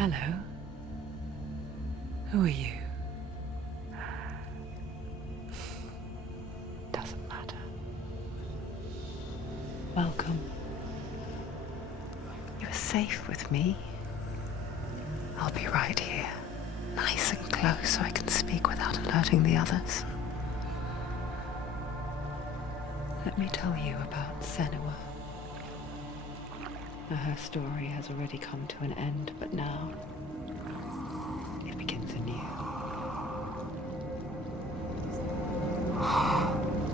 Hello. Who are you? Doesn't matter. Welcome. You're safe with me. I'll be right here, nice and close so I can speak without alerting the others. Let me tell you about Senua. Her story has already come to an end, but now it begins anew.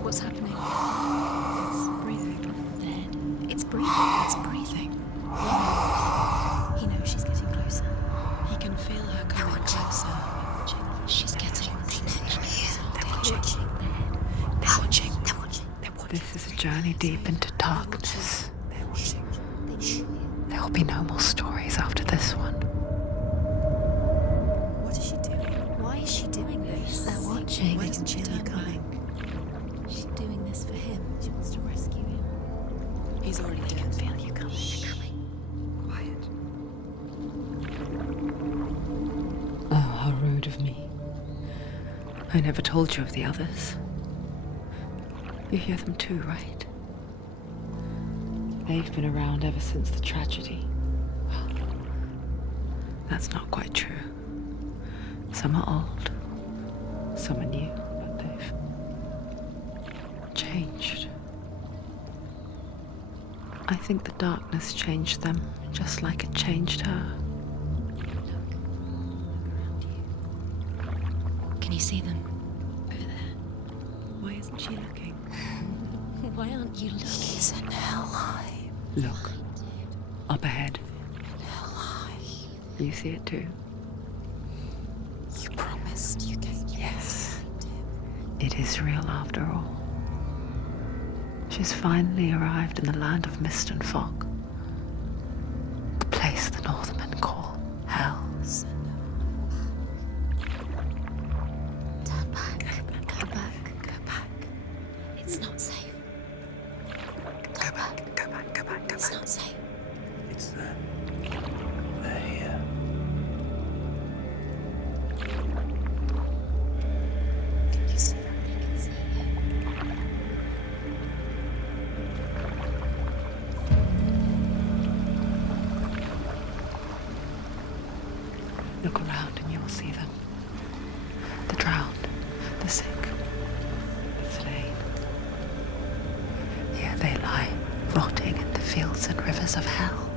What's happening? It's breathing. Then it's breathing. It's breathing. He knows she's getting closer. He can feel her coming closer. She's getting closer. They're watching. They're watching. They're watching. They're watching. This is a journey deep into darkness. They're watching. There will be no more stories after this one. What is she doing? Why is she doing this? They're watching. They can feel her coming. She's doing this for him. She wants to rescue him. He's already dead. I can feel you coming. Quiet. Oh, how rude of me. I never told you of the others. You hear them too, right? They've been around ever since the tragedy. Well, that's not quite true. Some are old, some are new, but they've changed. I think the darkness changed them, just like it changed her. Can you see them? Over there. Why isn't she looking? Why aren't you looking? He's in hell. Look, up ahead. Hell. You see it too? You promised you gave me. Yes. It is real after all. She's finally arrived in the land of mist and fog. The place the Northmen call Hell. Turn back. Go back. Go back. It's not safe. Go back. Go back. Go back. Go It's back. not safe. It's them. They're here. Can you see them? Look around and you will see them. The drowned, the sick, the slain. Here they lie, rotting in the fields and rivers of hell.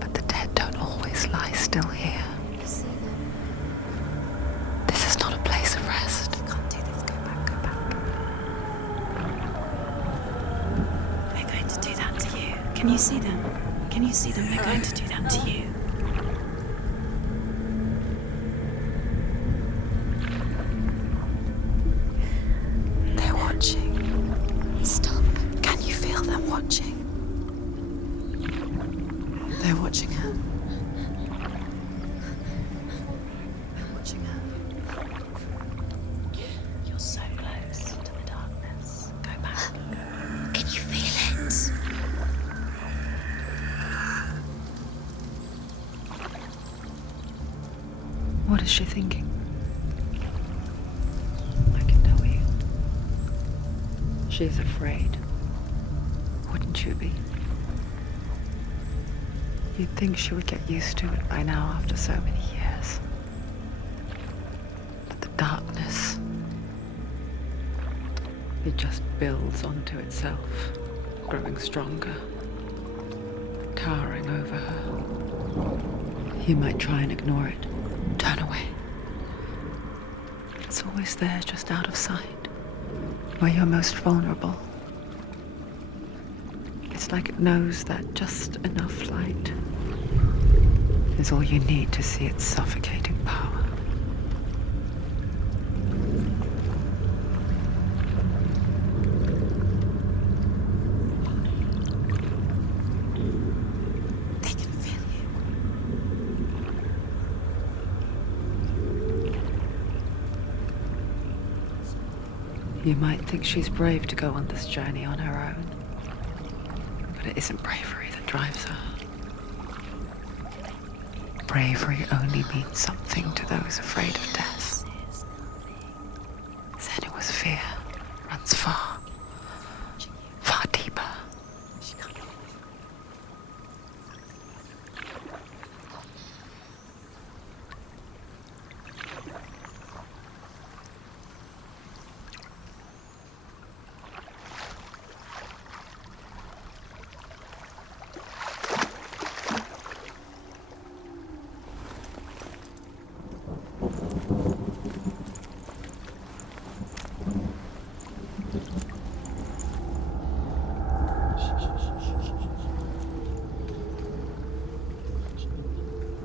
But the dead don't always lie still here. You see them? This is not a place of rest. You can't do this. Go back. Go back. They're going to do that to you. Can you see them? Can you see them? They're going to do that to you. They're watching. Stop. Can you feel them watching? They're watching her. They're watching her. You're so close to the darkness. Go back. Can you feel it? What is she thinking? I can tell you. She's afraid. Wouldn't you be? You'd think she would get used to it by now after so many years. But the darkness, it just builds onto itself, growing stronger, towering over her. You might try and ignore it, turn away. It's always there, just out of sight, where you're most vulnerable. It's like it knows that just enough light is all you need to see its suffocating power. They can feel you. You might think she's brave to go on this journey on her own, but it isn't bravery that drives her. bravery only means something to those afraid of death. Senua's fear runs far, far deeper.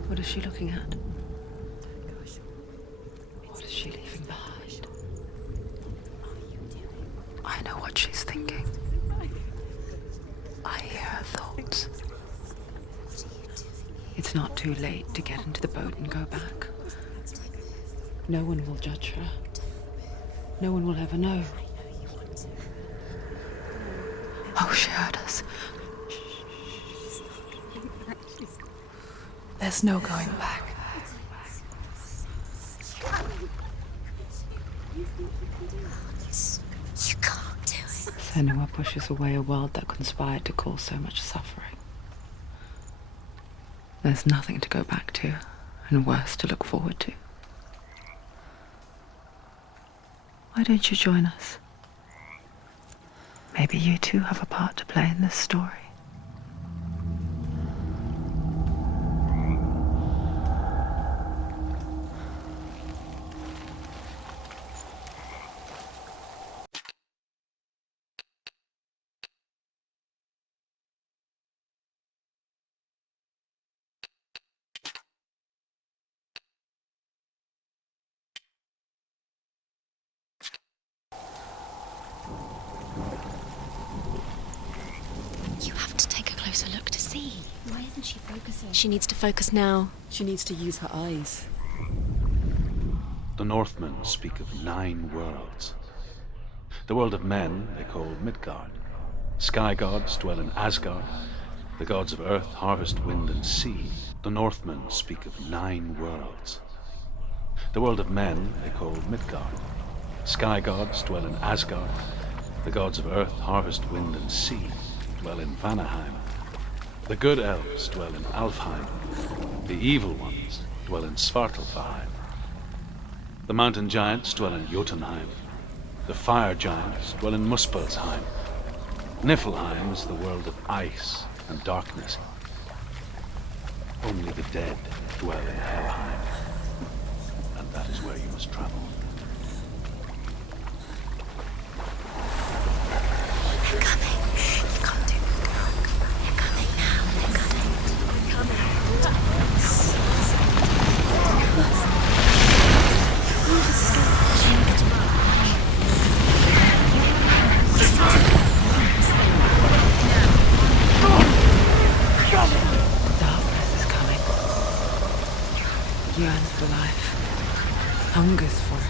What is she looking at? What is she leaving behind? I know what she's thinking. I hear her thoughts. It's not too late to get into the boat and go back. No one will judge her. No one will ever know. Oh, she heard us. There's no going back. You can't do it. Senua pushes away a world that conspired to cause so much suffering. There's nothing to go back to, and worse to look forward to. Why don't you join us? Maybe you too have a part to play in this story. You have to take a closer look to see. Why isn't she focusing? She needs to focus now. She needs to use her eyes. The Northmen speak of 9 worlds. The world of men they call Midgard. Sky gods dwell in Asgard. The gods of earth, harvest, wind, and sea. The Northmen speak of 9 worlds. The world of men they call Midgard. Sky gods dwell in Asgard. The gods of earth, harvest, wind, and sea dwell in Vanaheim. The good elves dwell in Alfheim. The evil ones dwell in Svartalfheim. The mountain giants dwell in Jotunheim. The fire giants dwell in Muspelheim. Niflheim is the world of ice and darkness. Only the dead dwell in Helheim. And that is where you must travel. They're coming. You can't do it. They're coming now. They're coming. They're coming. Through the sky. Darkness is coming. Yearns for life. Hungers for it.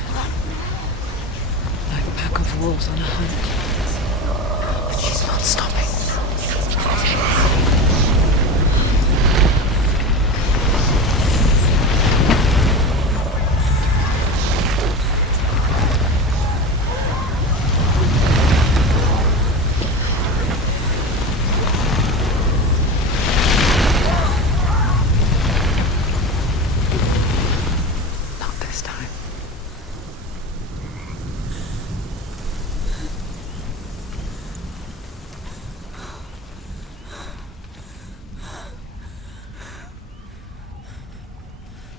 Like a pack of wolves on a hunt. But she's not stopping. Not this time.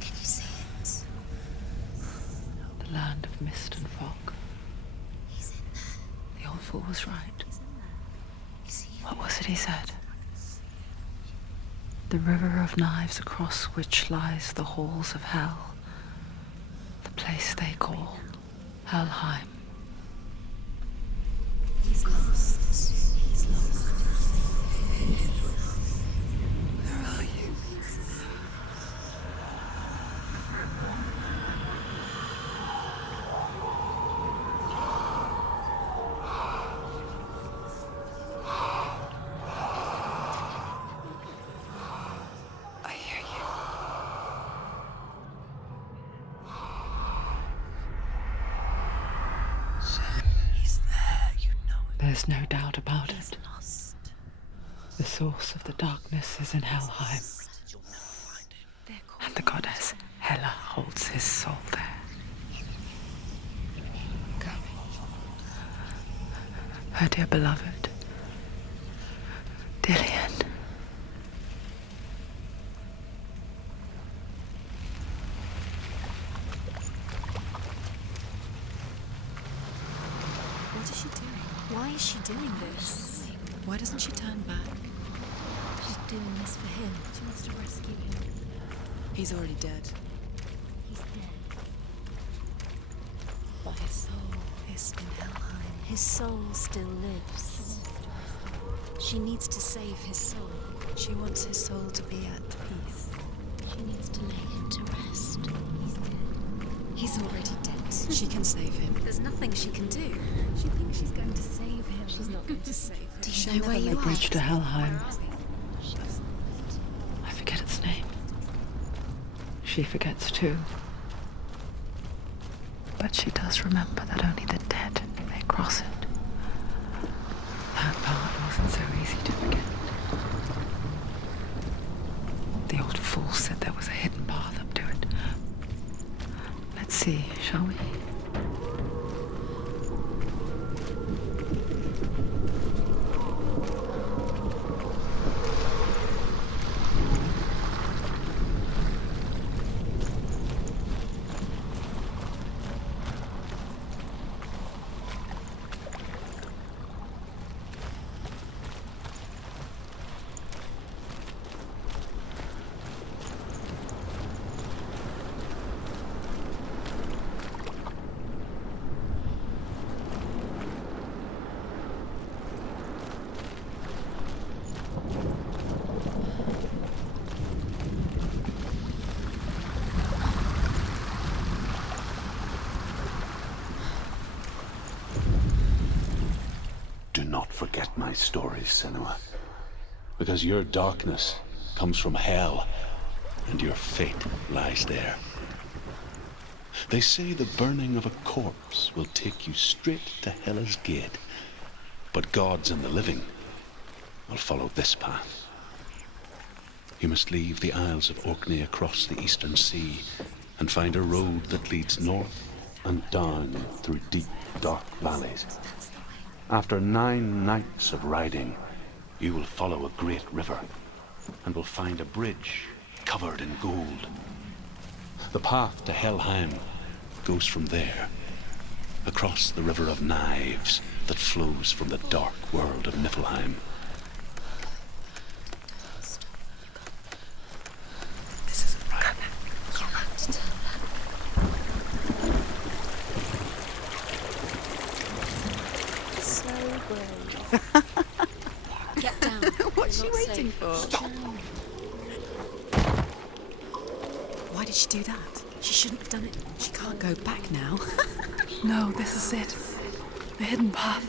Can you see it? The land of mist and fog. He's in there. The old fool was right. You see? What was it he said? The river of knives across which lies the halls of hell. The place they call Helheim. He's lost. He's lost. Where are you? I hear you. There's no doubt about He's it. lost. The source of the darkness is in Helheim, and the goddess Hela holds his soul there. Her dear beloved, Dillian. What is she doing? Why is she doing this? Why doesn't she turn back? She's doing this for him. She wants to rescue him. He's already dead. He's dead. But his soul is in Helheim. His soul still lives. She needs to save his soul. She wants his soul to be at peace. She needs to lay him to rest. He's dead. He's already dead. She can save him. There's nothing she can do. She thinks she's going to save him. She's not going to save him. Do you know where you The are? bridge to Helheim. Where are we? I forget its name. She forgets too. But she does remember that only the dead may cross it. That part wasn't so easy to forget. The old fool said there was a hidden path up to it. Let's see, shall we? Do not forget my stories, Senua. Because your darkness comes from hell, and your fate lies there. They say the burning of a corpse will take you straight to Hela's gate, but gods and the living will follow this path. You must leave the Isles of Orkney across the eastern sea and find a road that leads north and down through deep, dark valleys. After 9 nights of riding, you will follow a great river and will find a bridge covered in gold. The path to Helheim goes from there, across the river of knives that flows from the dark world of Niflheim. This isn't right. You have to tell her. So brave. Get down. What's she You're not waiting safe. for? Stop. Why did she do that? She shouldn't have done it. She can't go back now. No, this is it. The hidden path.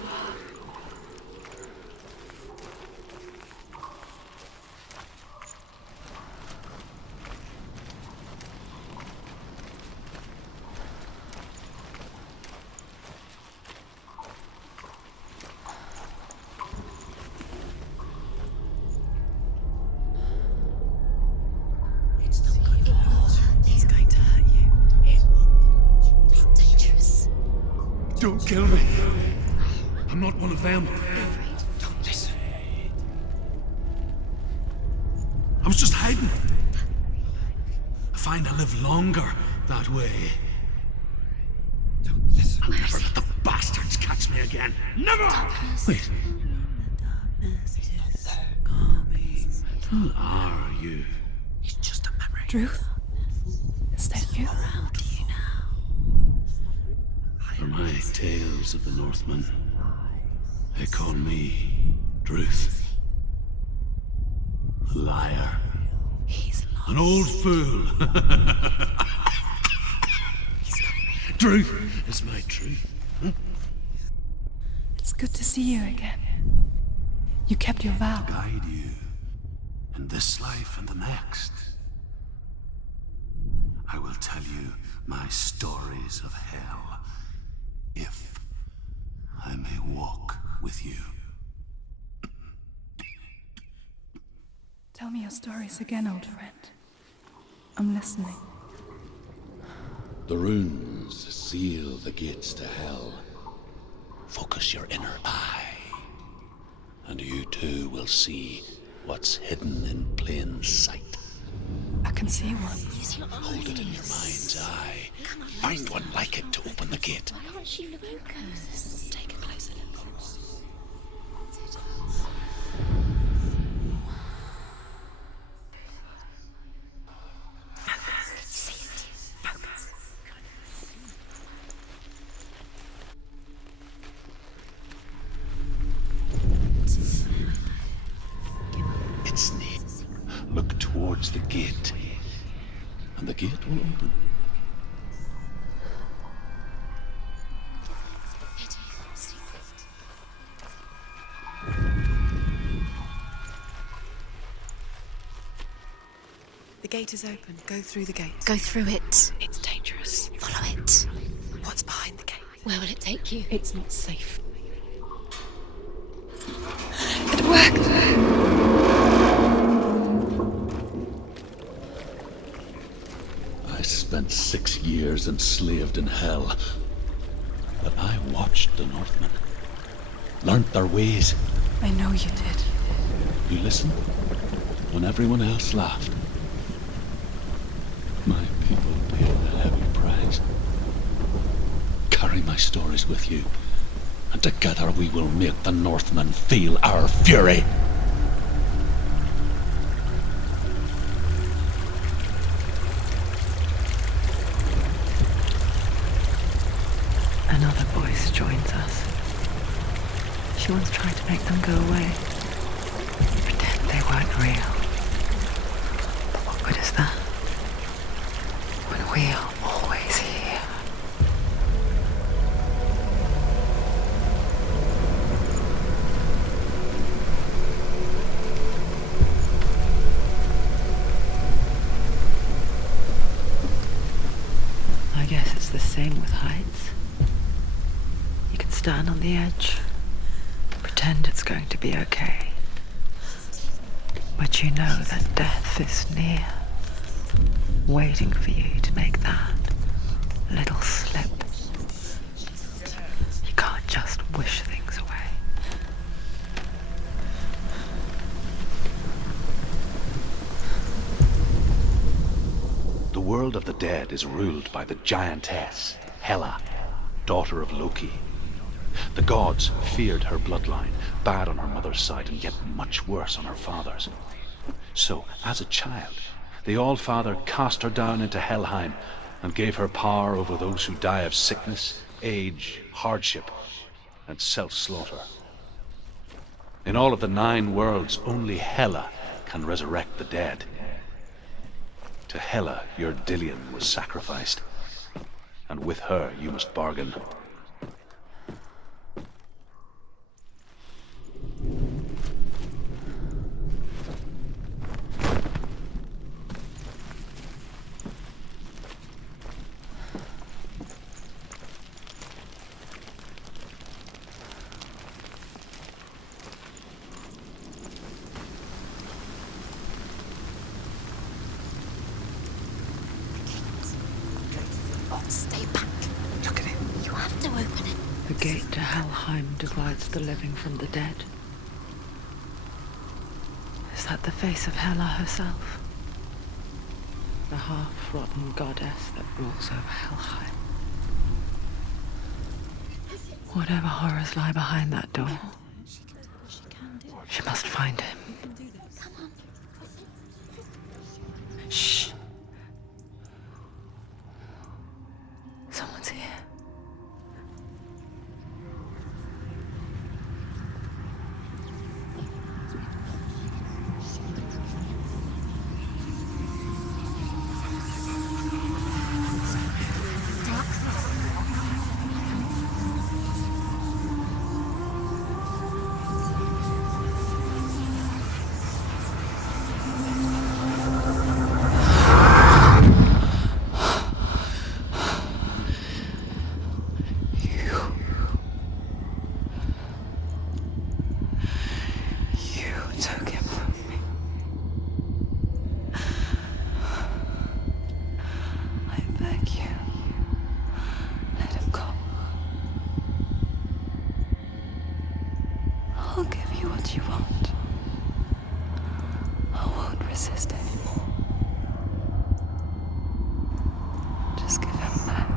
It's going to hurt you. It's dangerous. Don't kill me. I'm not one of them. Don't listen. I was just hiding. I find I live longer that way. Don't listen. I'll never let the bastards catch me again. Never! Wait. Who are you? It's just a memory. Ruth? Is that you? For my tales of the Northmen, they call me Druth. Liar. He's lost. An old fool. Truth is my truth. It's good to see you again. You kept your vow. Guide you in this life and the next. I will tell you my stories of hell, if I may walk with you. Tell me your stories again, old friend. I'm listening. The runes seal the gates to hell. Focus your inner eye, and you too will see what's hidden in plain sight. I can see one. Use your eyes. Hold it in your mind's eye. Find one like it to open the gate. Why aren't you looking close? Take a closer look. It's near. Look towards the gate, and the gate will open. The gate is open. Go through the gate. Go through it. It's dangerous. Follow it. What's behind the gate? Where will it take you? It's not safe. It worked! I spent 6 years enslaved in hell, but I watched the Northmen, learnt their ways. I know you did. You listened when everyone else laughed. My people paid a heavy price. Carry my stories with you, and together we will make the Northmen feel our fury. Another voice joins us. She once tried to make them go away. Pretend they weren't real. But what good is that? When we are always here. I guess it's the same with heights. You can stand on the edge, pretend it's going to be okay. But you know that death is near, waiting for you to make that little slip. You can't just wish things away. The world of the dead is ruled by the giantess, Hela, daughter of Loki. The gods feared her bloodline, bad on her mother's side and yet much worse on her father's. So, as a child, the All-Father cast her down into Helheim and gave her power over those who die of sickness, age, hardship, and self-slaughter. In all of the 9 worlds, only Hela can resurrect the dead. To Hela, your Dillion was sacrificed, and with her you must bargain. Stay back. Look at it. You have to open it. The gate to Helheim divides the living from the dead. Is that the face of Hela herself? The half-rotten goddess that rules over Helheim. Whatever horrors lie behind that door, she must find him. Shh. Someone's here. I'll give you what you want. I won't resist anymore. Just give him back.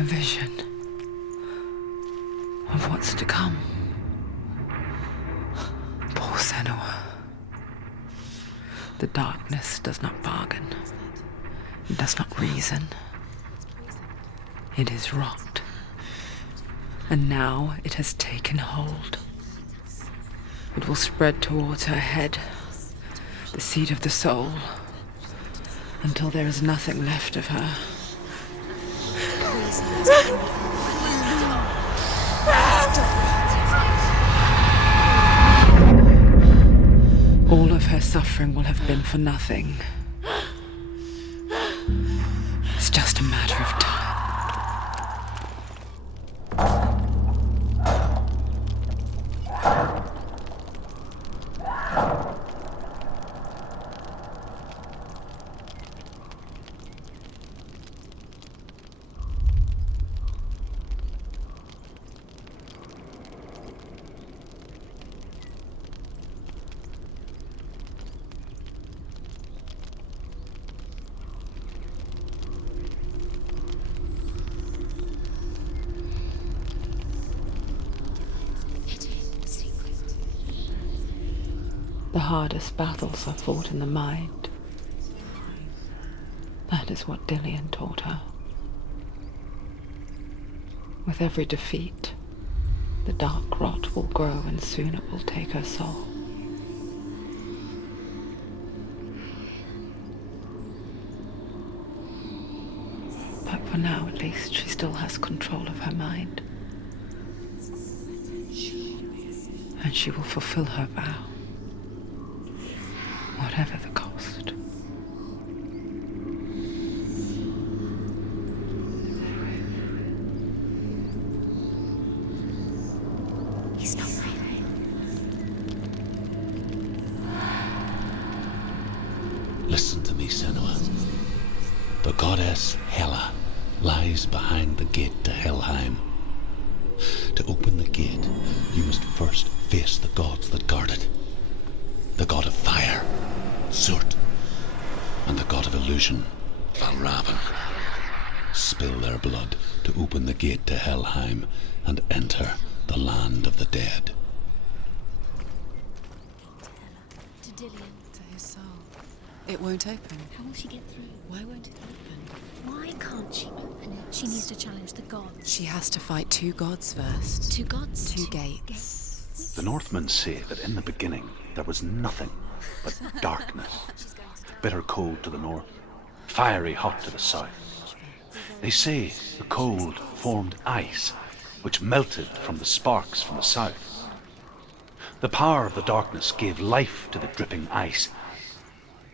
A vision of what's to come. Poor Senua. The darkness does not bargain. It does not reason. It is rot. And now it has taken hold. It will spread towards her head, the seat of the soul, until there is nothing left of her. All of her suffering will have been for nothing. It's just a matter of time. The hardest battles are fought in the mind. That is what Dillian taught her. With every defeat, the dark rot will grow and soon it will take her soul. But for now, at least, she still has control of her mind. And she will fulfill her vow. Whatever the cost. He's not right. Listen to me, Senua. The goddess Hela lies behind the gate to Helheim. To open the gate, you must first face the gods that guard it. The god of fire, Surt, and the god of illusion, Valravn. Spill their blood to open the gate to Helheim and enter the land of the dead. To Dillian. To his soul. It won't open. How will she get through? Why won't it open? Why can't she open it? She needs to challenge the gods. She has to fight 2 gods first. 2 gods? 2 gates. The Northmen say that in the beginning there was nothing but darkness. Bitter cold to the north, fiery hot to the south. They say the cold formed ice, which melted from the sparks from the south. The power of the darkness gave life to the dripping ice,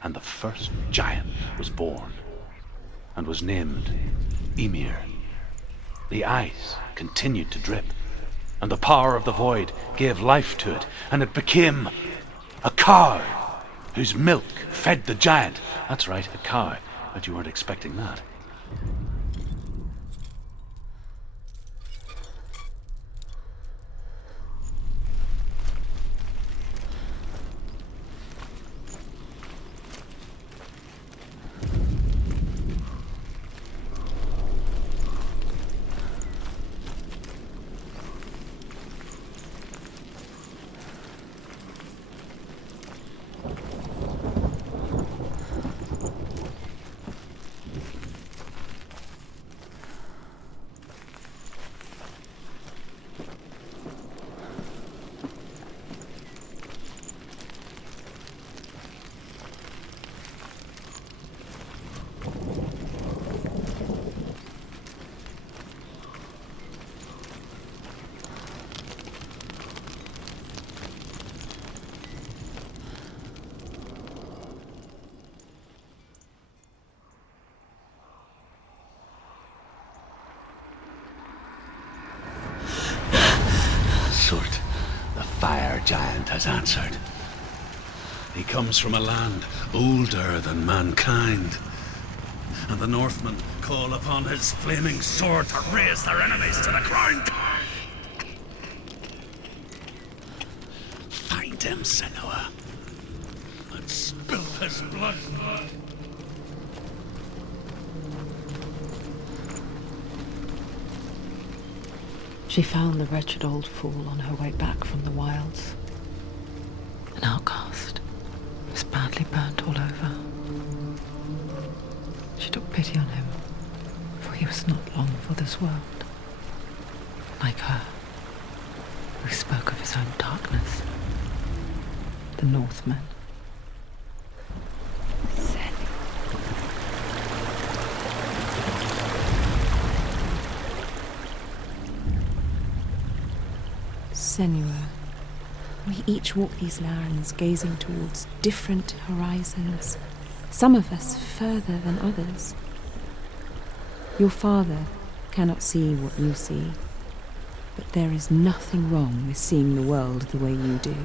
and the first giant was born, and was named Ymir. The ice continued to drip, and the power of the void gave life to it, and it became a cow, whose milk fed the giant. That's right, a cow. But you weren't expecting that. Surt, the fire giant, has answered. He comes from a land older than mankind, and the Northmen call upon his flaming sword to raise their enemies to the ground. Find him, Senua, and spill his blood. She found the wretched old fool on her way back from the wilds. An outcast, was badly burnt all over. She took pity on him, for he was not long for this world. Like her, who spoke of his own darkness. The Northmen. Senua, we each walk these lands gazing towards different horizons, some of us further than others. Your father cannot see what you see, but there is nothing wrong with seeing the world the way you do.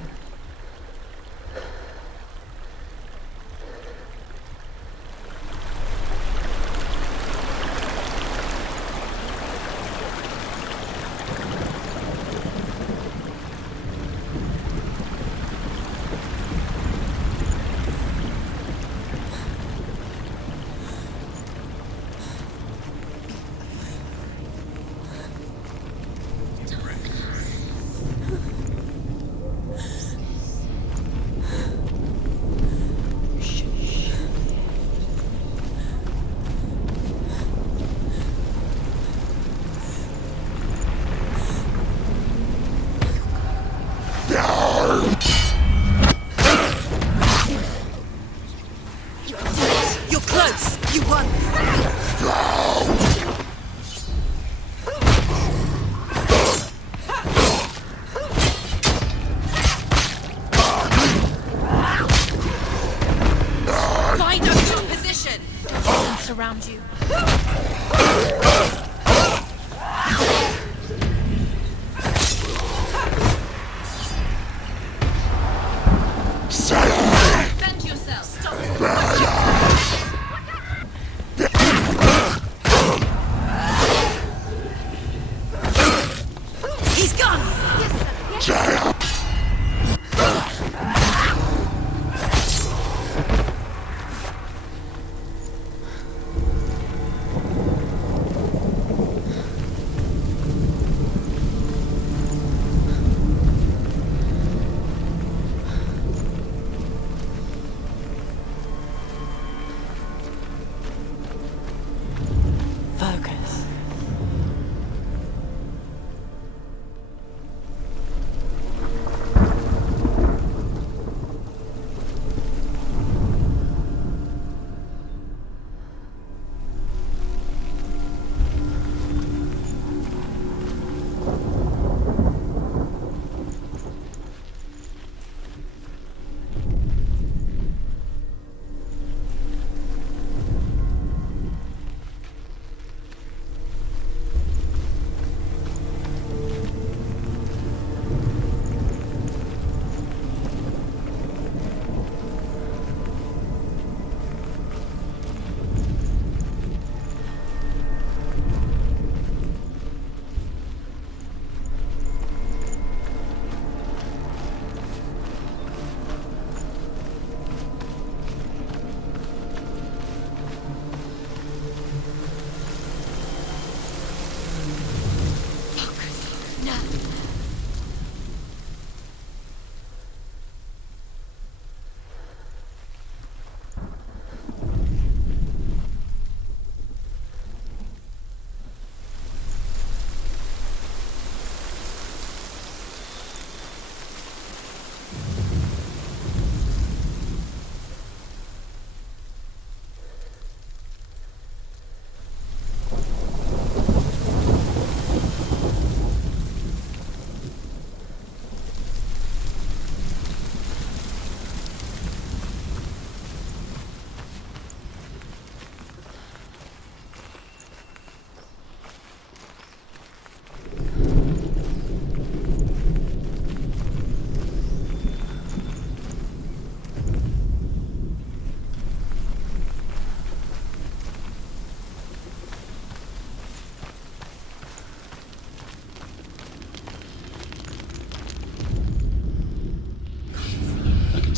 Around you. Defend yourself. Stop.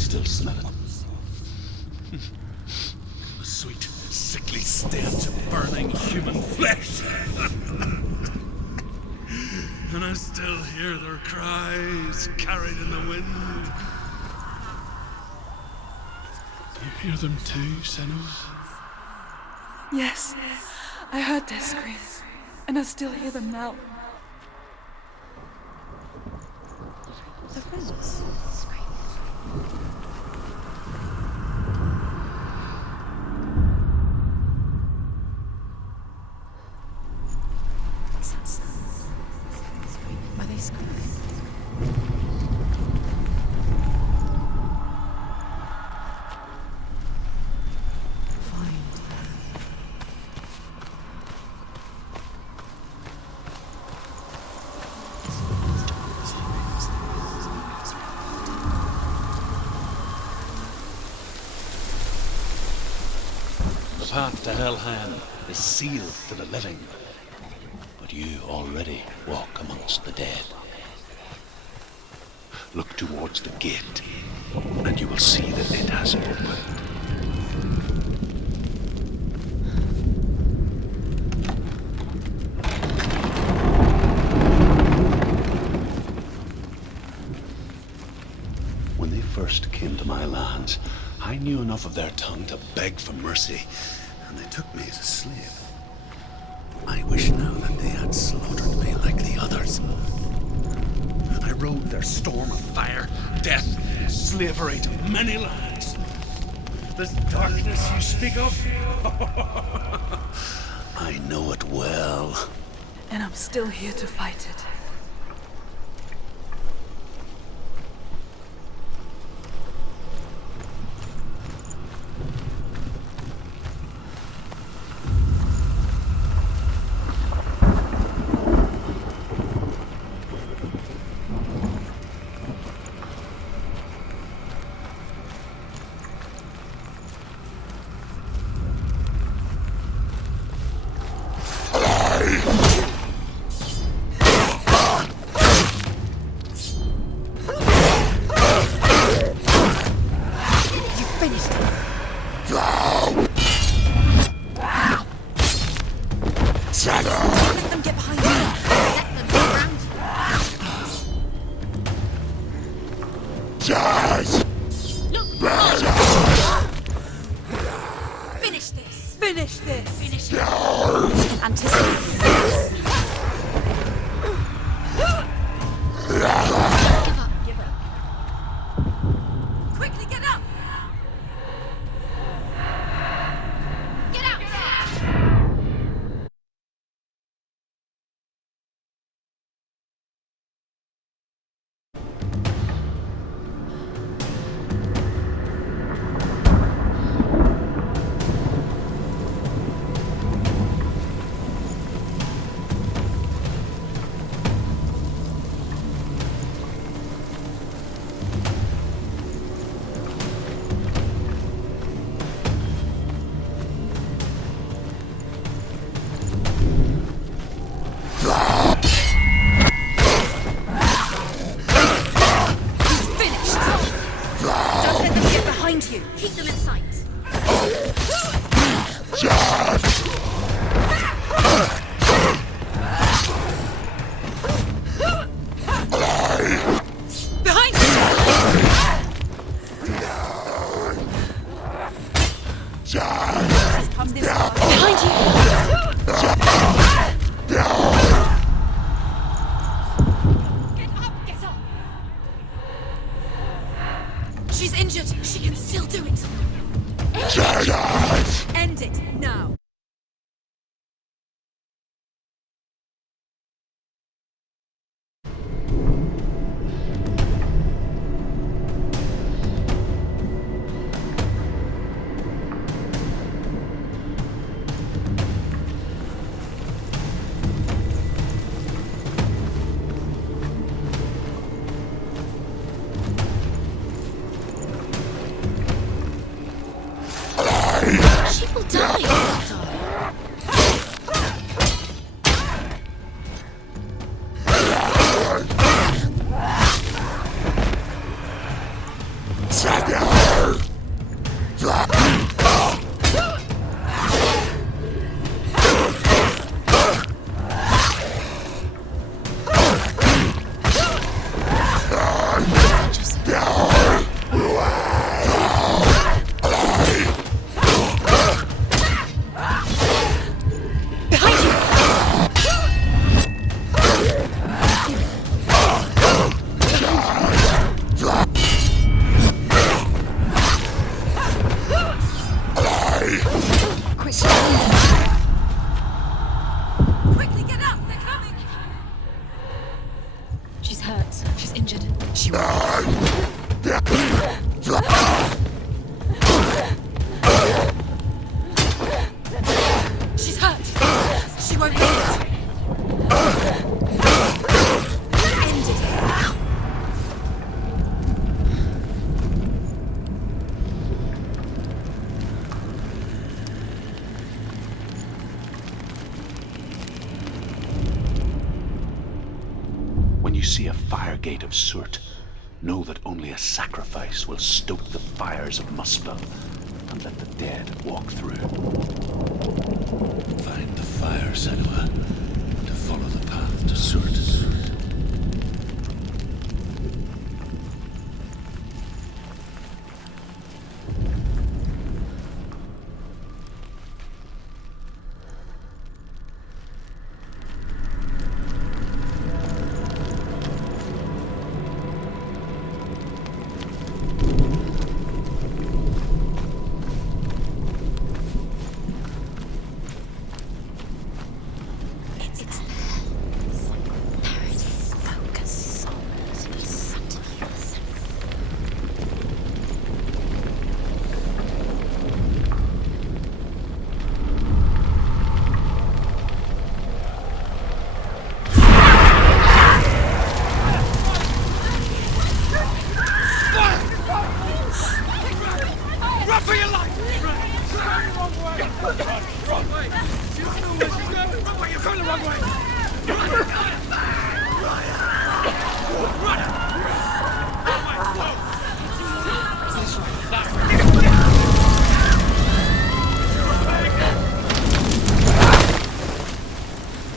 still smell it. The sweet, sickly stench of burning human flesh. And I still hear their cries carried in the wind. You hear them too, Senua? Yes, I heard their screams, and I still hear them now. The roots scream. What's that sound? Are they screaming? The path to Helheim is sealed to the living, but you already walk amongst the dead. Look towards the gate, and you will see that it has opened. When they first came to my lands, I knew enough of their tongue to beg for mercy, and they took me as a slave. I wish now that they had slaughtered me like the others. I rode their storm of fire, death, slavery to many lands. This darkness you speak of, I know it well. And I'm still here to fight it. Let them get behind you. Let them get around you. Look! Finish this! Finish this! Finish it! Anticipate this. Give up. Quickly get up! Get out! You. Keep them in sight. Behind you! Come this way. Behind you! Get up! She's injured. She can still do it. End it now. She will die. Quickly get up! They're coming! She's hurt. She's injured. She won't. She's hurt. She won't make it. End it. When you see a fire gate of soot, know that only a sacrifice will stoke the fires of Muspel and let the dead walk through. Find the fire, Senua, to follow the path to Soot.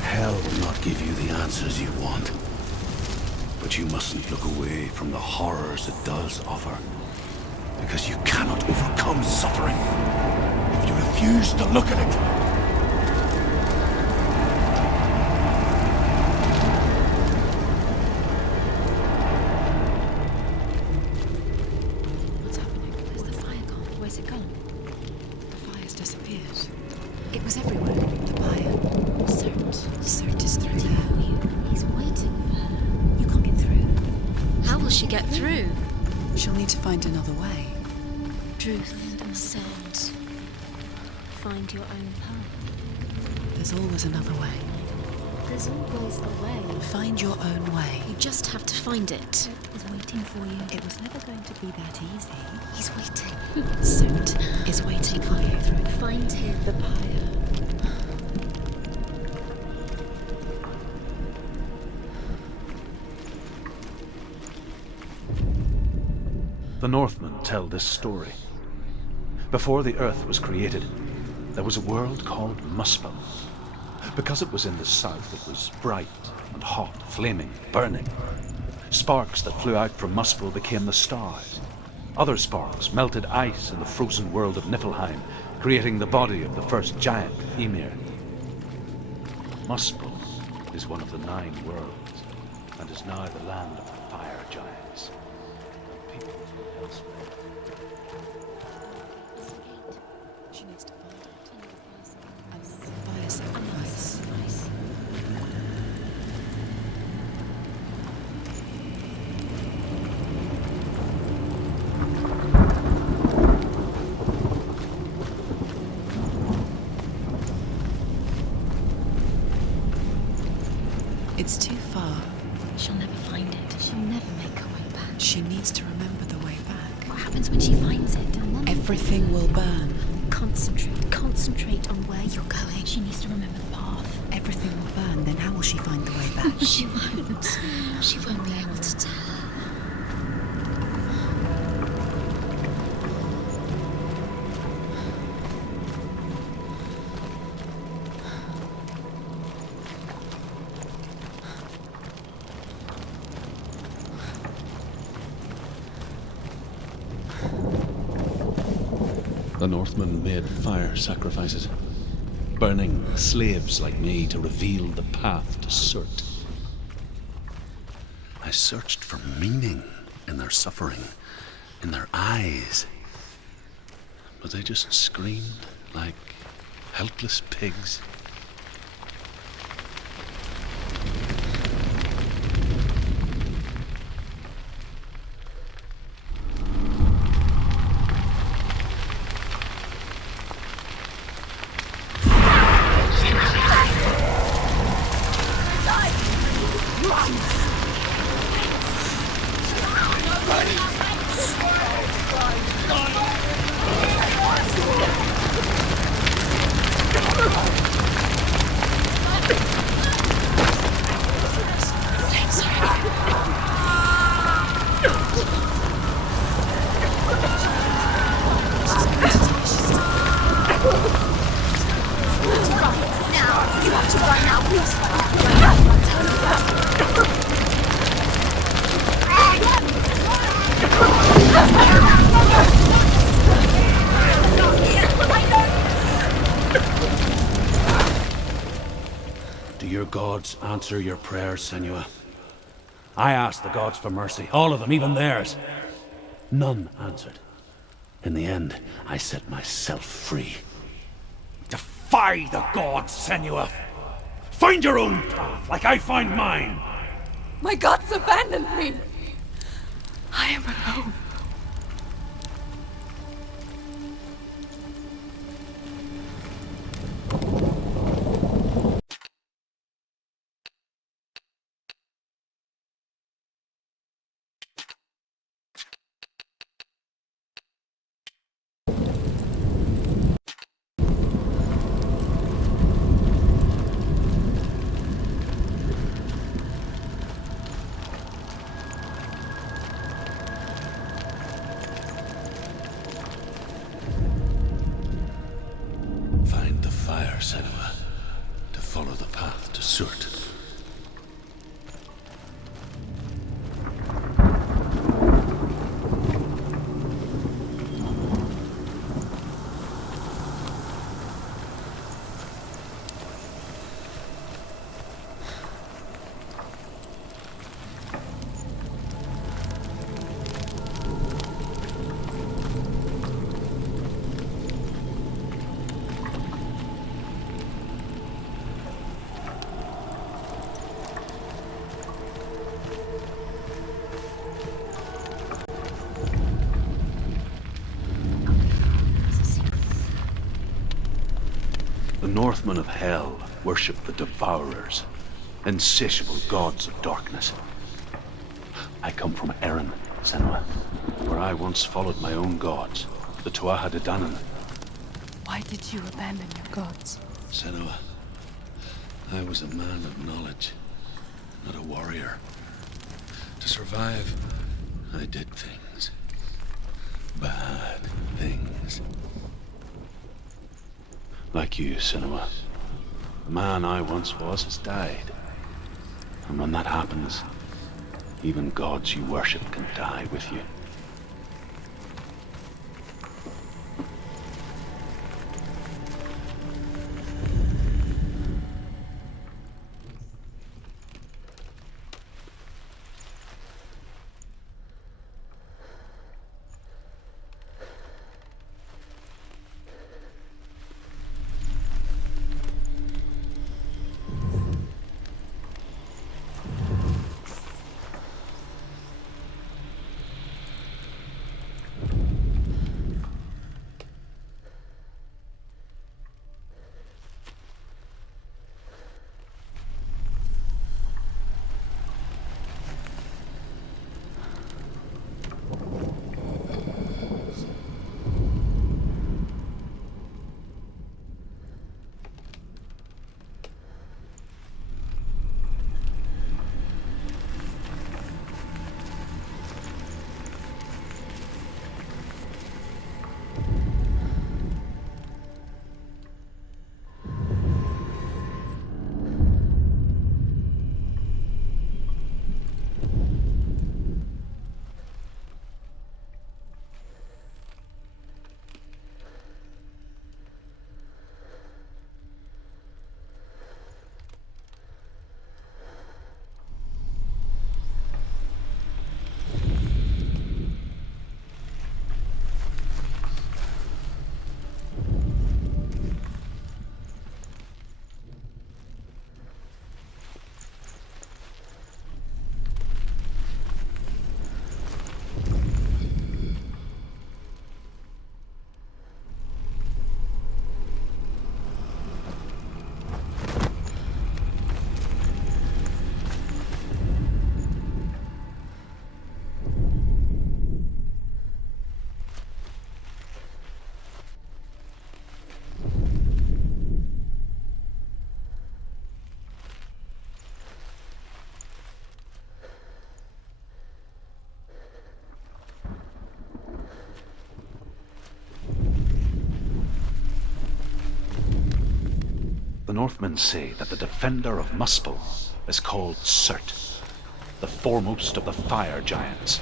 Hell will not give you the answers you want. But you mustn't look away from the horrors it does offer. Because you cannot overcome suffering if you refuse to look at it. What's happening? Where's the fire gone? Where's it gone? The fire's disappeared. It was everywhere. The pyre. Cert is through there. He's waiting for her. You can't get through. How will she get through? She'll need to find another way. Truth said, find your own path. There's always another way. There's always a way. Find your own way. You just have to find it. Is waiting for you. It was never going to be that easy. He's waiting. Cert is waiting for you. Find him. The pyre. The Northmen tell this story. Before the earth was created, there was a world called Muspel. Because it was in the south, it was bright and hot, flaming, burning. Sparks that flew out from Muspel became the stars. Other sparks melted ice in the frozen world of Niflheim, creating the body of the first giant, Ymir. Muspel is one of the 9 worlds, and is now the land of the fire giants. People from elsewhere. She needs to find it. A fire sacrifice. It's too far. She'll never find it. She'll never make her way back. She needs to remember the way back. What happens when she finds it? And then Everything will burn. Concentrate on where you're going. She needs to remember the path. Everything will burn. Then how will she find the way back? She won't. She won't be able to tell her. The Northmen made fire sacrifices, burning slaves like me to reveal the path to Surt. I searched for meaning in their suffering, in their eyes. But they just screamed like helpless pigs. Do your gods answer your prayers, Senua? I asked the gods for mercy, all of them, even theirs. None answered. In the end, I set myself free. Defy the gods, Senua! Find your own path, like I find mine! My gods abandoned me! I am alone. Find the fire, Senua, to follow the path to Surt. The Northmen of Hell worship the Devourers, insatiable gods of darkness. I come from Erin, Senua, where I once followed my own gods, the Tuatha De Danann. Why did you abandon your gods? Senua, I was a man of knowledge, not a warrior. To survive, I did things. Bad things. Like you, Senua. The man I once was has died. And when that happens, even gods you worship can die with you. Northmen say that the defender of Muspel is called Surt, the foremost of the fire giants.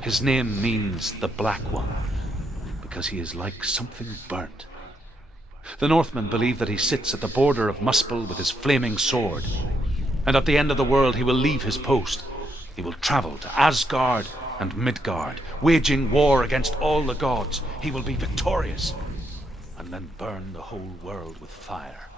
His name means the Black One, because he is like something burnt. The Northmen believe that he sits at the border of Muspel with his flaming sword, and at the end of the world he will leave his post. He will travel to Asgard and Midgard, waging war against all the gods. He will be victorious, and then burn the whole world with fire.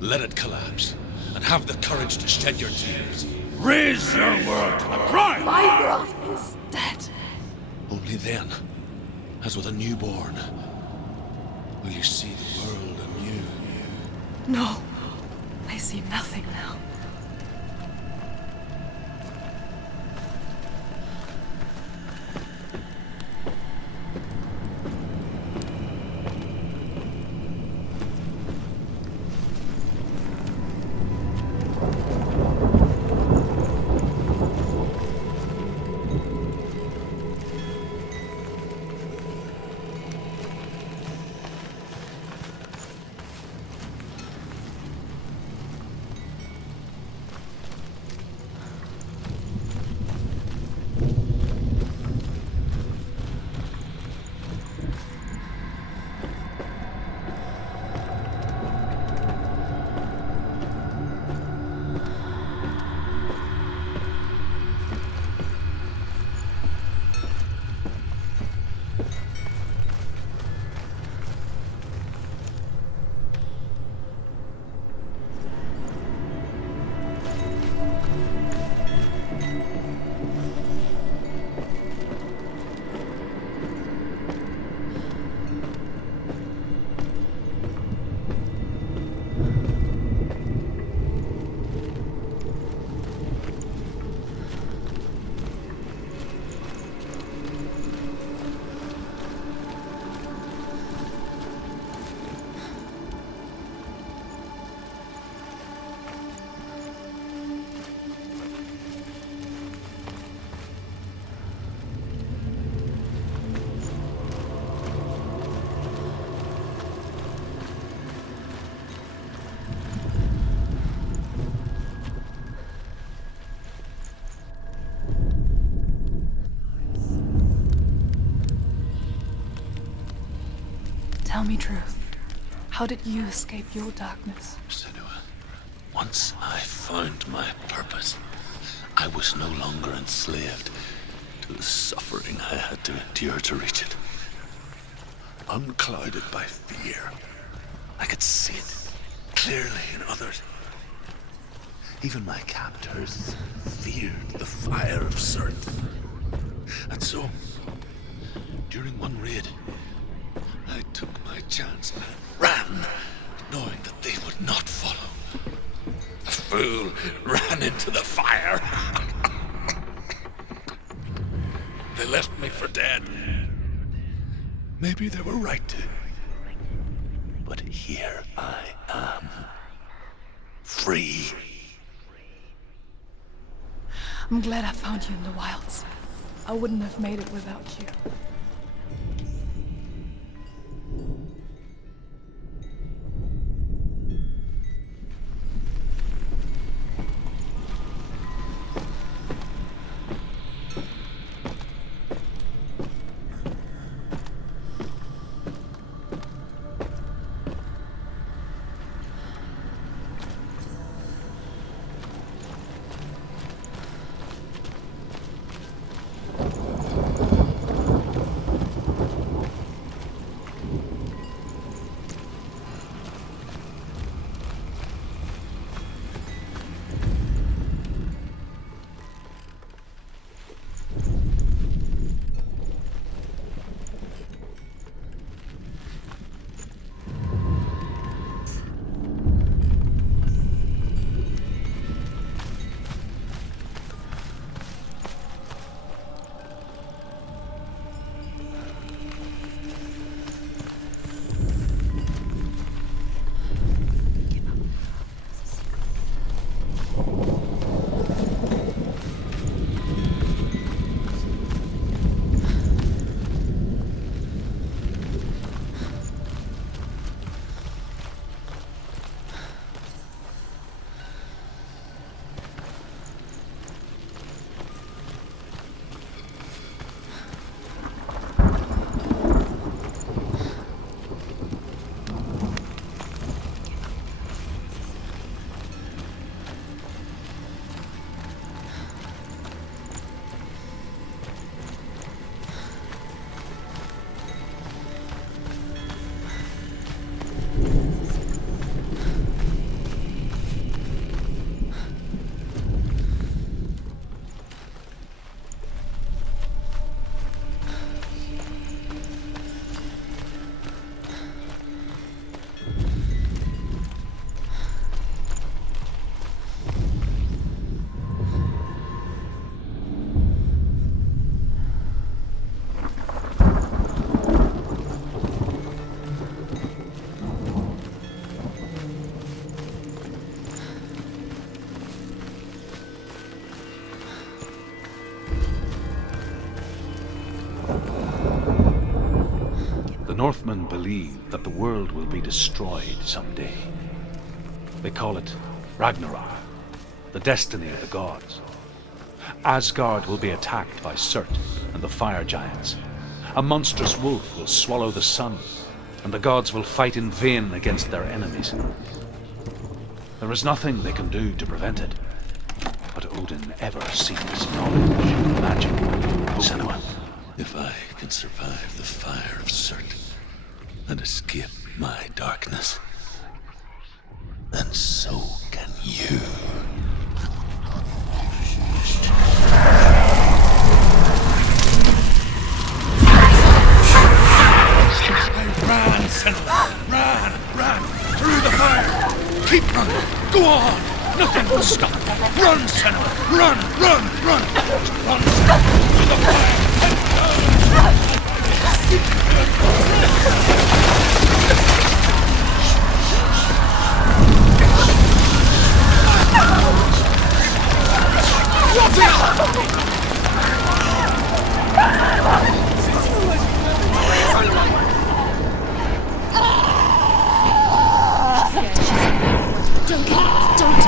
Let it collapse, and have the courage to shed your tears. Raise your world to the prime! My world is dead. Only then, as with a newborn, will you see the world anew. No, I see nothing now. Tell me truth. How did you escape your darkness? Senua, once I found my purpose, I was no longer enslaved to the suffering I had to endure to reach it. Unclouded by fear, I could see it clearly in others. Even my captors feared the fire of Cert. And so, during one raid, I took my chance and ran, knowing that they would not follow. The fool ran into the fire. They left me for dead. Maybe they were right to. But here I am. Free. I'm glad I found you in the wilds. I wouldn't have made it without you. Northmen believe that the world will be destroyed someday. They call it Ragnarok, the destiny of the gods. Asgard will be attacked by Surt and the fire giants. A monstrous wolf will swallow the sun, and the gods will fight in vain against their enemies. There is nothing they can do to prevent it, but Odin ever seeks knowledge and magic. Senua, if I can survive the fire of Surt and escape my darkness, then so can you. Run, Senua! Run! Through the fire! Keep running! Go on! Nothing will stop! Run, Senua! Run! Run, Senua! Through the fire! Don't.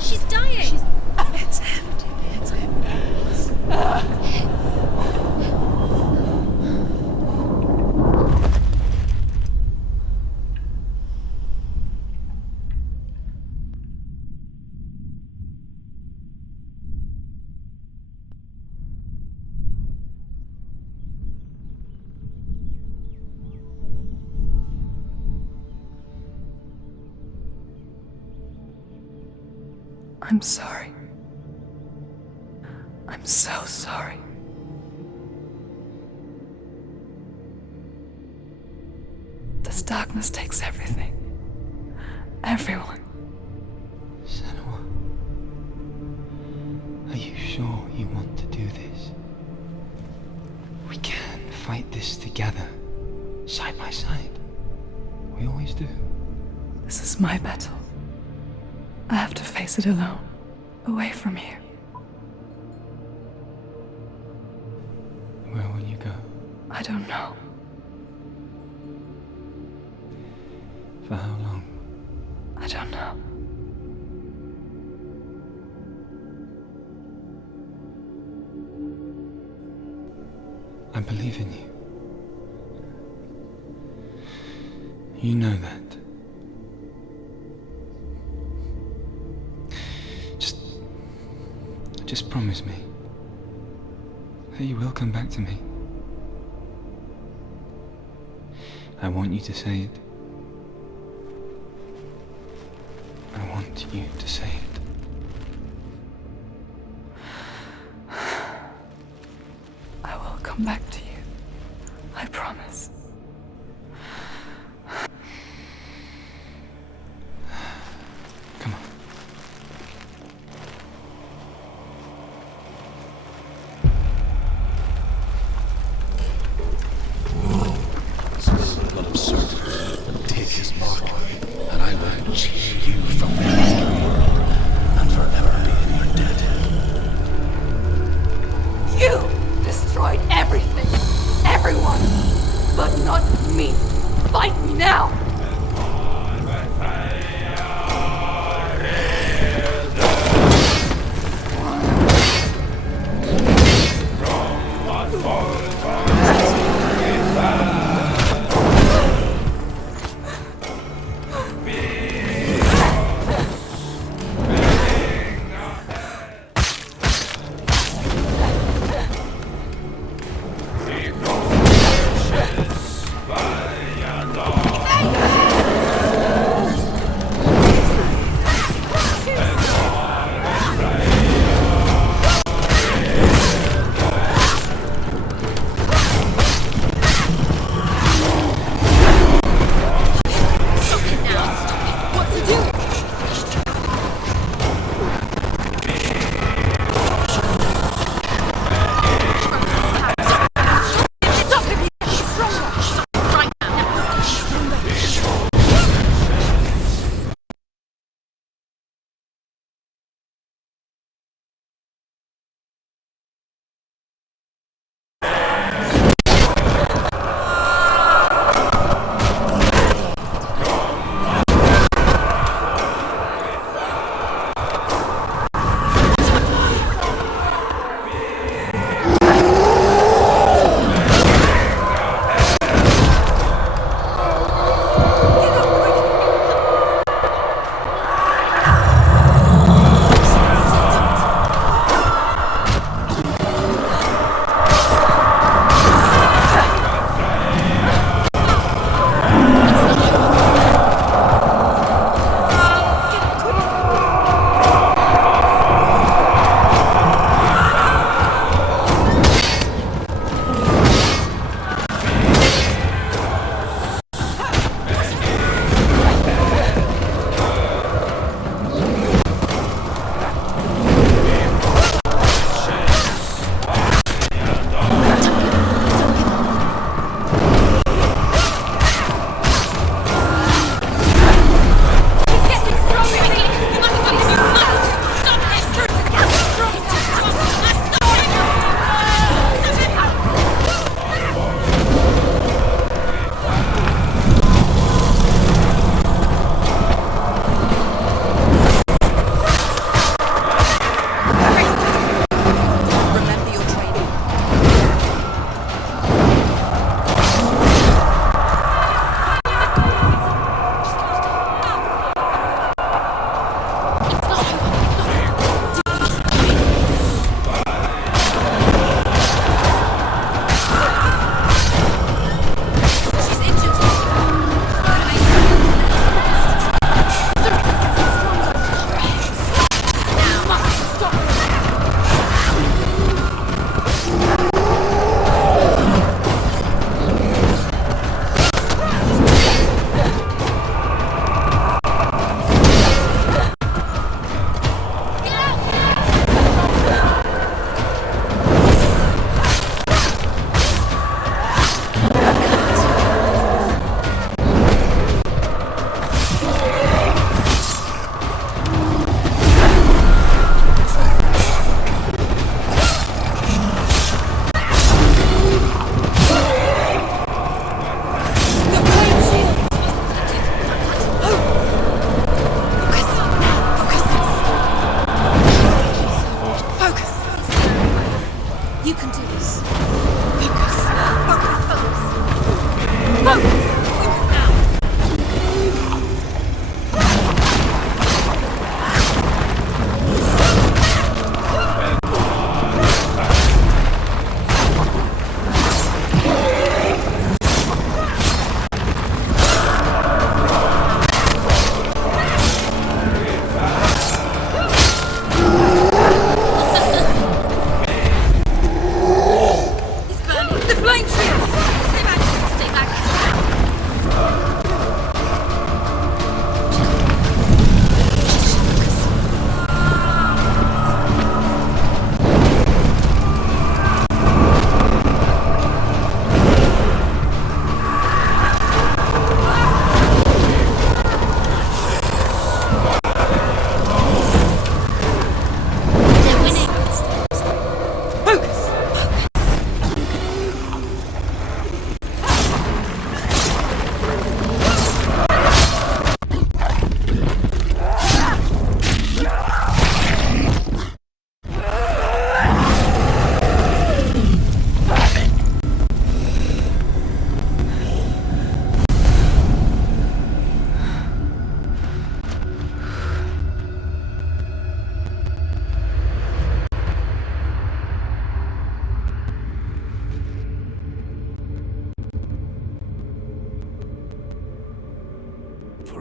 She's dying. I'm sorry. I'm so sorry. This darkness takes everything. Everyone. Senua, are you sure you want to do this? We can fight this together, side by side. We always do. This is my battle. I have to face it alone, away from here. Where will you go? I don't know. For how long? I don't know. I believe in you. You know that. Just promise me that you will come back to me. I want you to say it. I want you to say it. I will come back to you. I promise. Come on. But absurd. Take his mark, and I will cheer you from the underworld and forever be in your debt. You destroyed everything, everyone, but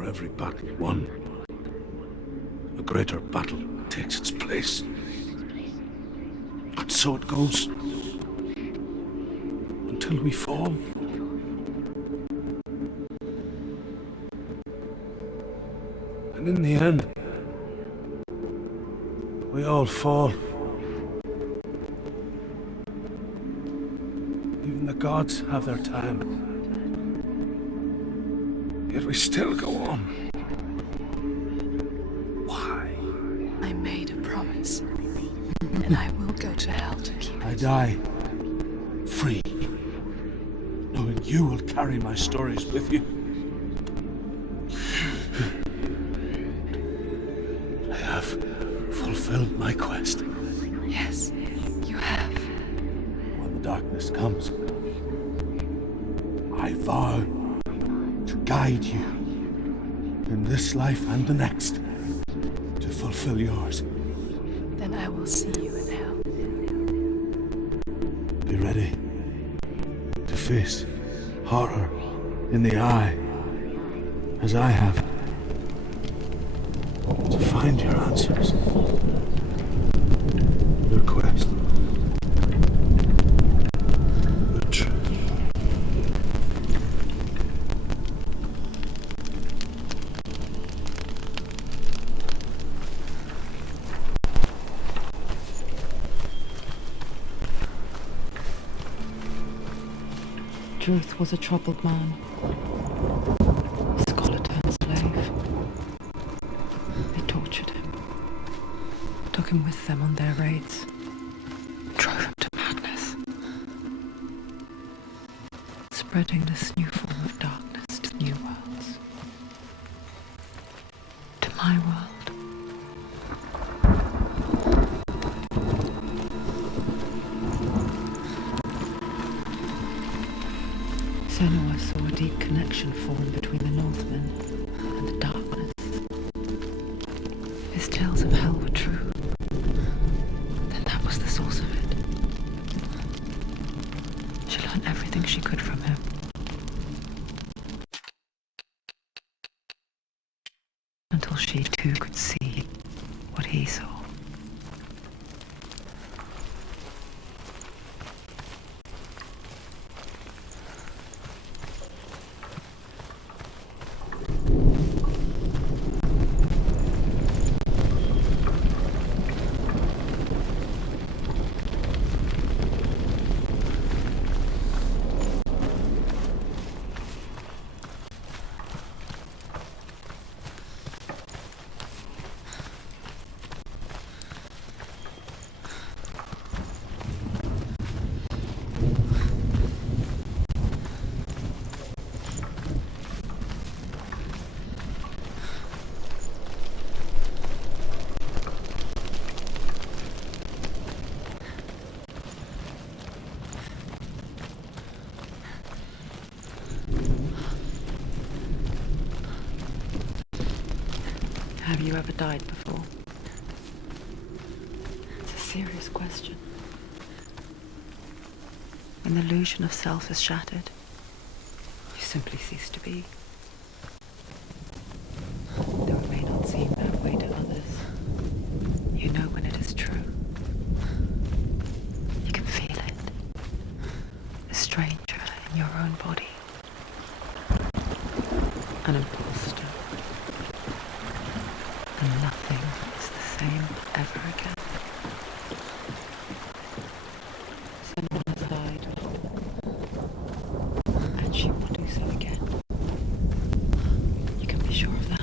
every battle won, a greater battle takes its place. And so it goes. Until we fall. And in the end, we all fall. Even the gods have their time. Yet we still go on. Why? I made a promise, and I will go to hell to keep I it. die free, knowing you will carry my stories with you. I have fulfilled my quest. Yes, you have. When the darkness comes, I vow to guide you in this life and the next to fulfill yours. Then I will see you in hell. Be ready to face horror in the eye, as I have, to find your answers, your quest, the truth. Druth was a troubled man. Scholar turned slave. They tortured him, took him with them on their raids, drove him to madness, spreading this new form of darkness to new worlds. To my world. Senua saw a deep connection form between the Northmen and the darkness. His tales of hell were true. Then that was the source of it. She learned everything she could from him. Until she too could see what he saw. Have you ever died before? It's a serious question. When the illusion of self is shattered, you simply cease to be. Though it may not seem that way to others, you know when it is true. You can feel it. A stranger in your own body. An imposter. And nothing is the same ever again. Senua has died, and she will do so again. You can be sure of that.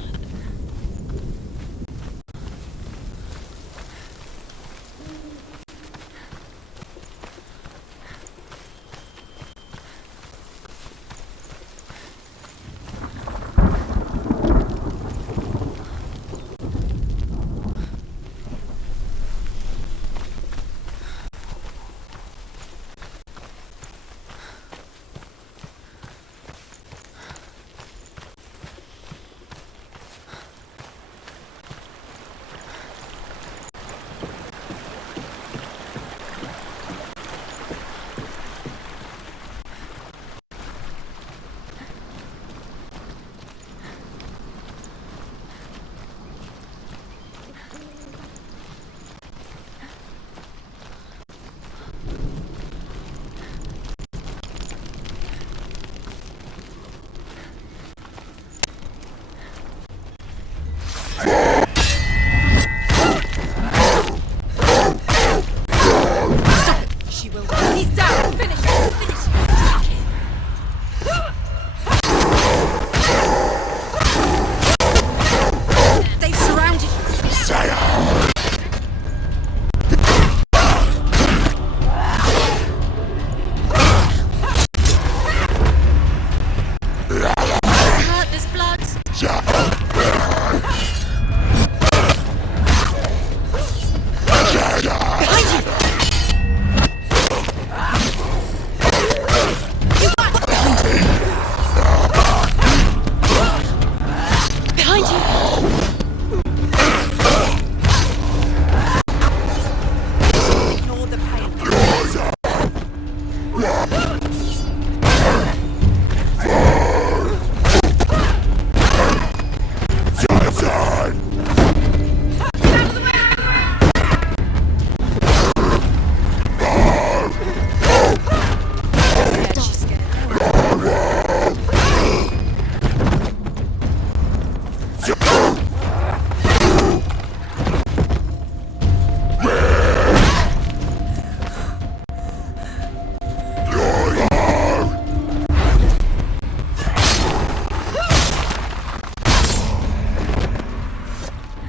feel the pain.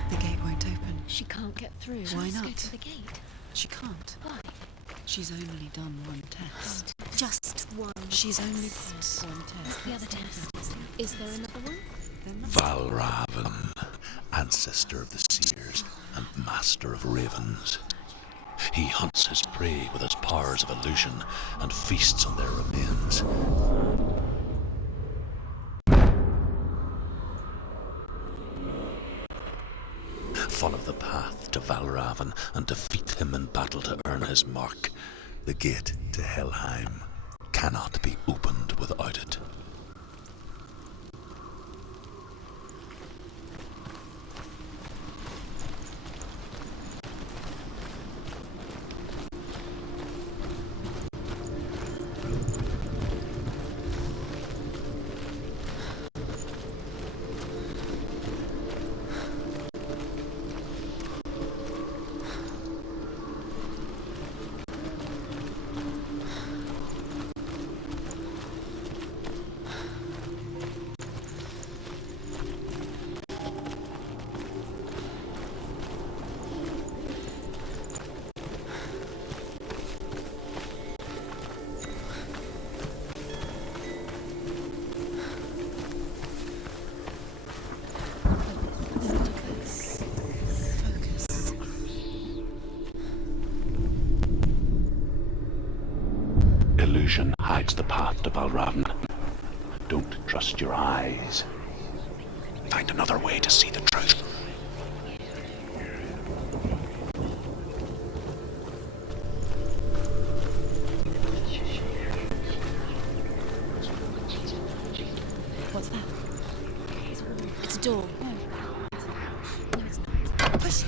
The gate won't open. She can't get through. Why Let's go not? to the gate. She can't. Why? She's only done one test. Just one. She's only passed one test. The other test. Is there another one? Valravan, ancestor of the seers and master of ravens. He hunts his prey with his powers of illusion and feasts on their remains. Follow the path to Valravan and defeat him in battle to earn his mark. The gate to Helheim cannot be opened without it. Illusion hides the path to Valravan. Don't trust your eyes. Find another way to see the truth. What's that? It's a door. No, it's not. Push it.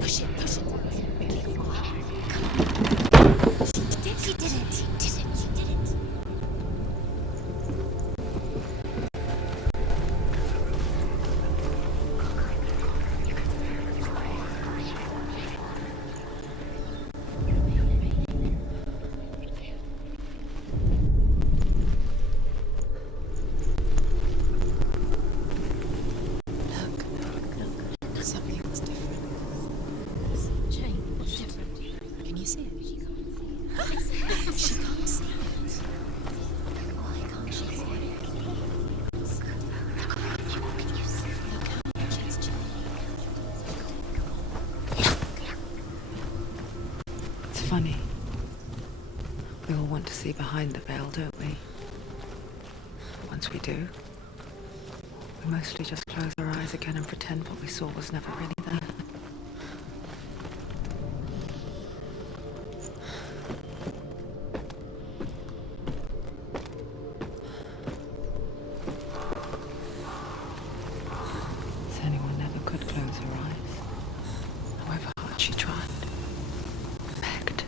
Push it. Push it. She did it. She did it. She did it. She did it. Something's different. Jane, what's different? Can you see it? She can't see it. She can't see it. Why can't she see it? Look how much it's changed. It's funny. We all want to see behind the veil, don't we? Once we do, we mostly just close our eyes again and pretend what we saw was never really there. Senua never could close her eyes, however hard she tried. Begged.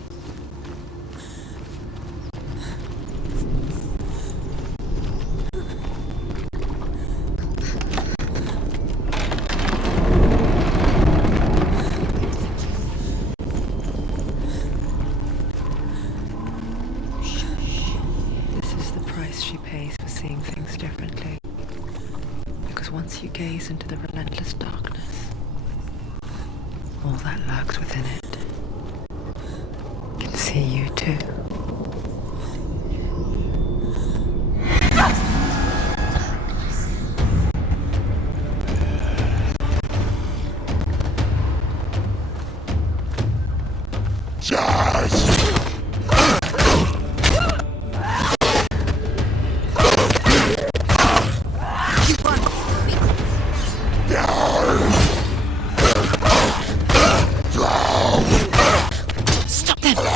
This is the price she pays for seeing things differently. Because once you gaze into the relentless darkness, all that lurks within it can see you too. Stop them!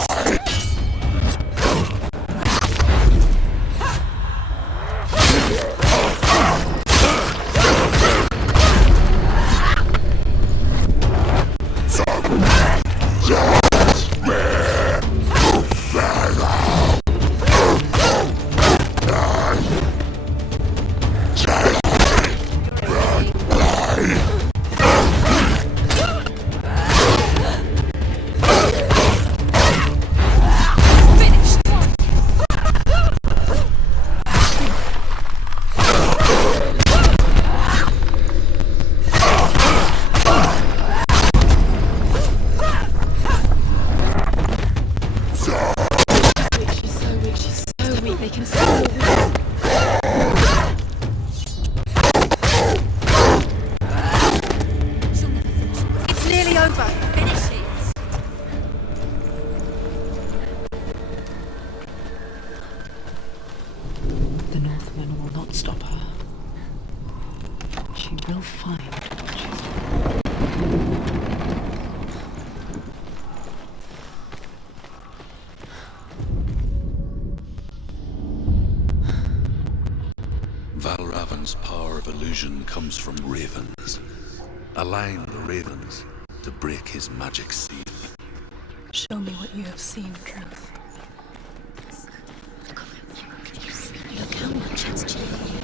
can see more. She'll never finish it. It's nearly over. Finish it. The Northman will not stop her. She will find what she's Valravan's power of illusion comes from ravens. Align the ravens to break his magic seal. Show me what you have seen, Truth. Look how much it's changed.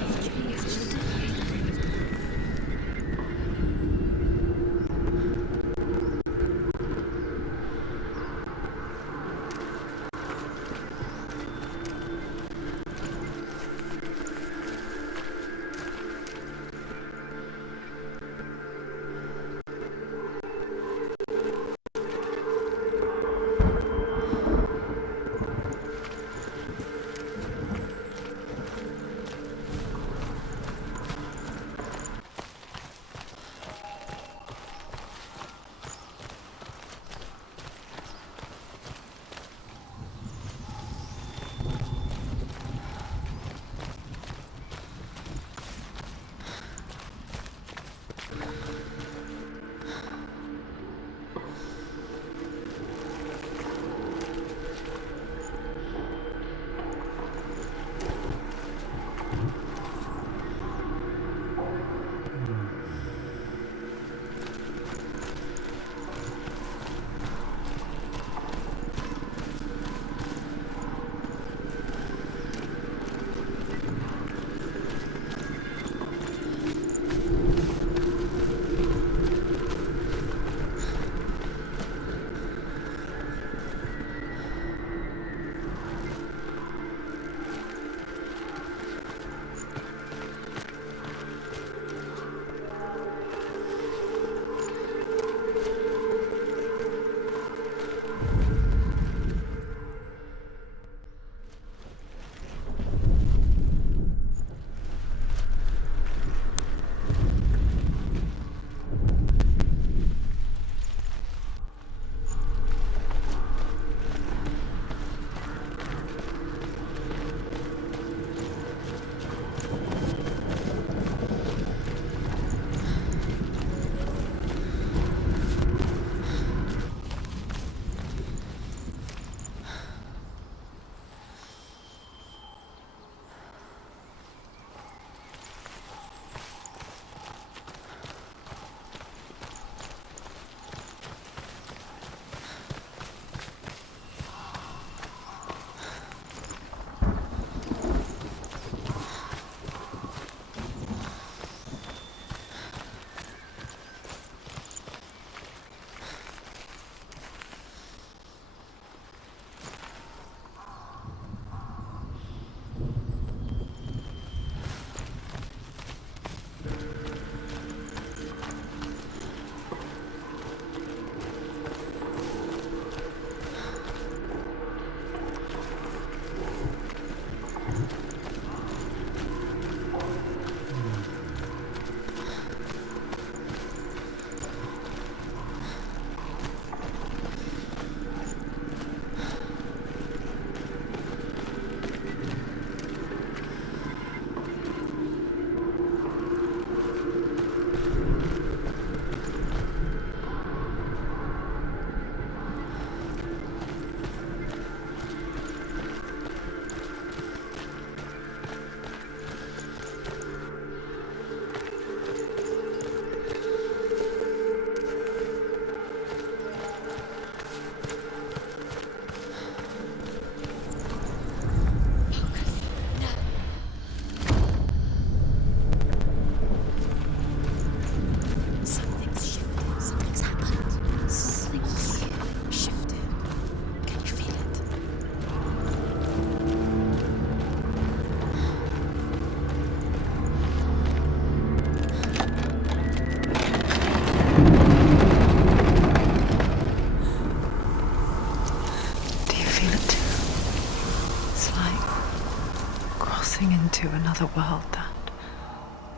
crossing into another world that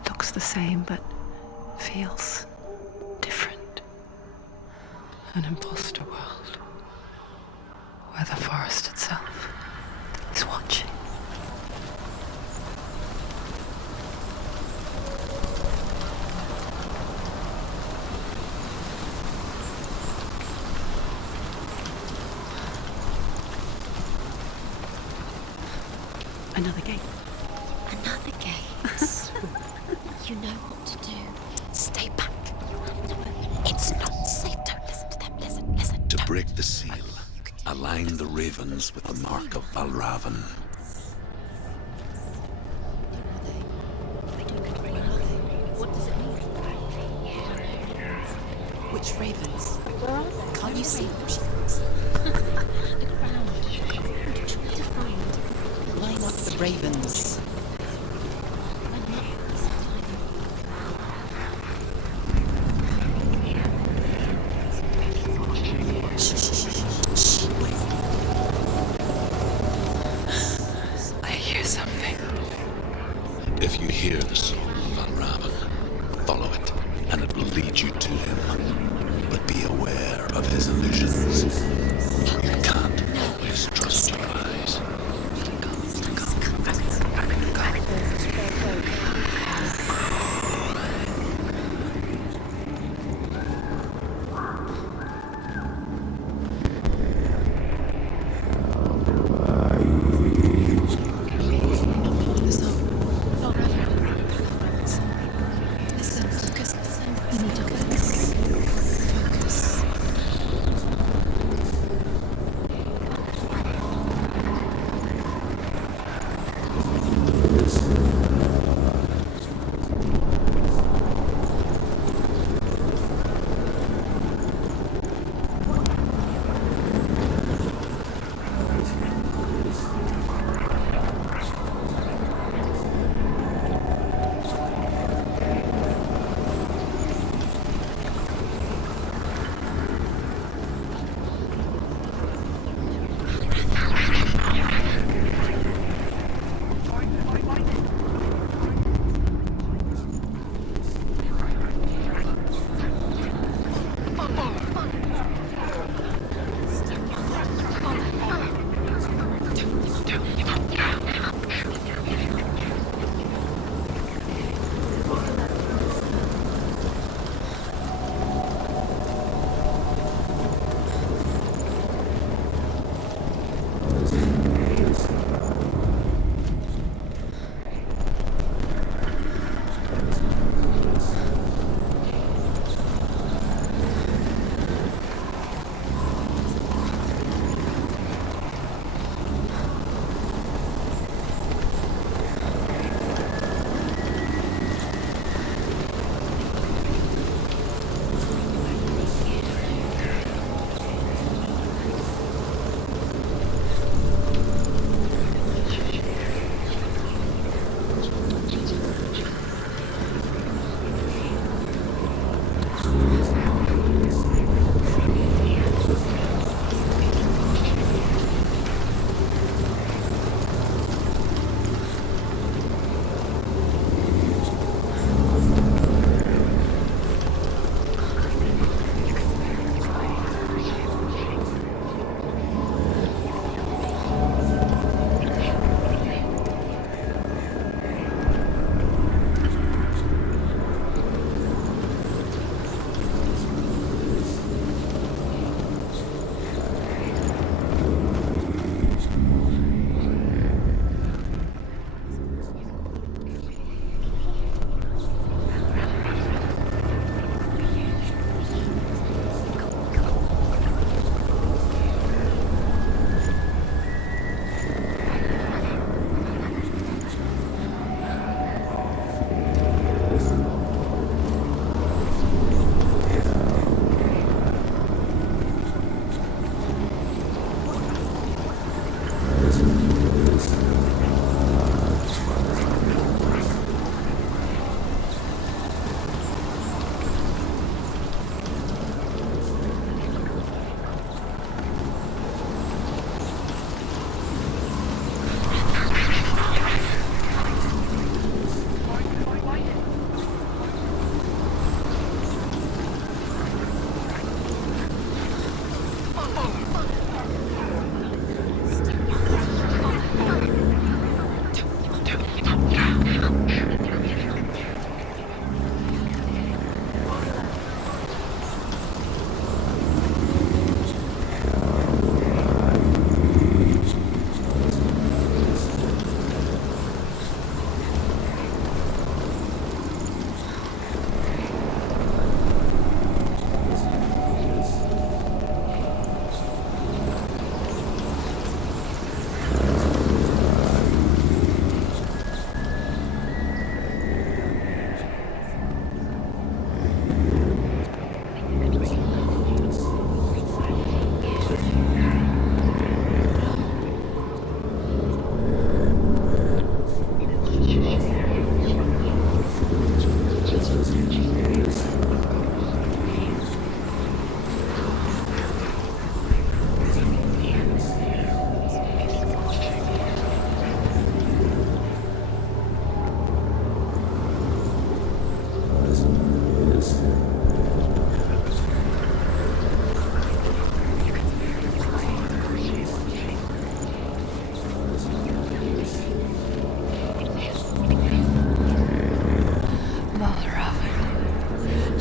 looks the same but feels different. An imposter world where the forest itself is watching. Another gate. Another gate. You know what to do. Stay back. You have to open it. It's not safe. Don't listen to them. Listen. To Don't. break the seal, align the ravens with the mark of Valravan. What does it mean? Which ravens? Where are they? Can't you see them? She thinks. Look around. Try to find. Line up the ravens. I hear something. If you hear the soul of Valravan, follow it, and it will lead you to him. But be aware of his illusions. You can't always trust your eyes.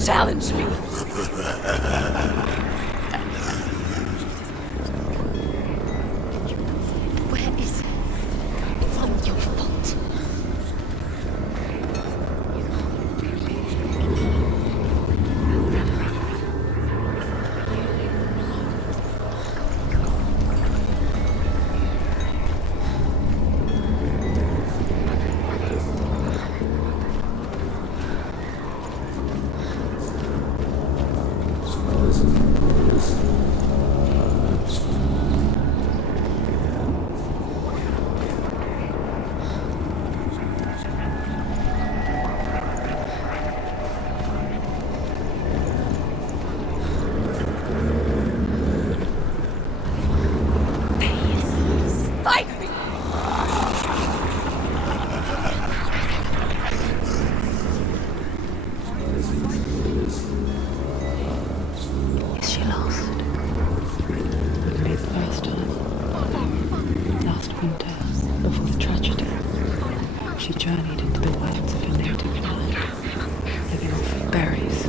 challenge me. Where is it? It's all your fault. Is she lost? Maybe the first time. Last winter, before the tragedy, she journeyed into the wilds of her native land, living off berries,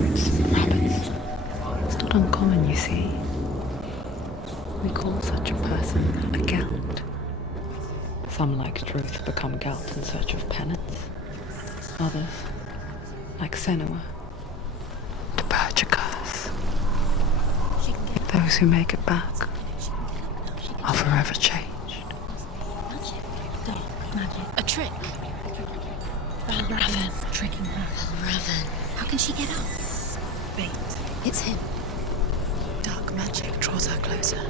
roots, and rabbits. It's not uncommon, you see. We call such a person a gelt. Some, like Truth, become gelt in search of penance. Others, like Senua, to purge a curse. Those who make it back are forever changed. Magic. A trick. Raven. Tricking her. Raven. How can she get out? Bait. It's him. Dark magic draws her closer.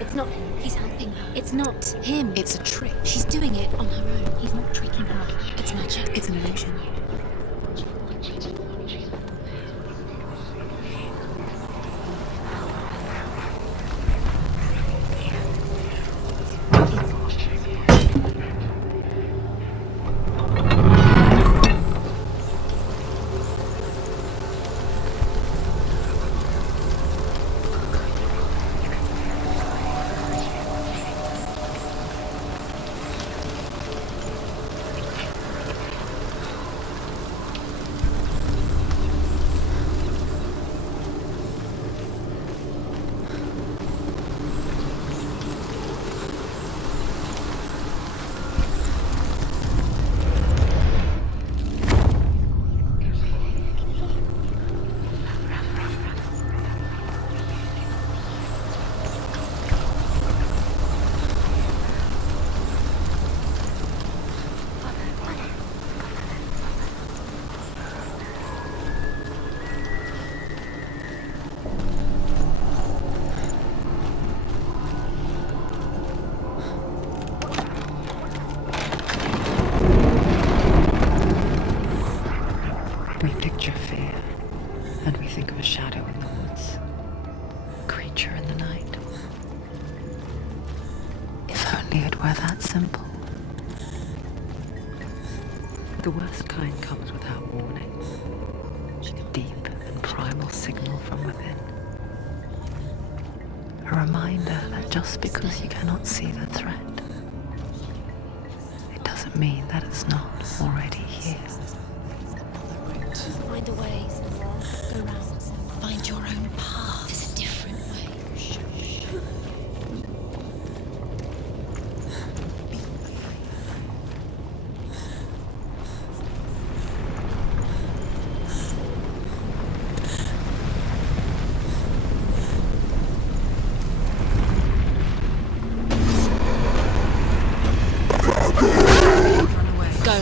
It's not him. He's helping her. It's not him. It's a trick. She's doing it on her own. He's not tricking her. It's magic. It's an illusion. We picture fear, and we think of a shadow in the woods, a creature in the night. If only it were that simple. The worst kind comes without warning, a deep and primal signal from within. A reminder that just because you cannot see the threat, it doesn't mean that it's not already here. Find a way, Senua. Go round. Find your own path. There's a different way. Go.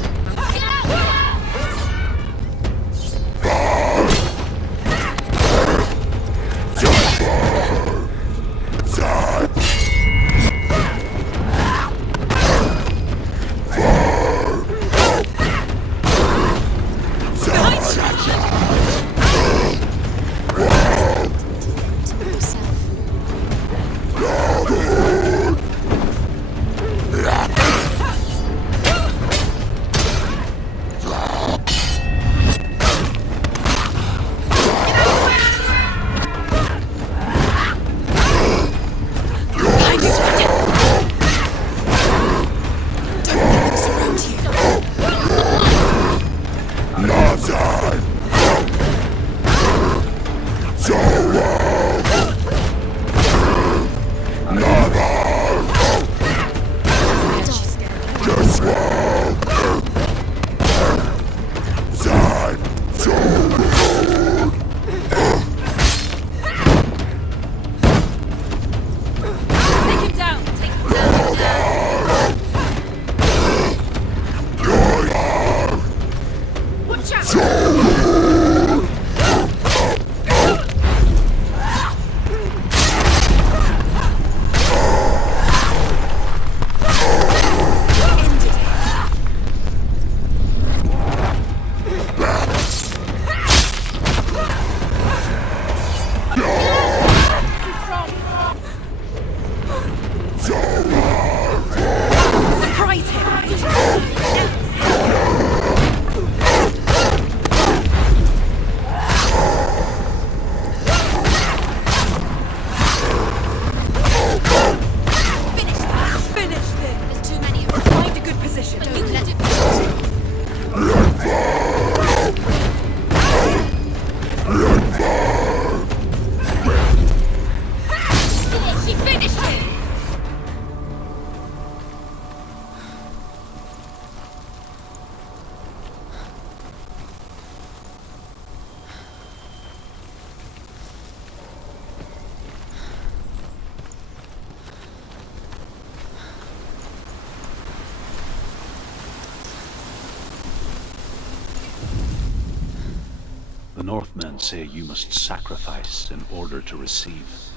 Northmen say you must sacrifice in order to receive.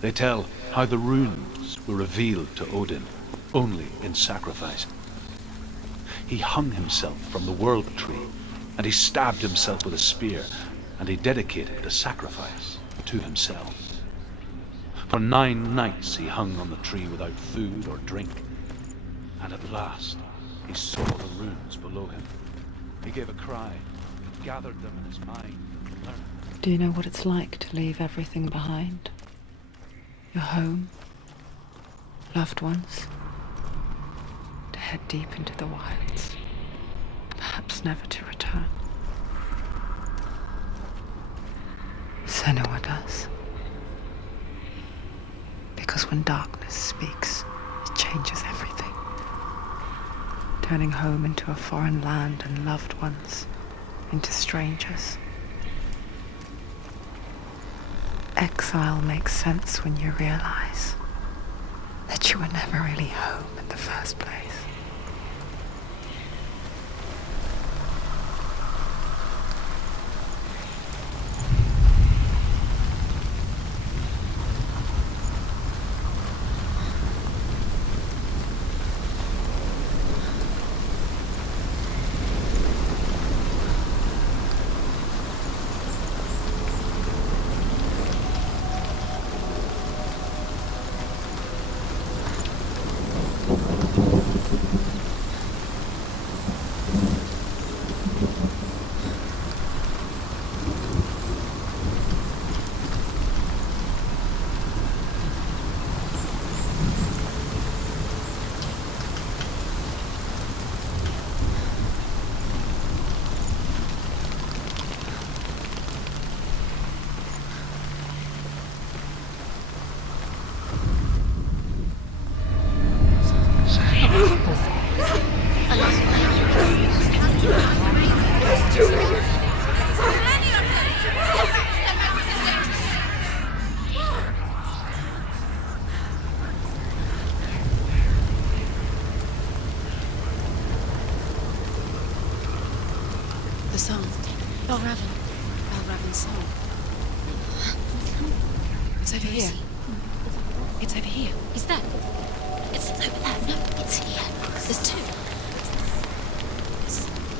They tell how the runes were revealed to Odin only in sacrifice. He hung himself from the world tree, and he stabbed himself with a spear, and he dedicated the sacrifice to himself. For 9 nights he hung on the tree without food or drink, and at last he saw the runes below him. He gave a cry, gathered them in his mind, and learned. Do you know what it's like to leave everything behind? Your home, loved ones, to head deep into the wilds, perhaps never to return. Senua does. Because when darkness speaks, it changes everything, turning home into a foreign land and loved ones into strangers. Exile makes sense when you realize that you were never really home in the first place. The song. Balraven's song. It's over here. It's over here. Is that? It's over there. No, it's here. There's 2.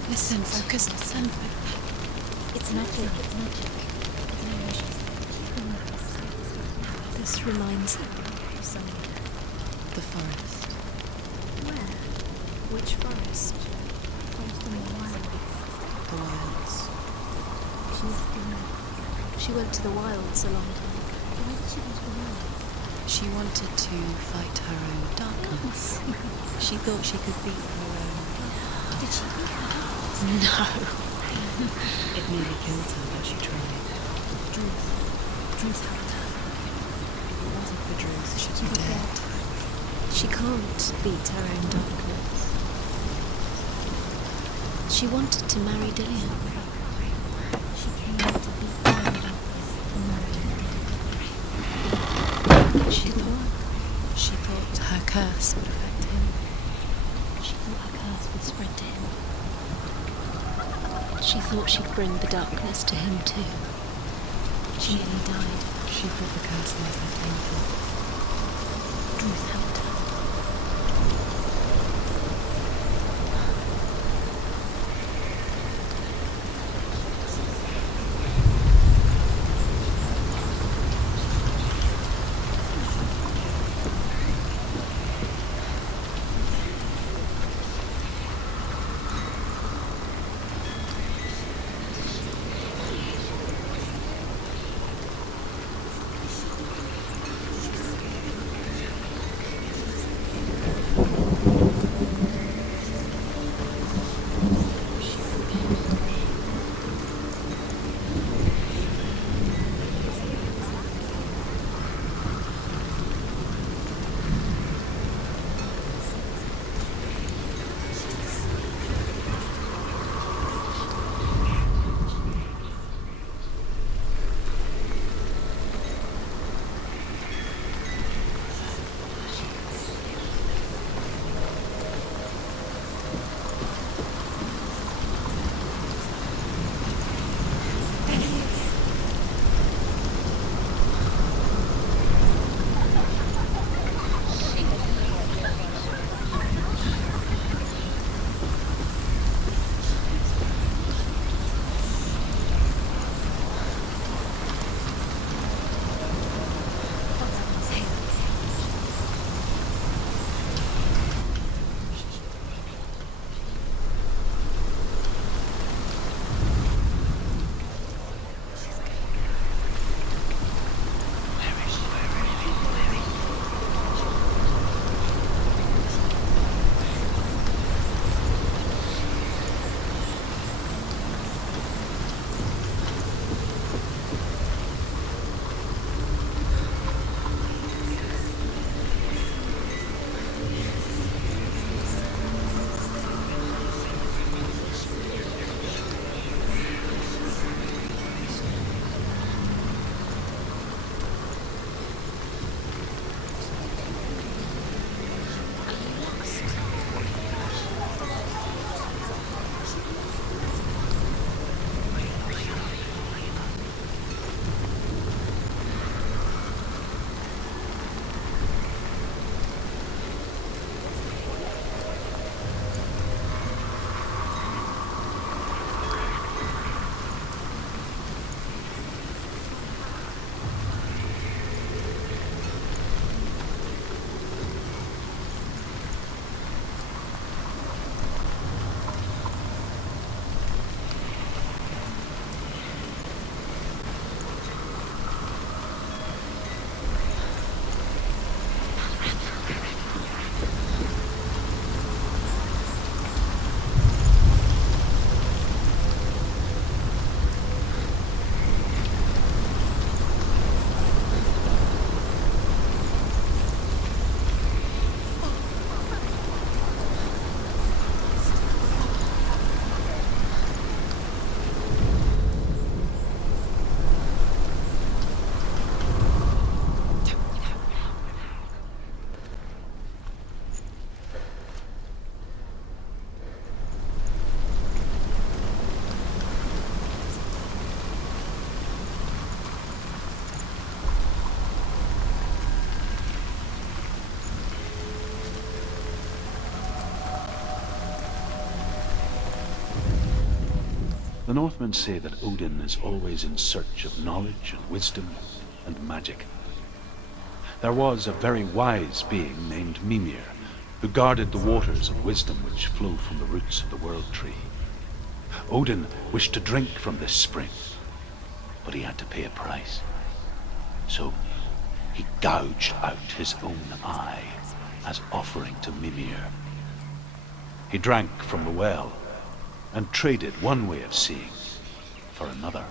Listen, focus, listen. It's magic. It's magic. This reminds her of something. The forest. Where? Which forest? Forest in the wild. The wilds. She went to the wilds a long time. Why did she go to the wilds? She wanted to fight her own darkness. She thought she could beat her own. Did she beat her heart? No. It nearly killed her, but she tried. Druth helped her. If it wasn't for Druth, she'd be dead. She can't beat her own darkness. She wanted to marry Dillian. She came to beat her own darkness and marry Dillian. She thought her curse would affect him. She thought her curse would spread to him. She thought she'd bring the darkness to him too. She nearly died. She thought the curse was that painful. Druth helped her. The Northmen say that Odin is always in search of knowledge and wisdom and magic. There was a very wise being named Mimir, who guarded the waters of wisdom which flow from the roots of the World Tree. Odin wished to drink from this spring, but he had to pay a price. So he gouged out his own eye as offering to Mimir. He drank from the well and traded one way of seeing for another.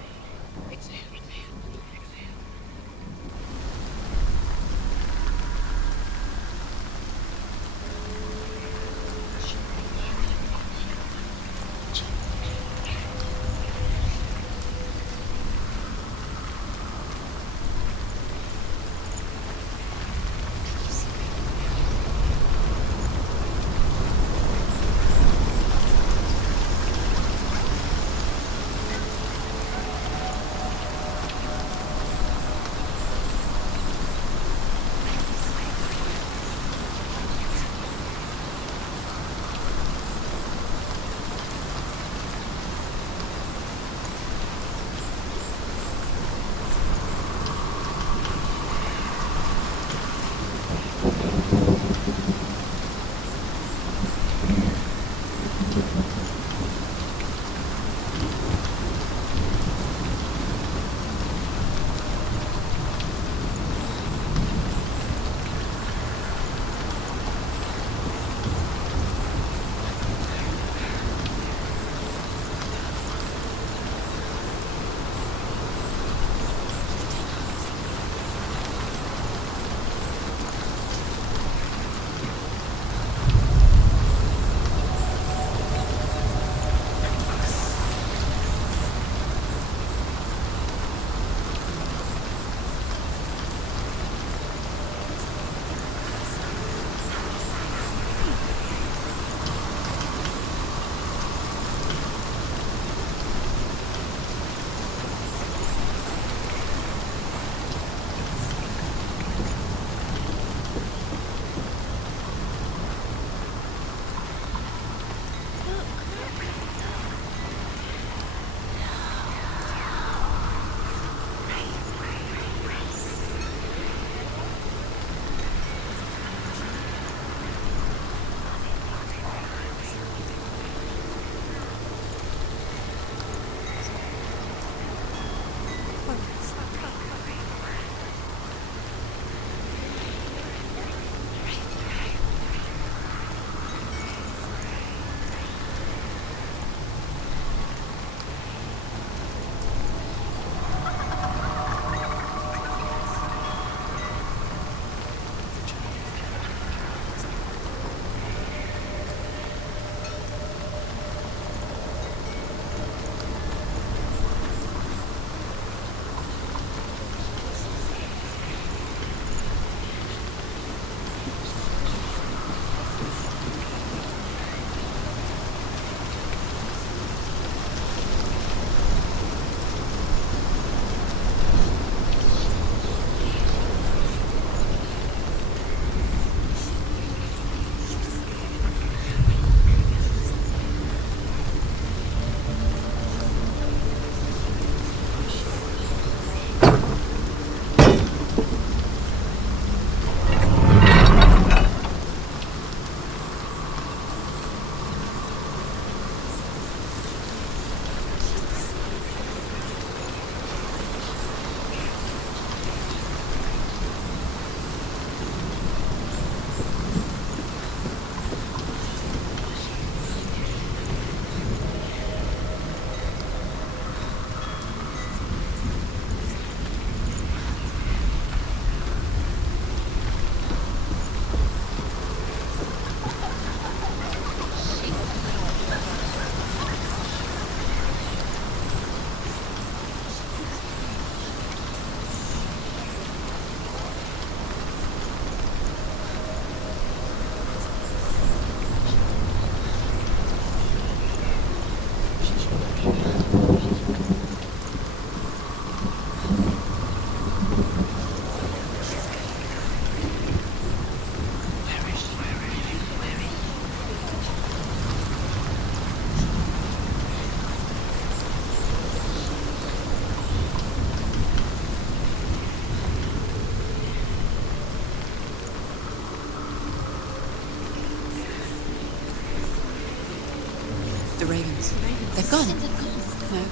ravens. They've gone. No,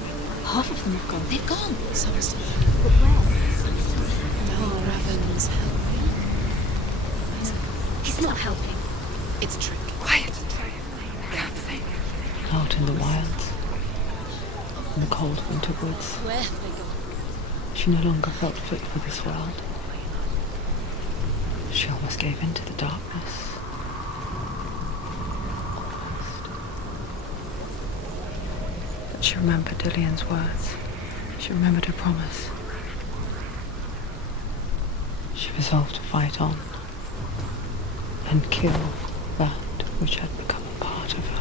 half of them have gone. They've gone. Some are still. But where? No, ravens. He's not helping. It's a trick. Quiet. I can't think. Out in the wilds, in the cold winter woods, Where have they gone? she no longer felt fit for this world. She almost gave in to the darkness. But she remembered Dillian's words. She remembered her promise. She resolved to fight on and kill that which had become a part of her.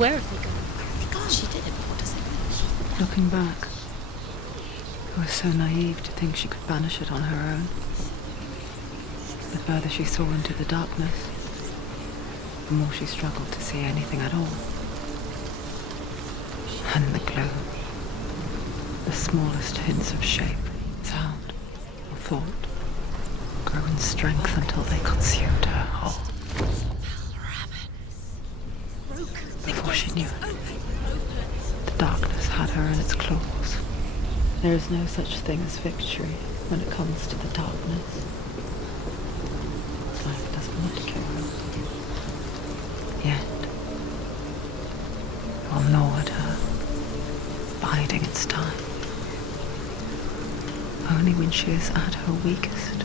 Where have they gone? She did it, but what does it mean? Looking back, I was so naive to think she could banish it on her own. The further she saw into the darkness, the more she struggled to see anything at all. And the gloom, the smallest hints of shape, sound, or thought, grew in strength until they consumed her whole. Before she knew it, the darkness had her in its claws. There is no such thing as victory when it comes to the darkness. Life doesn't want to kill her. Yet, it will gnaw at her, biding its time. Only when she is at her weakest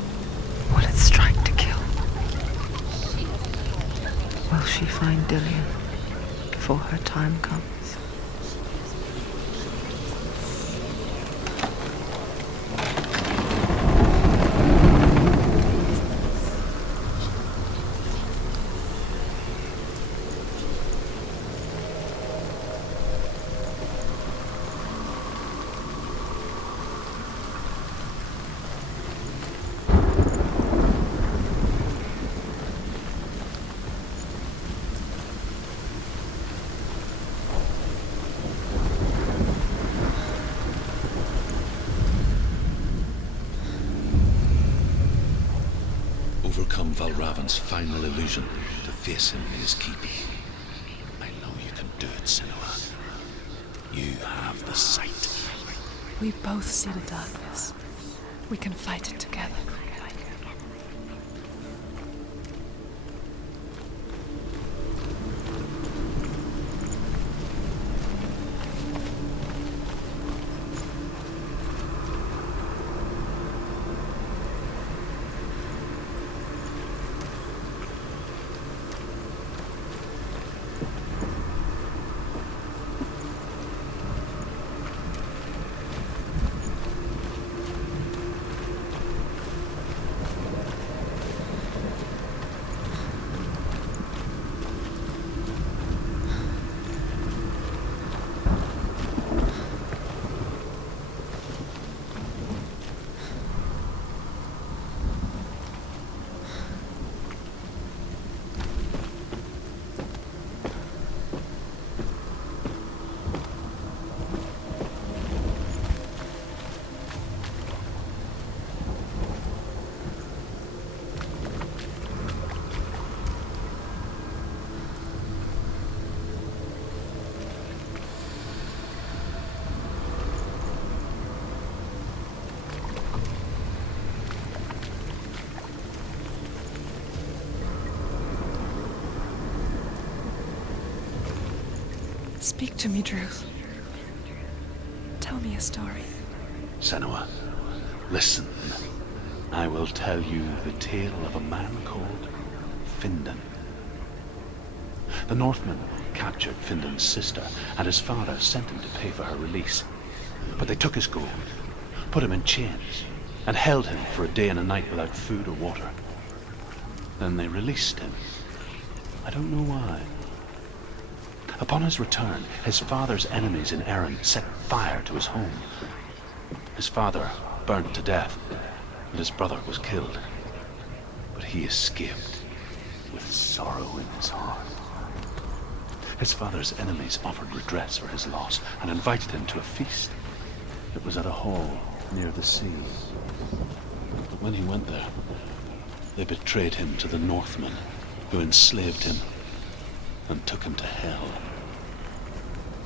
will it strike to kill. Will she find Dillian before her time comes? Overcome Valravan's final illusion to face him in his keep. I know you can do it, Senua. You have the sight. We both see the darkness. We can fight it together. Speak to me, Druth. Tell me a story. Senua, listen. I will tell you the tale of a man called Findan. The Northmen captured Findan's sister, and his father sent him to pay for her release. But they took his gold, put him in chains, and held him for a day and a night without food or water. Then they released him. I don't know why. Upon his return, his father's enemies in Erin set fire to his home. His father burnt to death, and his brother was killed. But he escaped with sorrow in his heart. His father's enemies offered redress for his loss and invited him to a feast. It was at a hall near the sea. But when he went there, they betrayed him to the Northmen, who enslaved him and took him to hell.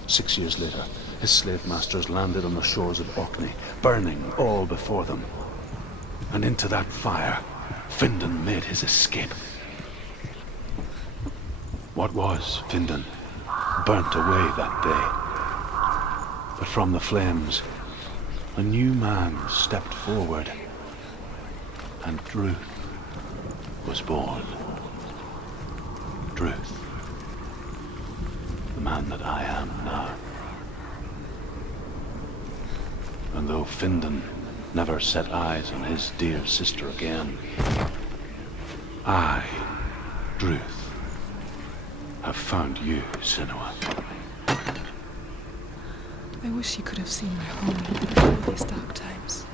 6 years later, his slave masters landed on the shores of Orkney, burning all before them. And into that fire, Findan made his escape. What was Findan burnt away that day. But from the flames, a new man stepped forward, and Druth was born. Druth. The man that I am now. And though Findan never set eyes on his dear sister again, I, Druth, have found you, Senua. I wish you could have seen my home before these dark times.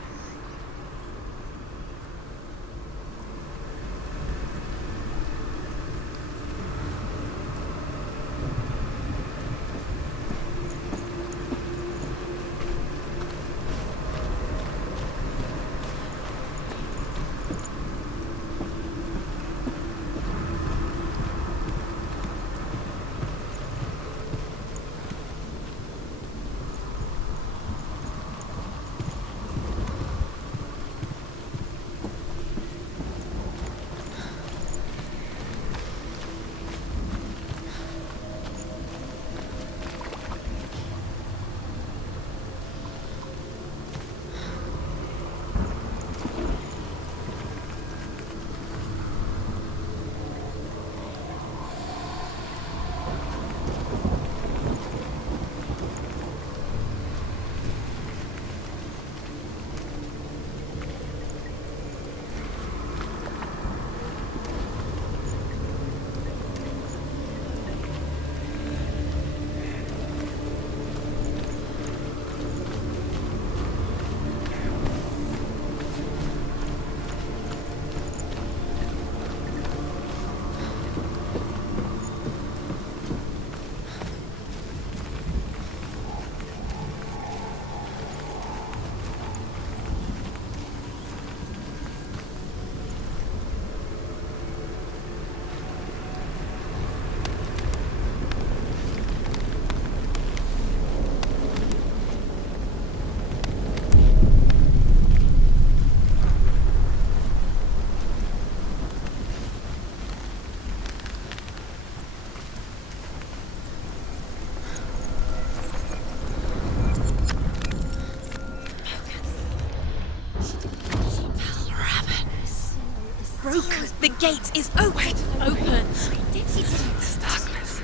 The gate is open. Open. This darkness.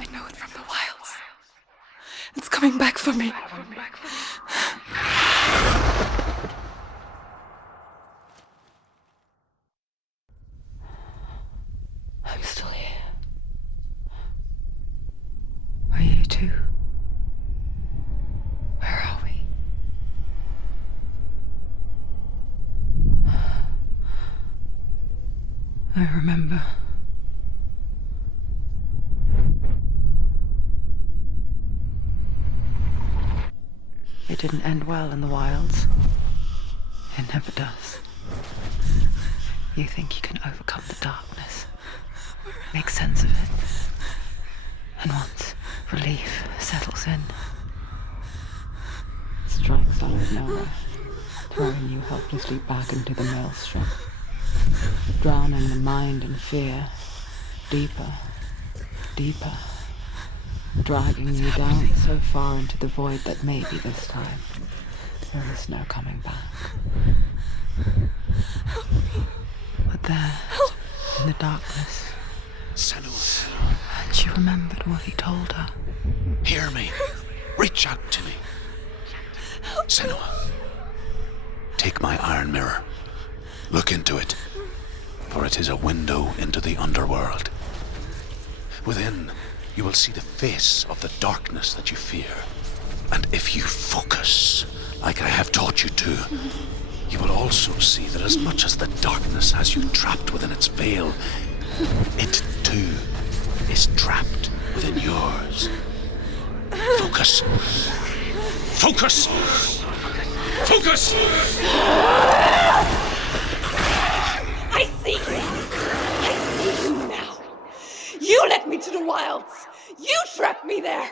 I know it from the wilds. It's coming back for me. I'm still here. Are you too? Where are we? I remember. It didn't end well in the wilds. It never does. You think you can overcome the darkness, make sense of it, and once relief settles in, it strikes out of nowhere, throwing you helplessly back into the maelstrom, drowning the mind in fear, deeper, deeper, dragging you down so far into the void that maybe this time there is no coming back. But there, in the darkness, Senua, and she remembered what he told her. hear me. Reach out to me. Senua, take my iron mirror. Look into it, for it is a window into the underworld. Within, you will see the face of the darkness that you fear. And if you focus, like I have taught you to, you will also see that as much as the darkness has you trapped within its veil, it too is trapped within yours. Focus. Focus! Focus! I see you! I see you now! You led me to the wilds! You trapped me there!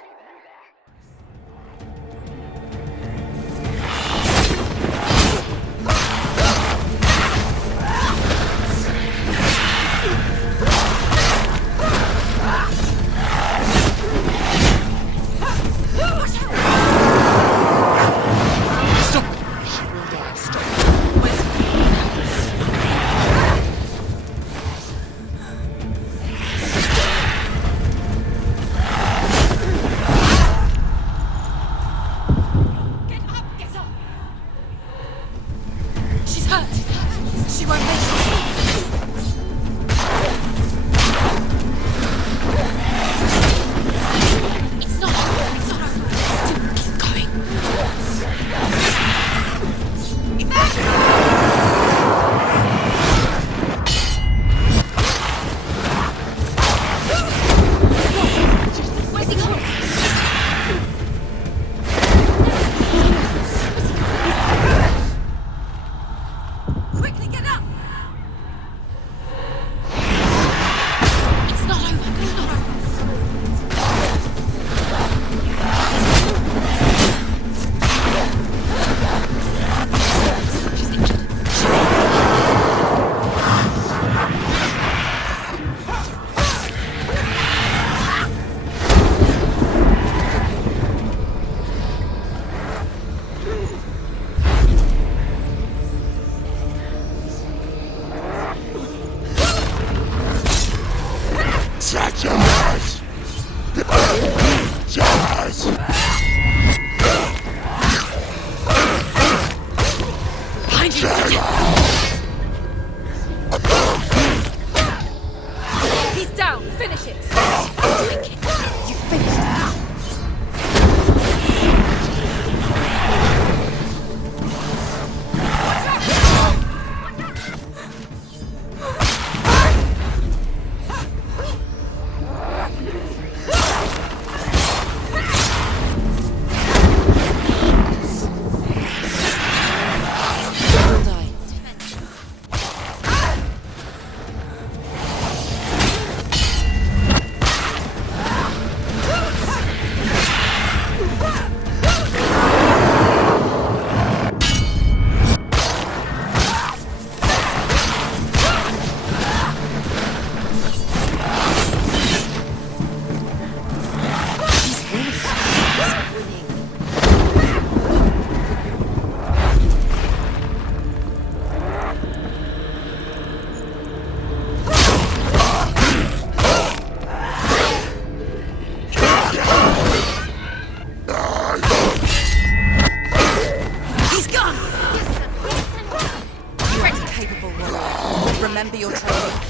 your training.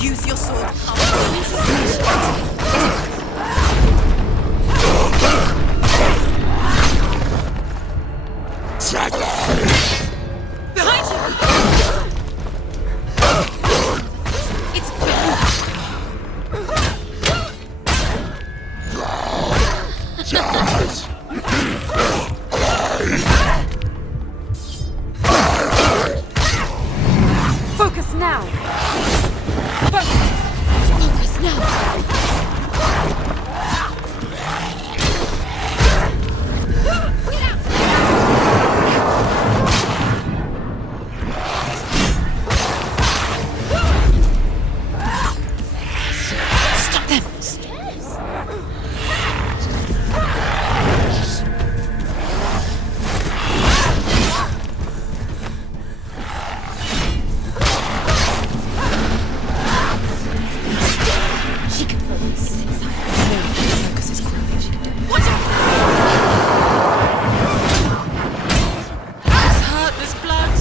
Use your sword. Behind you! It's Focus now! Focus now. Stop them! She can focus inside. Focus is cruel. She can do it. Watch out! There's hurt, there's blood.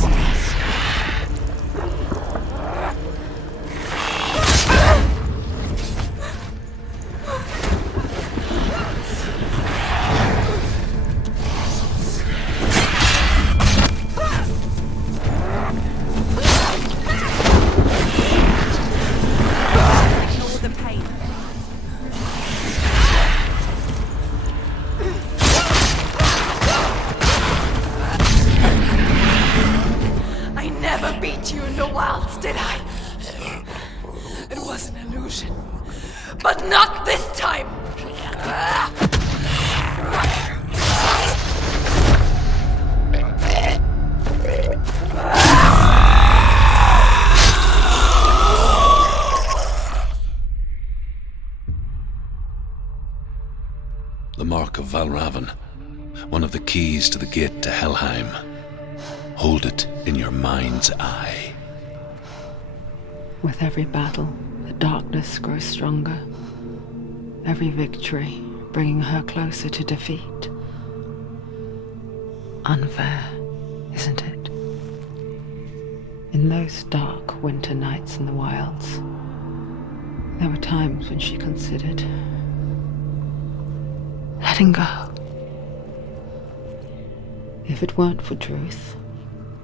Ignore the pain. I never beat you in the wilds, did I? It was an illusion. But not this time! The Mark of Valravan, one of the keys to the gate to Helheim. Hold it in your mind's eye. With every battle, the darkness grows stronger. Every victory bringing her closer to defeat. Unfair, isn't it? In those dark winter nights in the wilds, there were times when she considered letting go. If it weren't for Truth,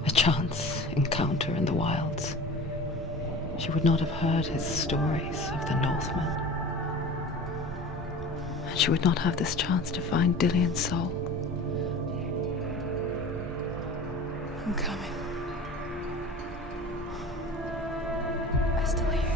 a chance encounter in the wilds, she would not have heard his stories of the Northmen. And she would not have this chance to find Dillion's soul. I'm coming. I still hear you.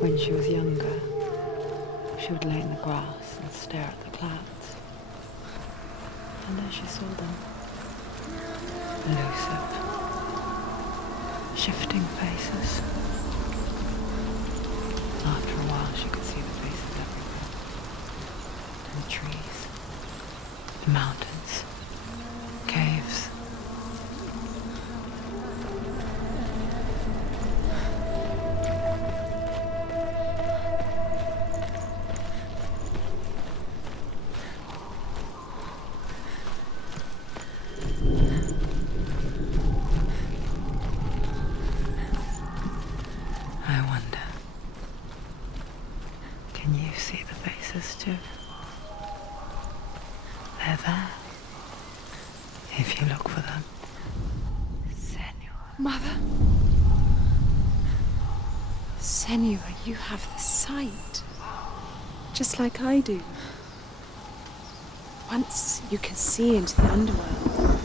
When she was younger, she would lay in the grass and stare at the clouds. And as she saw them, elusive, shifting faces. After a while, she could see the faces everywhere. And the trees, the mountains, caves. I wonder, can you see the faces too? They're there, if you look for them. Senua. Mother. Senua, you have the sight. Just like I do. Once you can see into the underworld.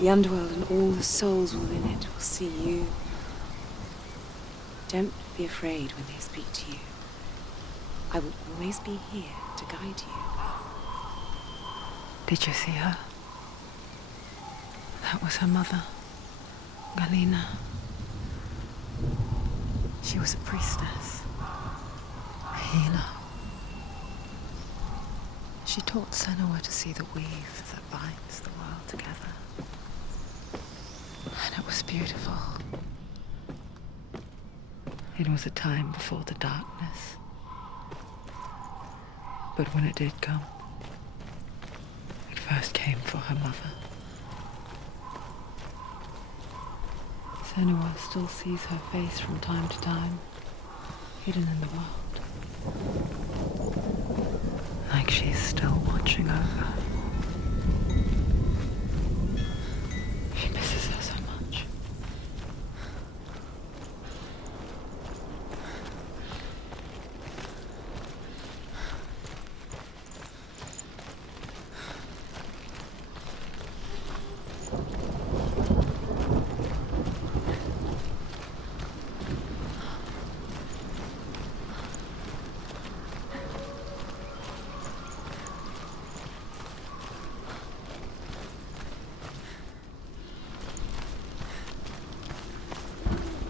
The underworld and all the souls within it will see you. Don't be afraid when they speak to you. I will always be here to guide you. Did you see her? That was her mother, Galina. She was a priestess, a healer. She taught Senua to see the weave that binds the world together. And it was beautiful. It was a time before the darkness. But when it did come, it first came for her mother. Senua still sees her face from time to time, hidden in the world. Like she's still watching over. She misses her so much.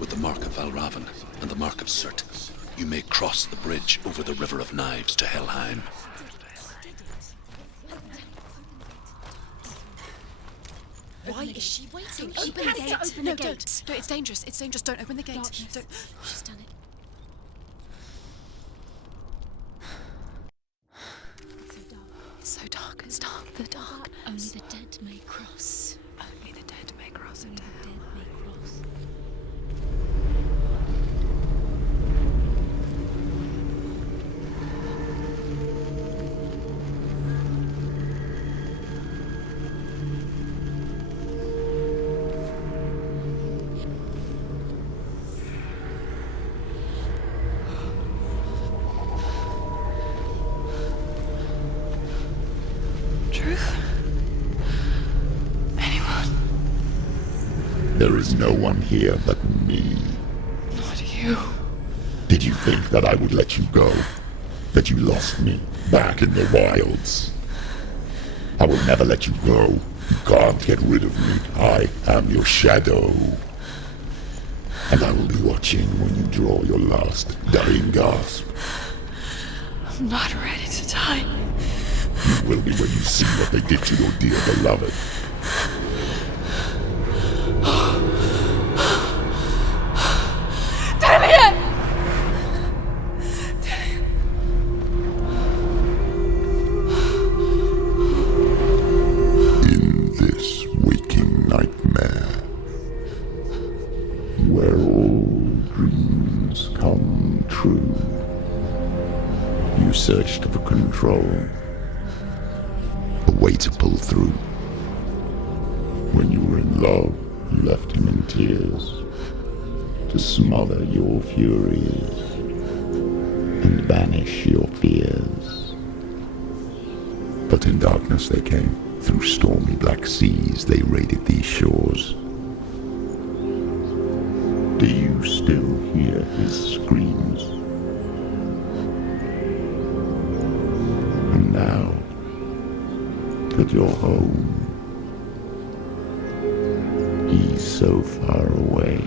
With the mark of Valravan and the mark of Surt, you may cross the bridge over the River of Knives to Helheim. Why is she waiting? Open the gate. Open the gate. No, it's dangerous. It's dangerous. Don't open the gate. Don't. She's done it. It's so dark. It's dark. The dark. Only the dead may cross. Only the dead may cross Only into the hell. dead may cross. Truth? Anyone? There is no one here but me. Not you. Did you think that I would let you go? That you lost me back in the wilds? I will never let you go. You can't get rid of me. I am your shadow. And I will be watching when you draw your last dying gasp. I'm not ready to die. You will be when you see what they did to your dear beloved. In this waking nightmare, where all dreams come true, you searched for control, a way to pull through. When you were in love, you left him in tears to smother your furies and banish your fears. But in darkness they came, through stormy black seas they raided these shores. Do you still hear his screams? And now that you're home, he's so far away.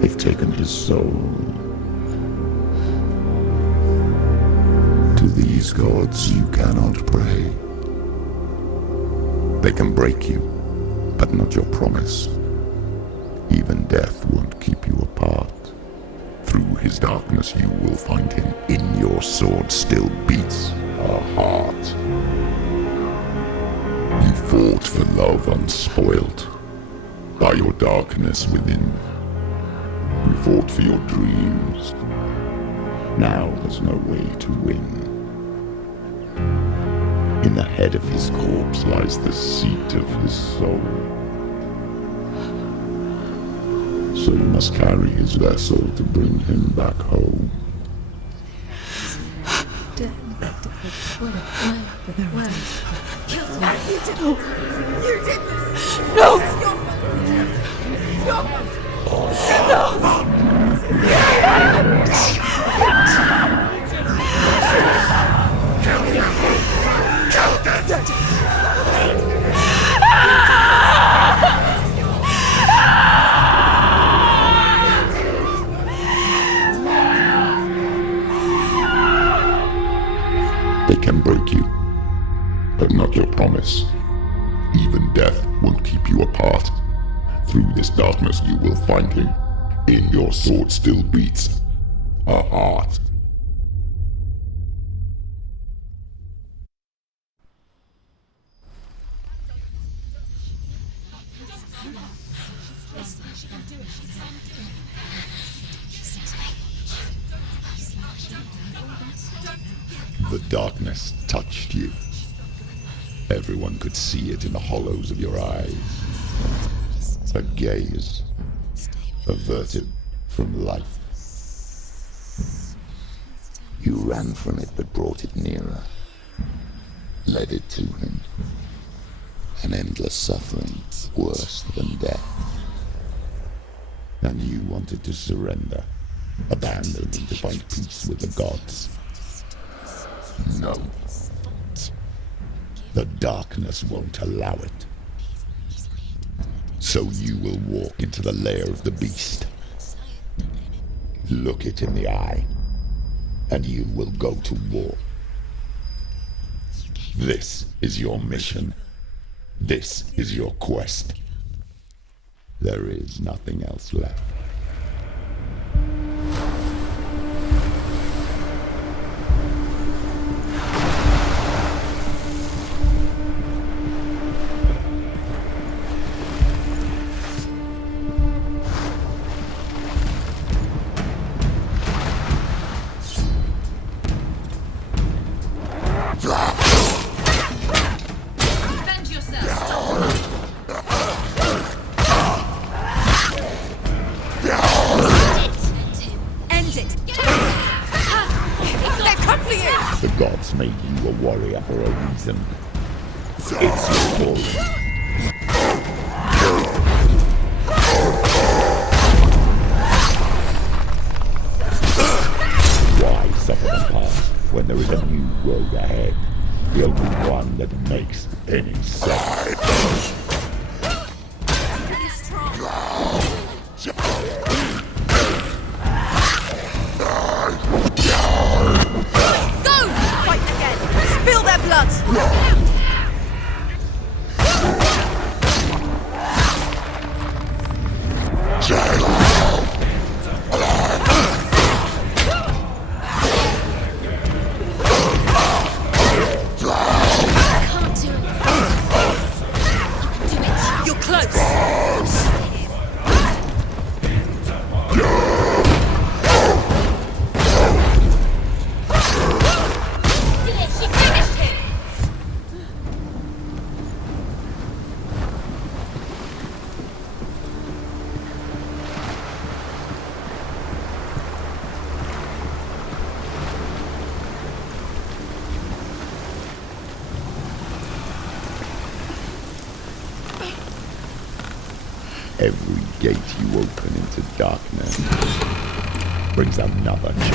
They've taken his soul. To these gods you cannot pray. They can break you, but not your promise. Even death won't keep you apart. Through his darkness you will find him. In your sword still beats a heart. You fought for love unspoilt by your darkness within. You fought for your dreams. Now there's no way to win. In the head of his corpse lies the seat of his soul. So you must carry his vessel to bring him back home. No! through this darkness, you will find him. In your sword still beats a heart. The darkness touched you. Everyone could see it in the hollows of your eyes. A gaze averted from life. You ran from it but brought it nearer. Led it to him. An endless suffering worse than death. And you wanted to surrender. Abandon and to find peace with the gods. No. The darkness won't allow it. So you will walk into the lair of the beast. Look it in the eye, and you will go to war. This is your mission. This is your quest. There is nothing else left. The gods made you a warrior for a reason. It's your calling. Why suffer the past when there is a new road ahead? The only one that makes any sense. Spill their blood! You're close! Every gate you open into darkness brings another change.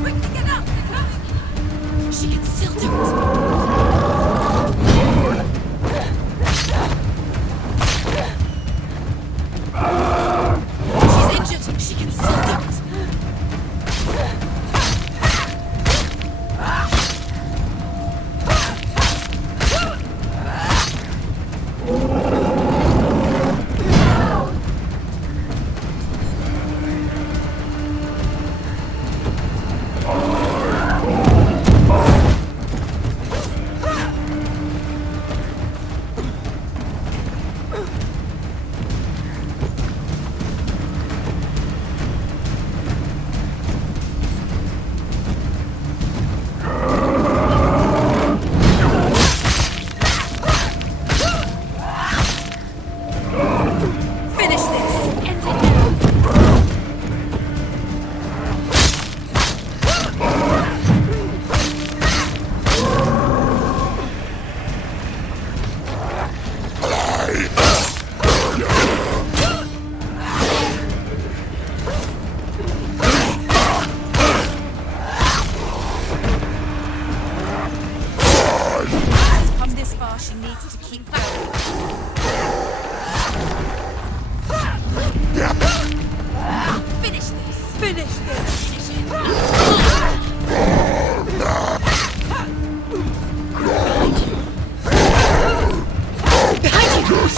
Quickly get up! They're coming! She can still do it! She can still do it. finish this! Behind you!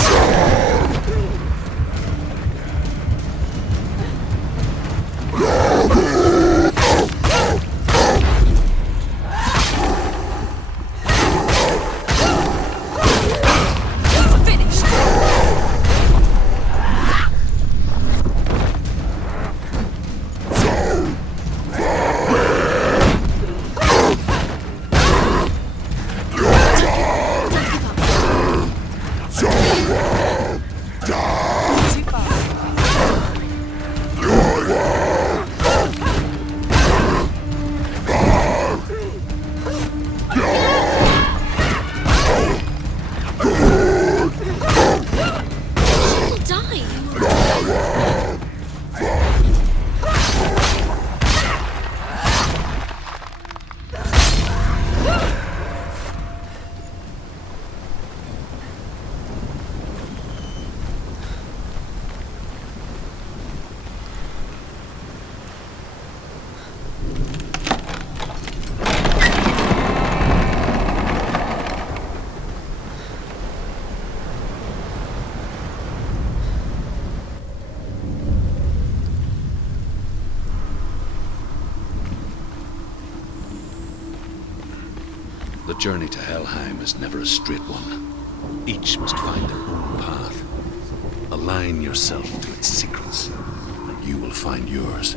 The journey to Helheim is never a straight one. Each must find their own path. Align yourself to its secrets, and you will find yours.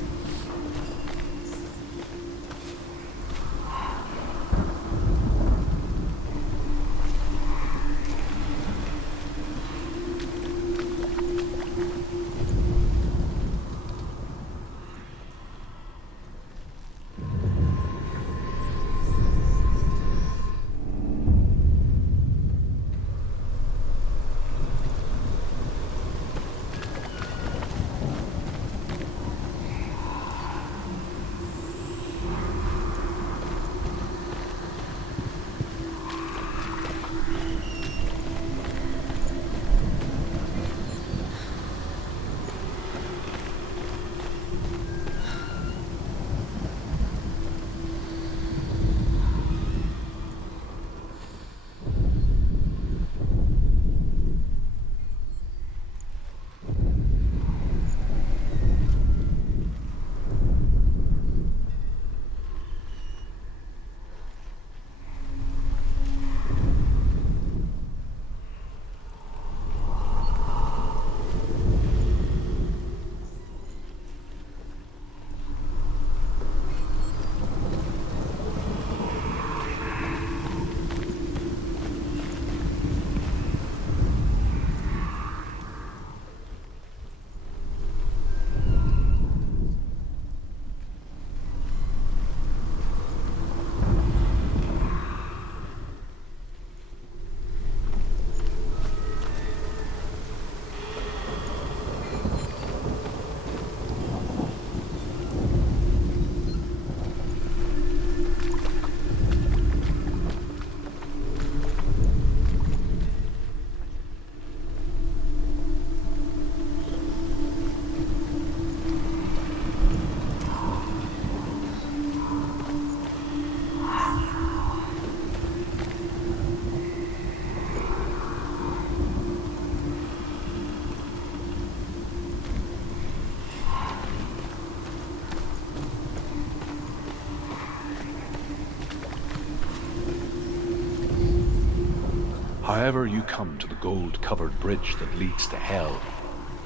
However you come to the gold-covered bridge that leads to Hell,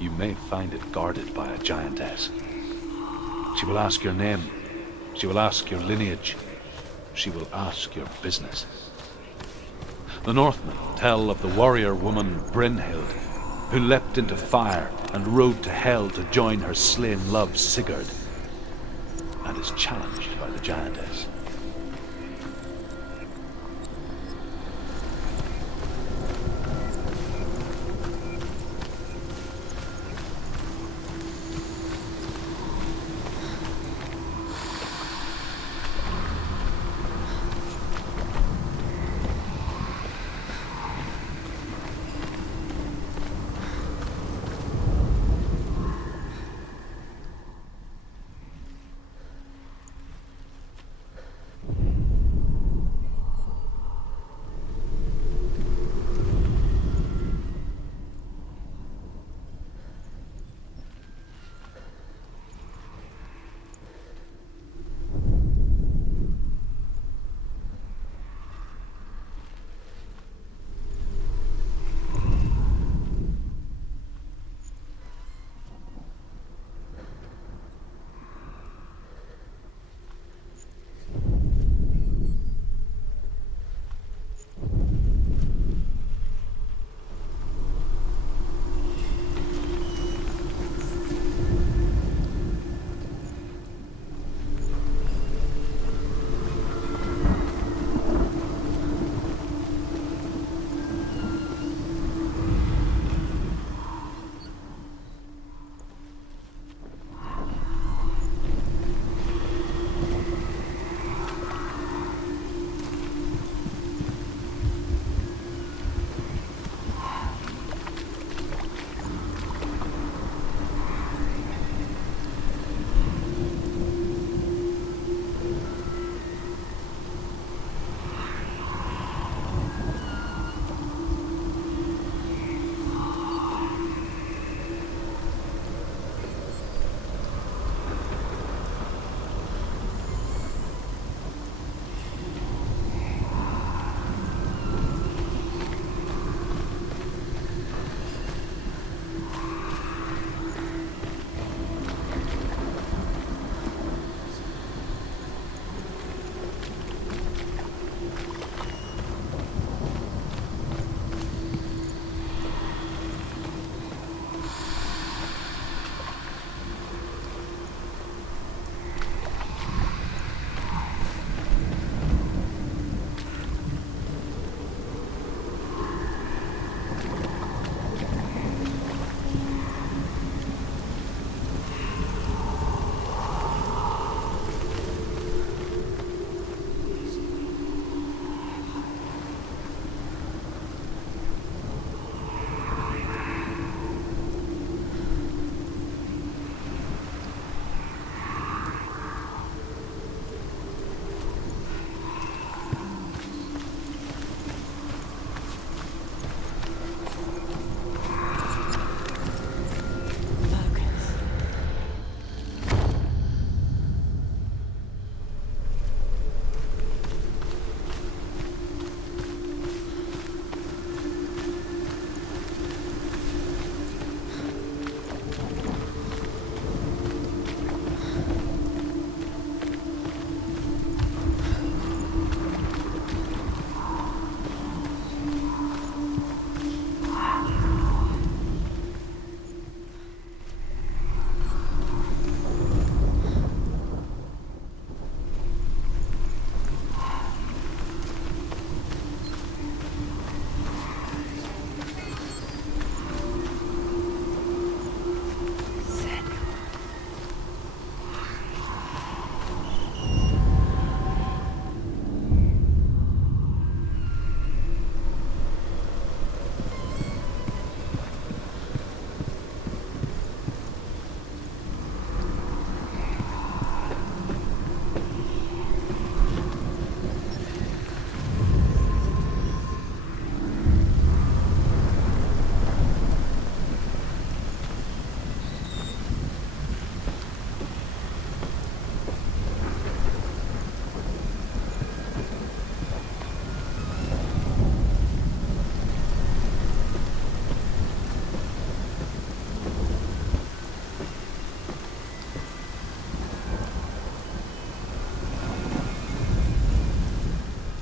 you may find it guarded by a giantess. She will ask your name. She will ask your lineage. She will ask your business. The Northmen tell of the warrior woman Brynhild, who leapt into fire and rode to Hell to join her slain love Sigurd, and is challenged by the giantess.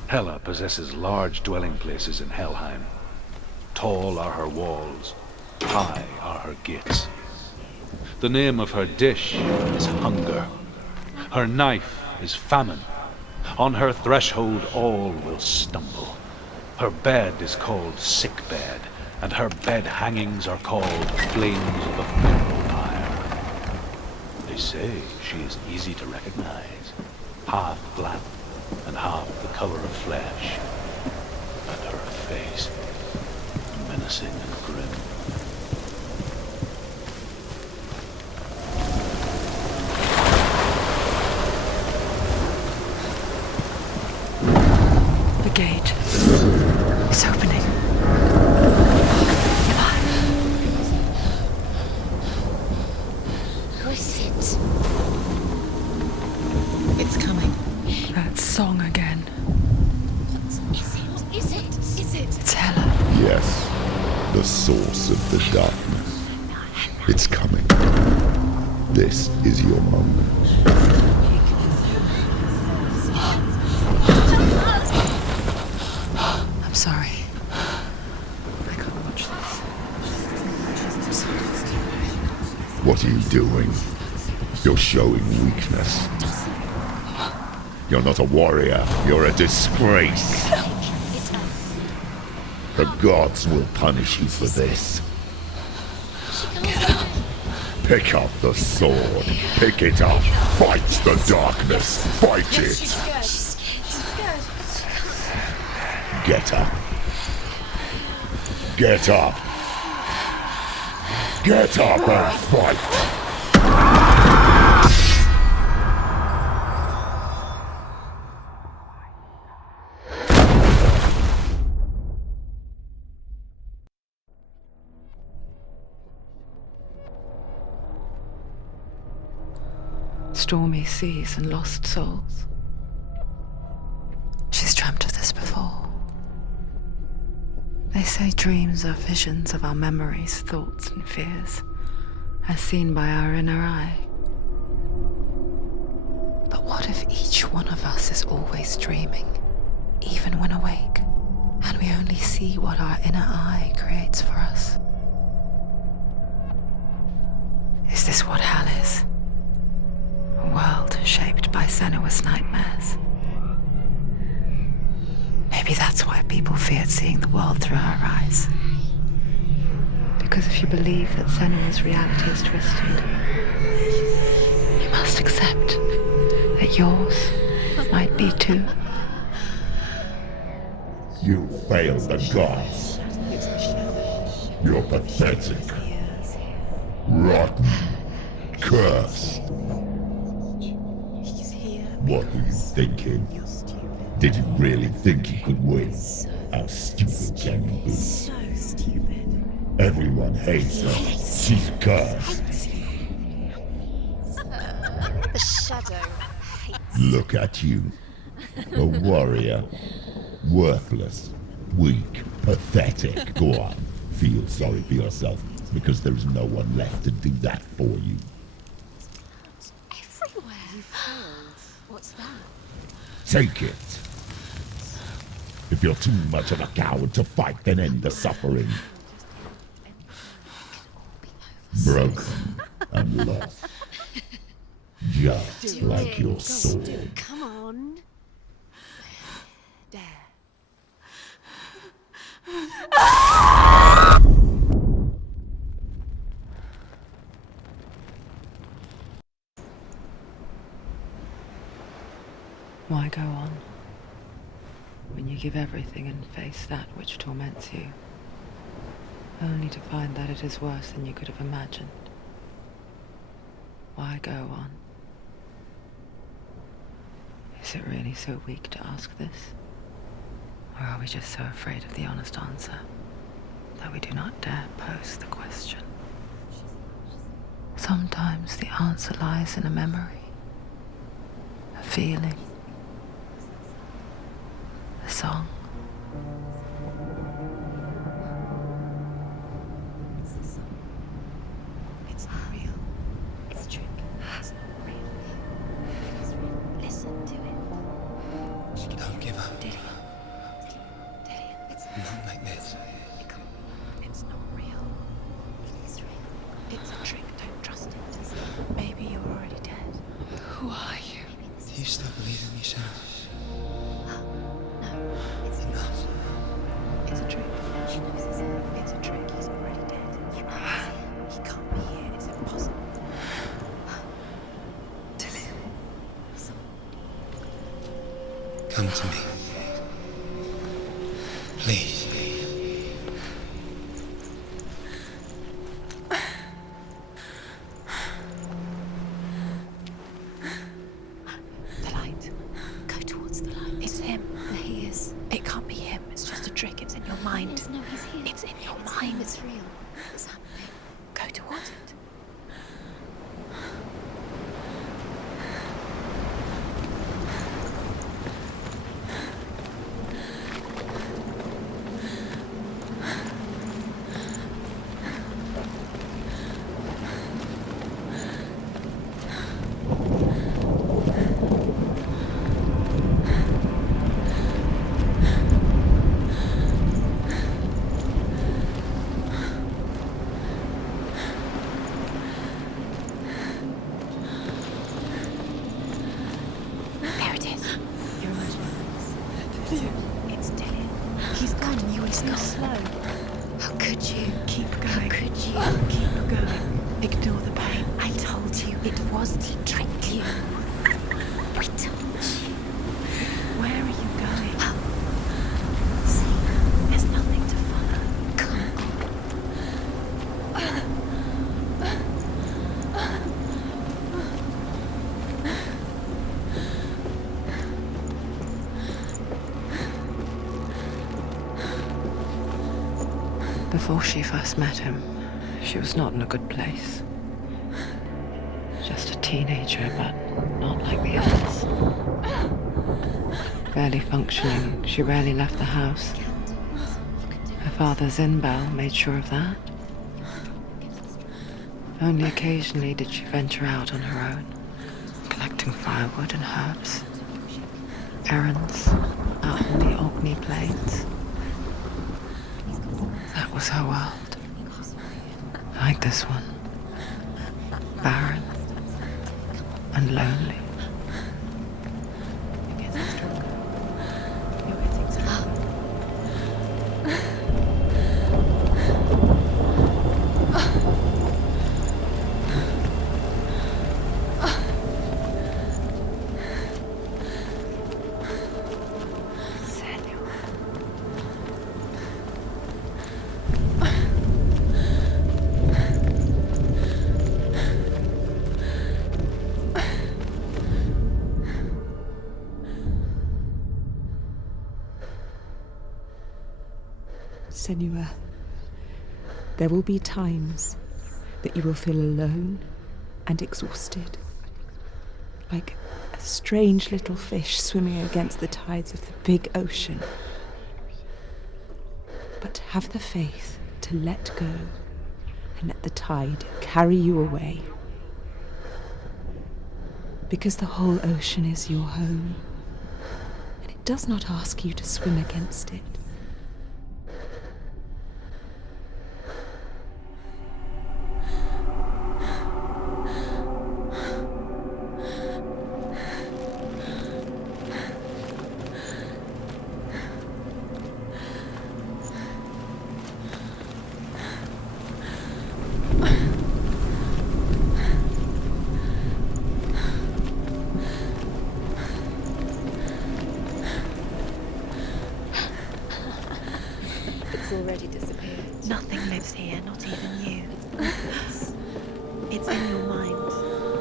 Hela possesses large dwelling places in Helheim. Tall are her walls, high are her gates. The name of her dish is hunger. Her knife is famine. On her threshold all will stumble. Her bed is called sick bed, and her bed hangings are called flames of a funeral pyre. They say she is easy to recognize, half black and half the color of flesh, and her face menacing and grim. The gate is opening. Who is it? It's coming. That song again. Is it? It's Hela. Yes, the source of the darkness. It's coming. This is your moment. I'm sorry. I can't watch this. What are you doing? You're showing weakness. You're not a warrior. You're a disgrace. The gods will punish you for this. Pick up the sword. Pick it up. Fight the darkness. Fight it. Get up. Get up. Get up and fight. Stormy seas and lost souls. She's dreamt of this before. They say dreams are visions of our memories, thoughts and fears, as seen by our inner eye. But what if each one of us is always dreaming, even when awake, and we only see what our inner eye creates for us? Is this what hell is? A world shaped by Senua's nightmares. Maybe that's why people feared seeing the world through her eyes. Because if you believe that Senua's reality is twisted, you must accept that yours might be too. You failed the gods. You're pathetic. Rotten. Cursed. What were you thinking? Did you really think you could win? How stupid can you be? So stupid. Everyone hates her. She's cursed. The shadow hates. Look at you. A warrior. Worthless. Weak. Pathetic. Go on. Feel sorry for yourself, because there is no one left to do that for you. Everywhere. You failed. What's that? Take it. If you're too much of a coward to fight, then end the suffering. Broken and lost. Just like your sword. Come on. There. Why go on when you give everything and face that which torments you, only to find that it is worse than you could have imagined? Why go on? Is it really so weak to ask this? Or are we just so afraid of the honest answer that we do not dare pose the question? Sometimes the answer lies in a memory, a feeling, a song. It's not real. It's a trick. It's not real. It's real. Listen to it. Don't give up. Did he? Not like this. It's not real. It is real. It's a trick. Don't trust it. Maybe you're already dead. Who are you? Do you still believe in me, Senua? No, it's Enough. It's a trick. She knows it's It's a trick. He's already dead. You know it's He can't be here. It's impossible. Come to me. Please. The light. Go towards the light. It's him. There he is. It can't be him. It's just a trick. It's in your mind. Yes, no, he's here. It's in your It's mind. him, it's real. It's happening. Go towards it. There it is. Your imagination. It's Dillian. He's gone. You were too slow. How could you? Keep going. How could you? Keep going. Ignore the pain. I told you it was to trick you. We told you. Where are you going? See, There's nothing to follow. come on. Before she first met him, she was not in a good place. Just a teenager, but not like the others. Barely functioning, she rarely left the house. Her father's in-bell made sure of that. Only occasionally did she venture out on her own, collecting firewood and herbs. Errands out in the Orkney Plains. That was her world. Like this one. Barren and lonely. You're getting stronger. You're getting stronger. Senua. Senua, there will be times that you will feel alone and exhausted, like a strange little fish swimming against the tides of the big ocean. But have the faith to let go and let the tide carry you away. Because the whole ocean is your home, and it does not ask you to swim against it. It's already disappeared. Nothing lives here, not even you. It's in your mind.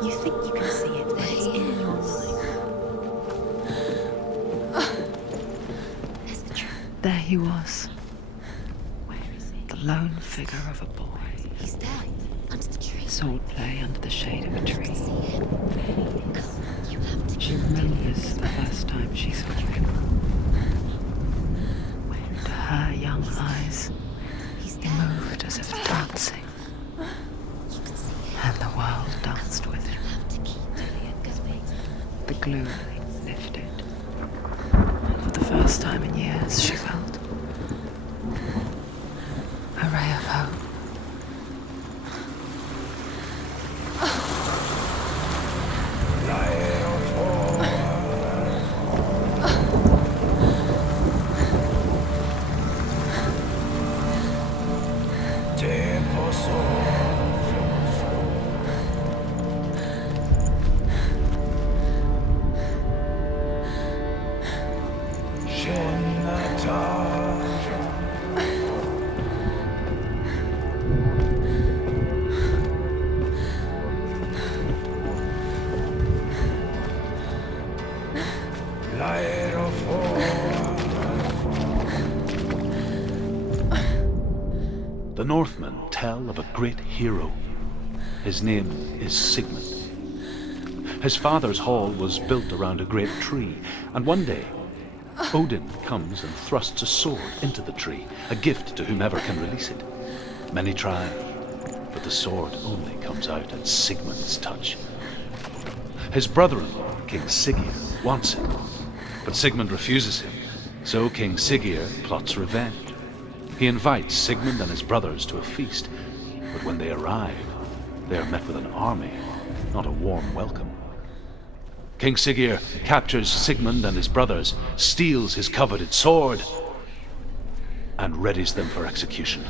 You think you can see it, but it's in your mind. There's the truth. There he was, Where is he? the lone figure of a boy. He's there, under the tree. Sword play under the shade of a tree. See him. Come, you have to She remembers the first time she saw him. To her young eyes, He's he there. moved as if dancing, You can see him. and the world danced with him. You have to keep doing it, because we The glue lifted. And for the first time in years, she felt Northmen tell of a great hero. His name is Sigmund. His father's hall was built around a great tree, and one day, Odin comes and thrusts a sword into the tree, a gift to whomever can release it. Many try, but the sword only comes out at Sigmund's touch. His brother-in-law, King Siggeir, wants it, but Sigmund refuses him, so King Siggeir plots revenge. He invites Sigmund and his brothers to a feast, but when they arrive, they are met with an army, not a warm welcome. King Siggeir captures Sigmund and his brothers, steals his coveted sword, and readies them for execution.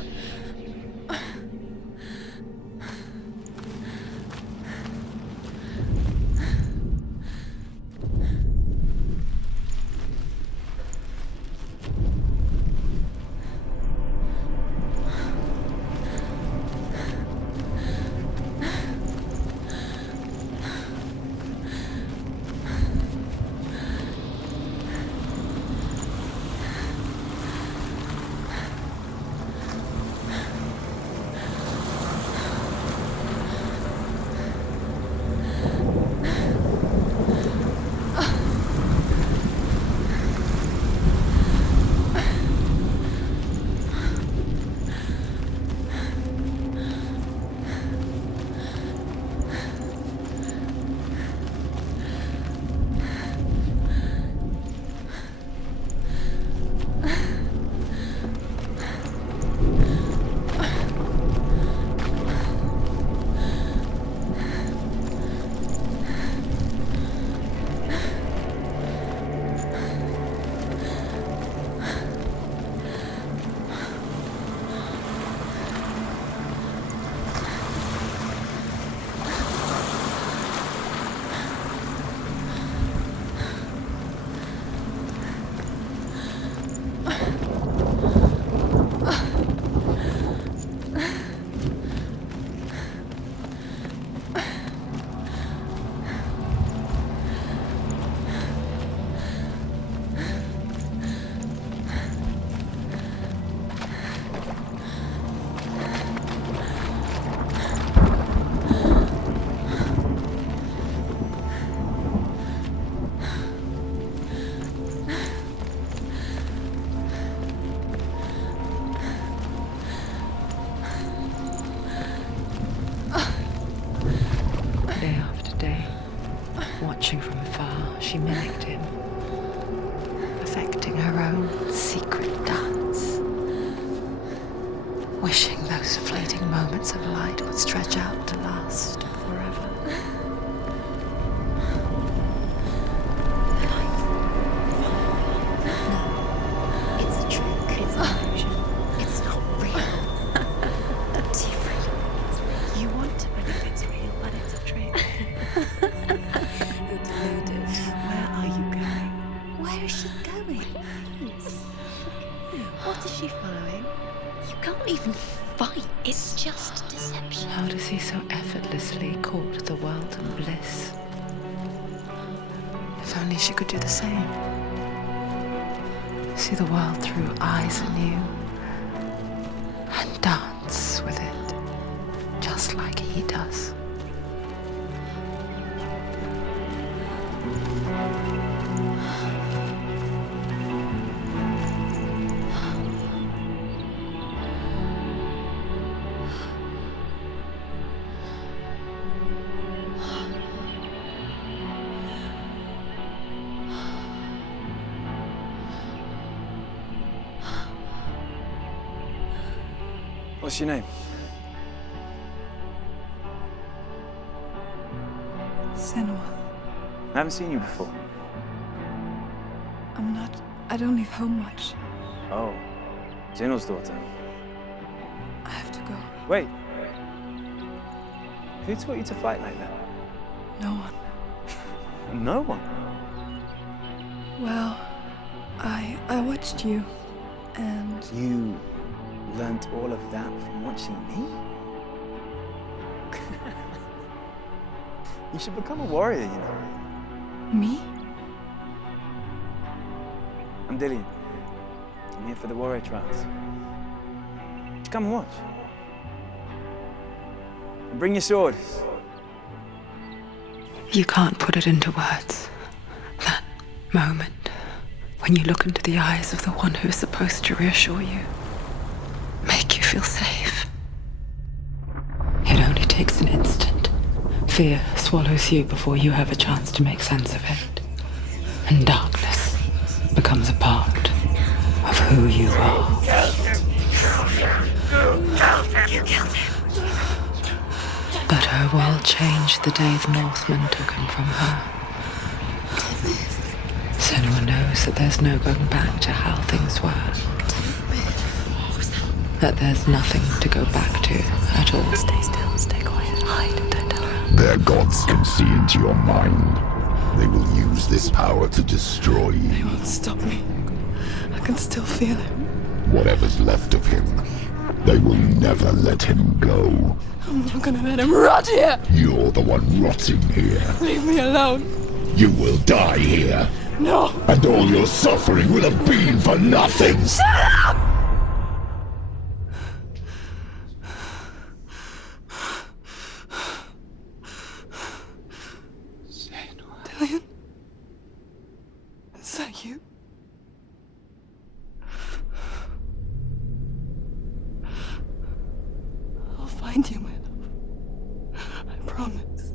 Watching from afar, she mimicked him, perfecting her own secret dance, wishing those fleeting moments of light would stretch out to last forever. No, it's a trick. It's an illusion. It's not real. Do you really? You want to believe it's real, but it's a trick. You're deluded. Where are you going? Where is she going? What is she following? You can't even fight. It's just deception. How does he so effortlessly court the world and bliss? If only she could do the same. See the world through eyes anew and dance with it, just like he does. What's your name? Senua. I haven't seen you before. I don't leave home much. Oh, Jinnel's daughter. I have to go. Wait. Who taught you to fight like that? No one. No one. Well, I watched you, and You learnt all of that from watching me? You should become a warrior, you know. me? I'm Dillian. I'm here for the warrior trials. Come and watch. Bring your sword. You can't put it into words. That moment when you look into the eyes of the one who's supposed to reassure you, make you feel safe. It only takes an instant. Fear swallows you before you have a chance to make sense of it. And darkness becomes a part of who you are. You killed him. But her world changed the day the Northmen took him from her. Senua knows that there's no going back to how things were. That there's nothing to go back to at all. Stay still, stay quiet, hide, don't tell her. Their gods can see into your mind. They will use this power to destroy They you. won't stop me. I can still feel him. Whatever's left of him, they will never let him go. I'm not gonna let him rot here. You're the one rotting here. Leave me alone. You will die here. No. And all your suffering will have been for nothing. Shut up! Dillion? Is that you? I'll find you, my love. I promise.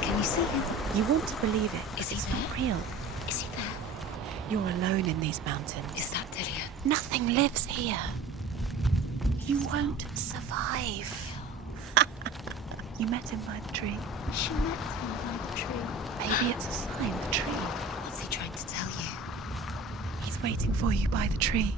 Can you see him? You want to believe it. Is he not real? Is he there? You're alone in these mountains. Is that Dillion? Nothing lives here. You won't survive. You met him by the tree. She met him by the tree. Maybe it's a sign, the tree. What's he trying to tell you? He's waiting for you by the tree.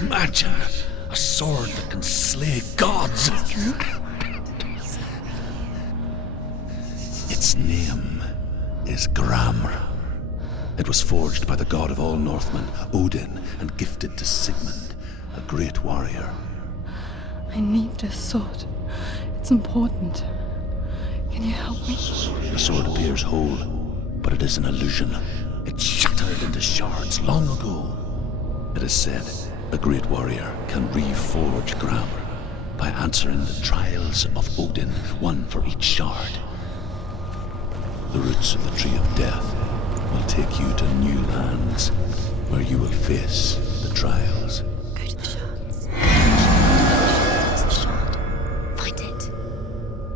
Imagine a sword that can slay gods. Its name is Gramr. It was forged by the god of all Northmen, Odin, and gifted to Sigmund, a great warrior. I need this sword. It's important. Can you help me? The sword appears whole, but it is an illusion. It shattered into shards long ago. It is said a great warrior can reforge Gramr by answering the trials of Odin, one for each shard. The roots of the Tree of Death will take you to new lands where you will face the trials. Go to the shards. What's the shard? Find it.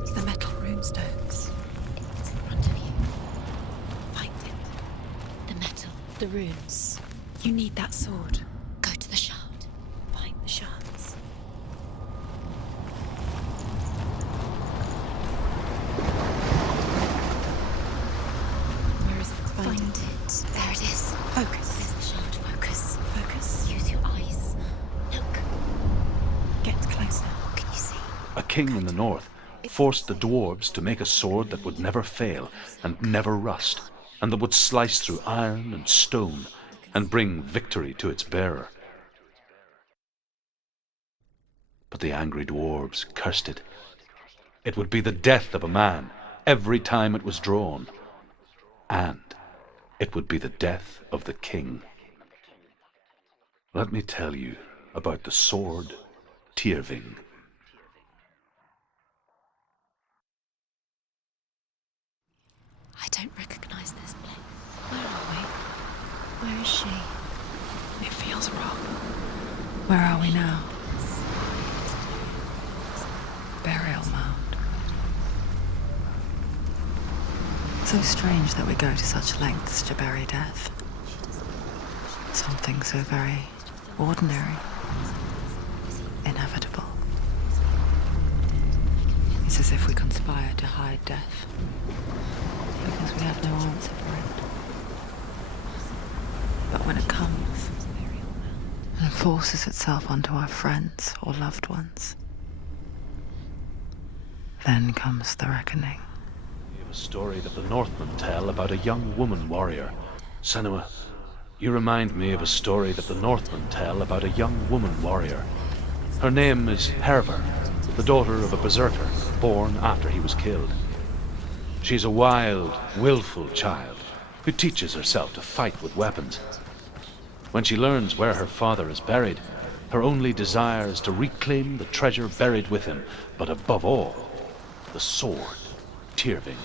It's the metal runestones. It's in front of you. Find it. The metal, the runes. You need that sword. Go to the shard. Find the shards. Where is it? Find it. There it is. Focus. king in the north forced the dwarves to make a sword that would never fail and never rust, and that would slice through iron and stone and bring victory to its bearer. But the angry dwarves cursed it. It would be the death of a man every time it was drawn, and it would be the death of the king. Let me tell you about the sword Tyrving. I don't recognize this place. Where are we? Where is she? It feels wrong. Where are we now? Burial mound. So strange that we go to such lengths to bury death. Something so very ordinary, inevitable. It's as if we conspire to hide death, because we have no answer for it. But when it comes, and forces itself onto our friends or loved ones, then comes the reckoning. We have a story that the Northmen tell about a young woman warrior. Senua, you remind me of a story that the Northmen tell about a young woman warrior. Her name is Hervor, the daughter of a berserker born after he was killed. She's a wild, willful child who teaches herself to fight with weapons. When she learns where her father is buried, her only desire is to reclaim the treasure buried with him, but above all, the sword Tyrving.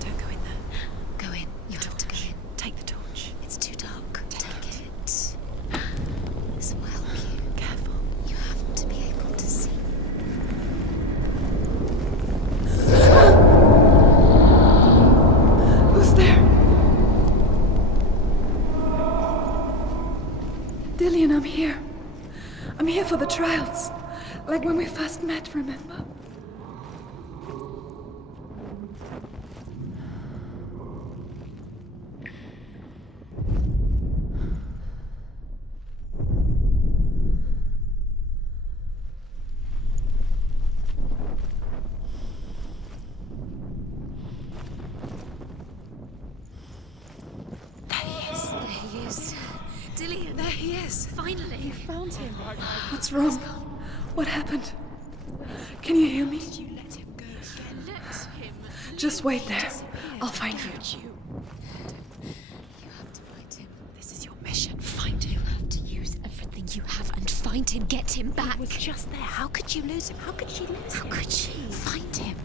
Don't go in there. Go in. You have to go in. Take the torch. It's too dark. Take it. This will help you. Careful. You have to be able to see. Who's there? Dillian, I'm here. I'm here for the trials. Like when we first met, remember? There he is. Dillian, there he is. Finally. You found him. What's wrong? What happened? Can you hear me? You let him go. Let him. Just wait there. I'll find you. You have to find him. This is your mission. Find him. You have to use everything you have and find him. Get him back. He was just there. How could you lose him? How could she lose him? How could she? Find him.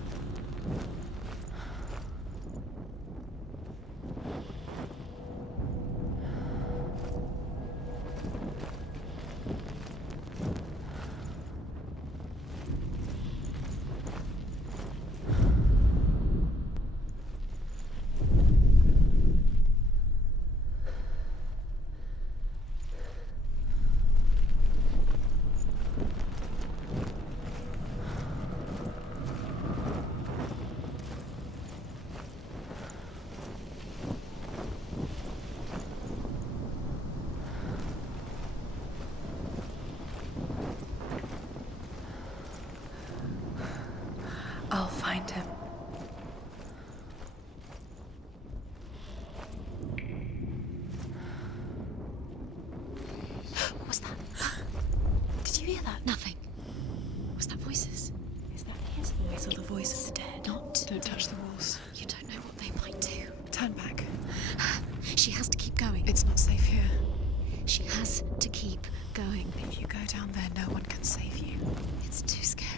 I'll find him. What was that? Did you hear that? Nothing. Was that voices? Is that his voice or the voice of the dead? Not. Don't touch the walls. You don't know what they might do. Turn back. She has to keep going. It's not safe here. She has to keep going. If you go down there, no one can save you. It's too scary.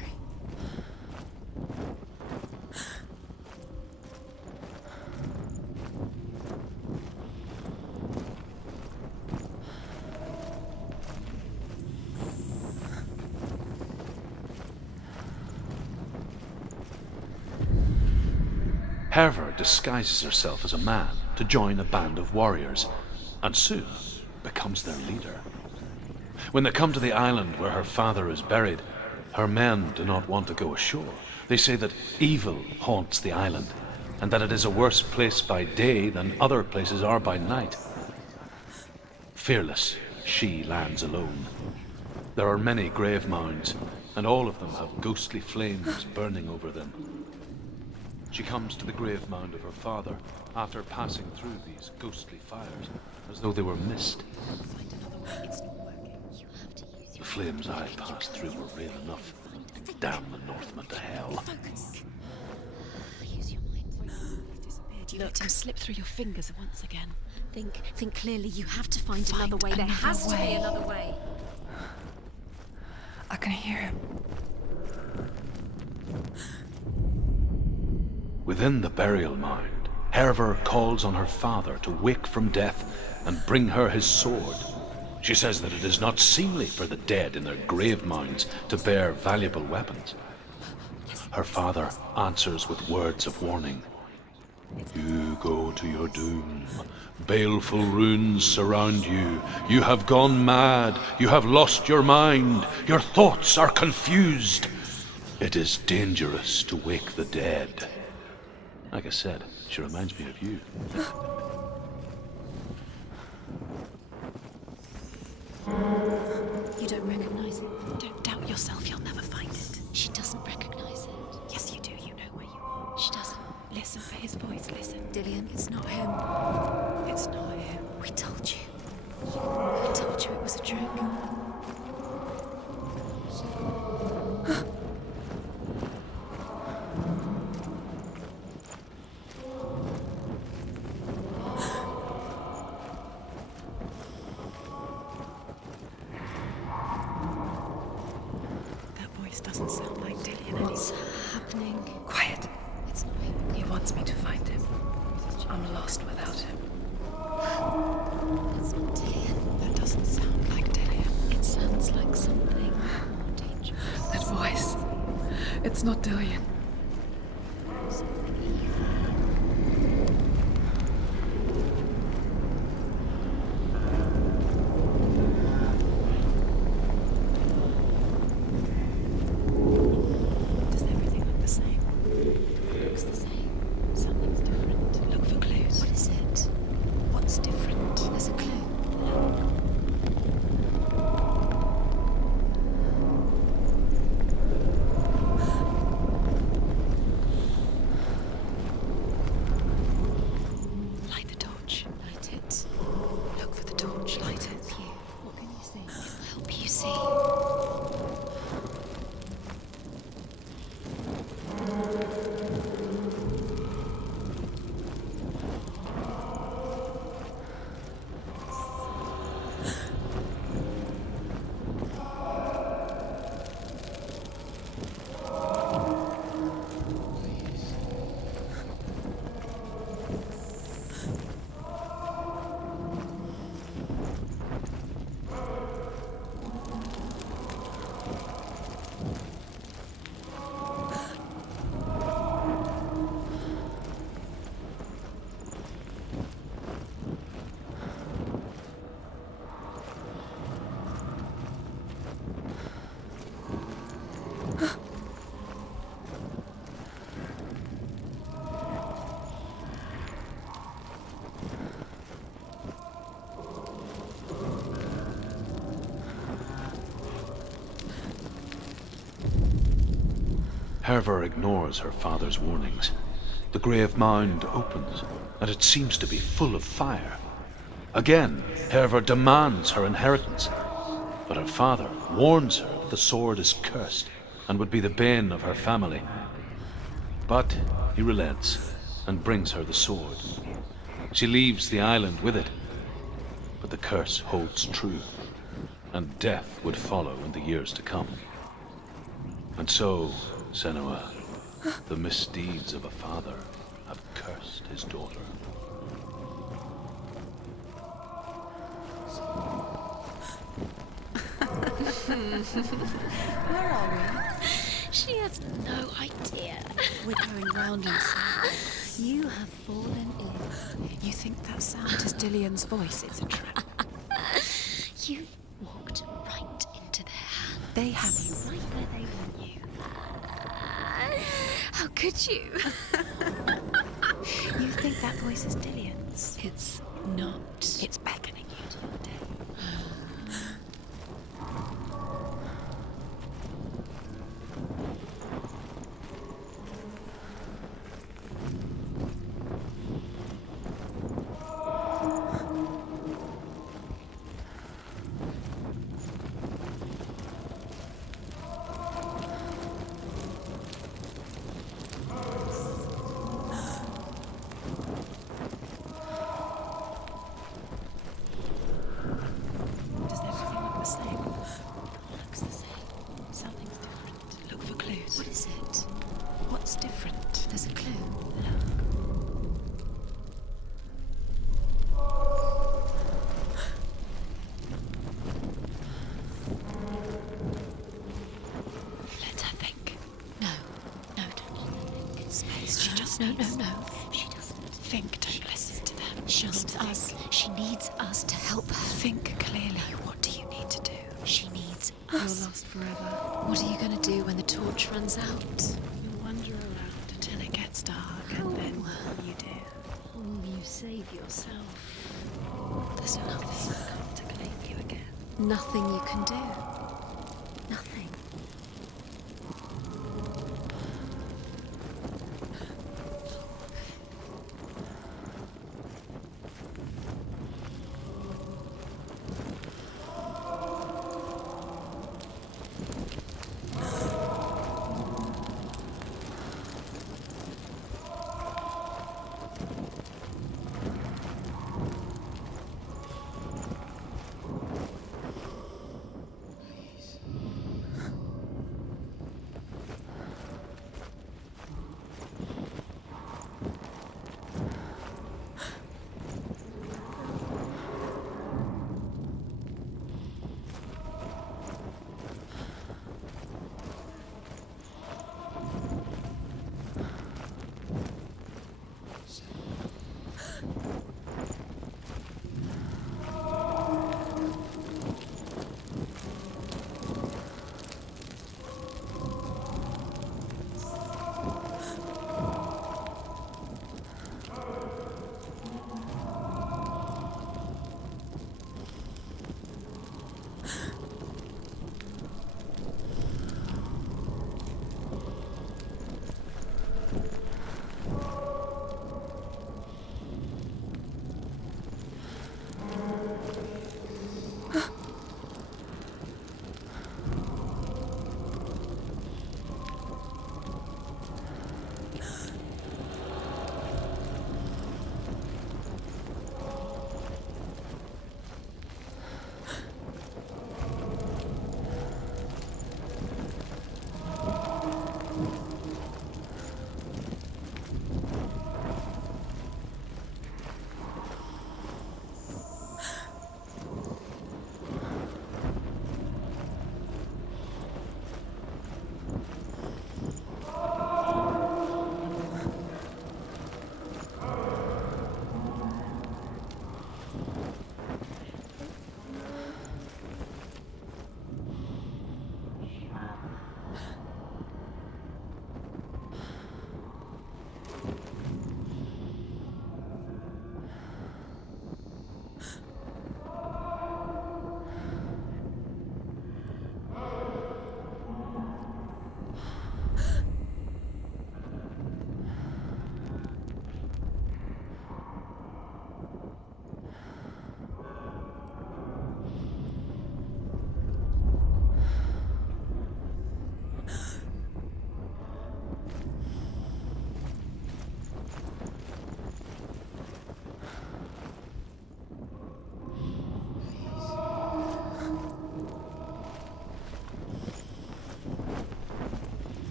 Hervor disguises herself as a man to join a band of warriors, and soon becomes their leader. When they come to the island where her father is buried, her men do not want to go ashore. They say that evil haunts the island, and that it is a worse place by day than other places are by night. Fearless, she lands alone. There are many grave mounds, and all of them have ghostly flames burning over them. She comes to the grave mound of her father after passing through these ghostly fires, as though they were mist. The flames I passed through were real enough to damn the Northmen to hell. You let him slip through your fingers once again. Think clearly. You have to find another way. There has to be another way. I can hear him. Within the burial mound, Hervor calls on her father to wake from death and bring her his sword. She says that it is not seemly for the dead in their grave mounds to bear valuable weapons. Her father answers with words of warning. You go to your doom. Baleful runes surround you. You have gone mad. You have lost your mind. Your thoughts are confused. It is dangerous to wake the dead. Like I said, she reminds me of you. You don't recognize it. Don't doubt yourself, you'll never find it. She doesn't recognize it. Yes, you do. You know where you are. She doesn't. Listen for his voice, listen. Dillian, it's not him. It's not him. We told you. We told you it was a trick. That voice doesn't sound like Dillian anymore. What's happening? Quiet. It's not him. He wants me to find him. I'm lost without him. It's not Dillian. That doesn't sound like Dillian. It sounds like something more dangerous. That voice. It's not Dillian. Something evil. Does everything look the same? It looks the same. Something's different. Look for clues. What is it? What's different? There's a clue. Light the torch. Light it. Look for the torch. Light it. Help you. What can you see? It will help you see. Hervor ignores her father's warnings. The grave mound opens, and it seems to be full of fire. Again, Hervor demands her inheritance, but her father warns her that the sword is cursed and would be the bane of her family. But he relents and brings her the sword. She leaves the island with it, but the curse holds true, and death would follow in the years to come. And so, Senua, the misdeeds of a father have cursed his daughter. Where are we? She has no idea. We're going round in circles. You have fallen ill. You think that sound is Dillian's voice? It's a trap. You walked right into their hands. They have you right where they want you. How could you? You think that voice is Dillian's? It's not. It's beckoning you to your death. Does everything look the same? Looks the same. Something's different. Look for clues. What is it? What's different? There's a clue. Let her think. No, don't let her think. Space. She just No, needs. no. She doesn't. Think. Don't listen to them. She Just needs us. us. She needs us to help her. Think clearly. What do you need to do? She needs You're us. lost forever. What are you going to do when the torch runs out? You wander around until it gets dark, and then what will you do? Will you save yourself? There's nothing come to claim you again. Nothing you can do. Nothing.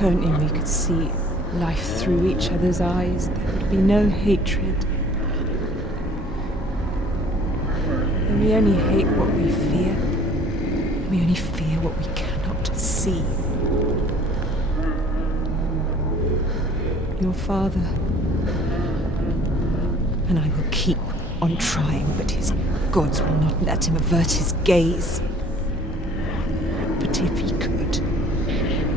If only we could see life through each other's eyes, there would be no hatred. And we only hate what we fear. We only fear what we cannot see. Your father, and I will keep on trying, but his gods will not let him avert his gaze. But if he could,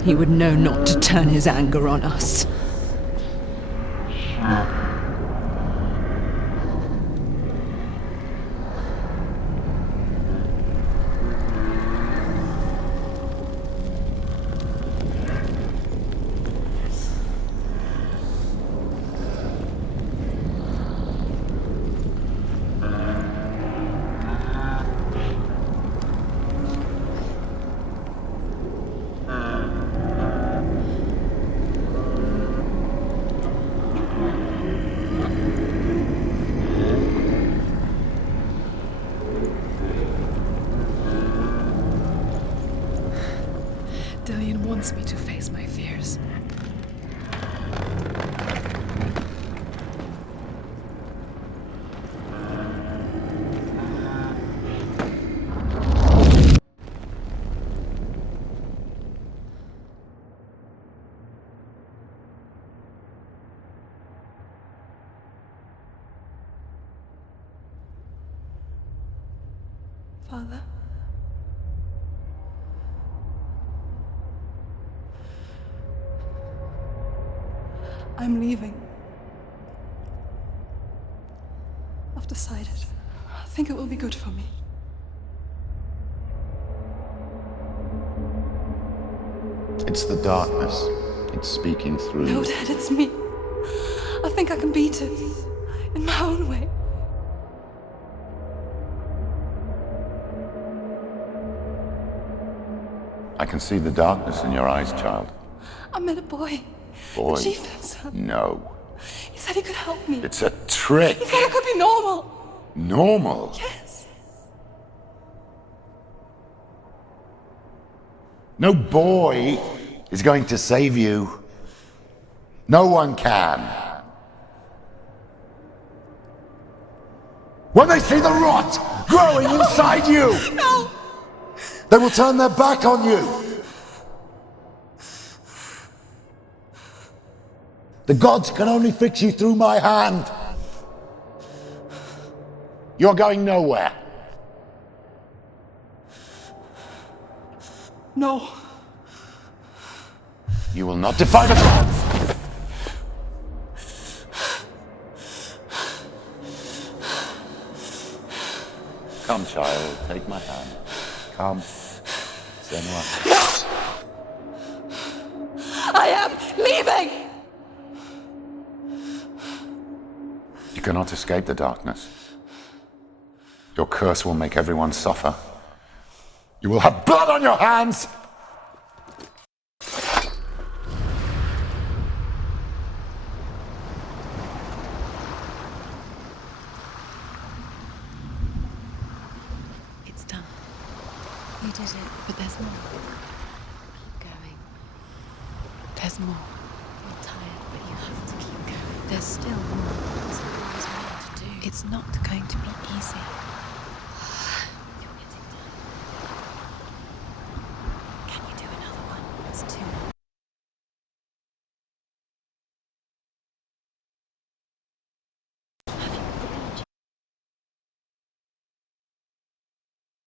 he would know not to turn his anger on us. Dillion wants me to face my fears. Father? I'm leaving. I've decided. I think it will be good for me. It's the darkness. It's speaking through. No, Dad, it's me. I think I can beat it. In my own way. I can see the darkness in your eyes, child. I met a boy. Boy. The chieftain's son. No. He said he could help me. It's a trick. He said I could be normal. Normal? Yes. No boy is going to save you. No one can. When they see the rot growing inside you, No! they will turn their back on you. The gods can only fix you through my hand. You're going nowhere. No. You will not defy the gods. Come, child, take my hand. Come. Senua. I am leaving! You cannot escape the darkness. Your curse will make everyone suffer. You will have blood on your hands! It's done. You did it. But there's more. Keep going. There's more. You're tired, but you have to keep going. There's still more. There's always more to do. It's not going to be easy. You're getting done. Can you do another one? It's too much.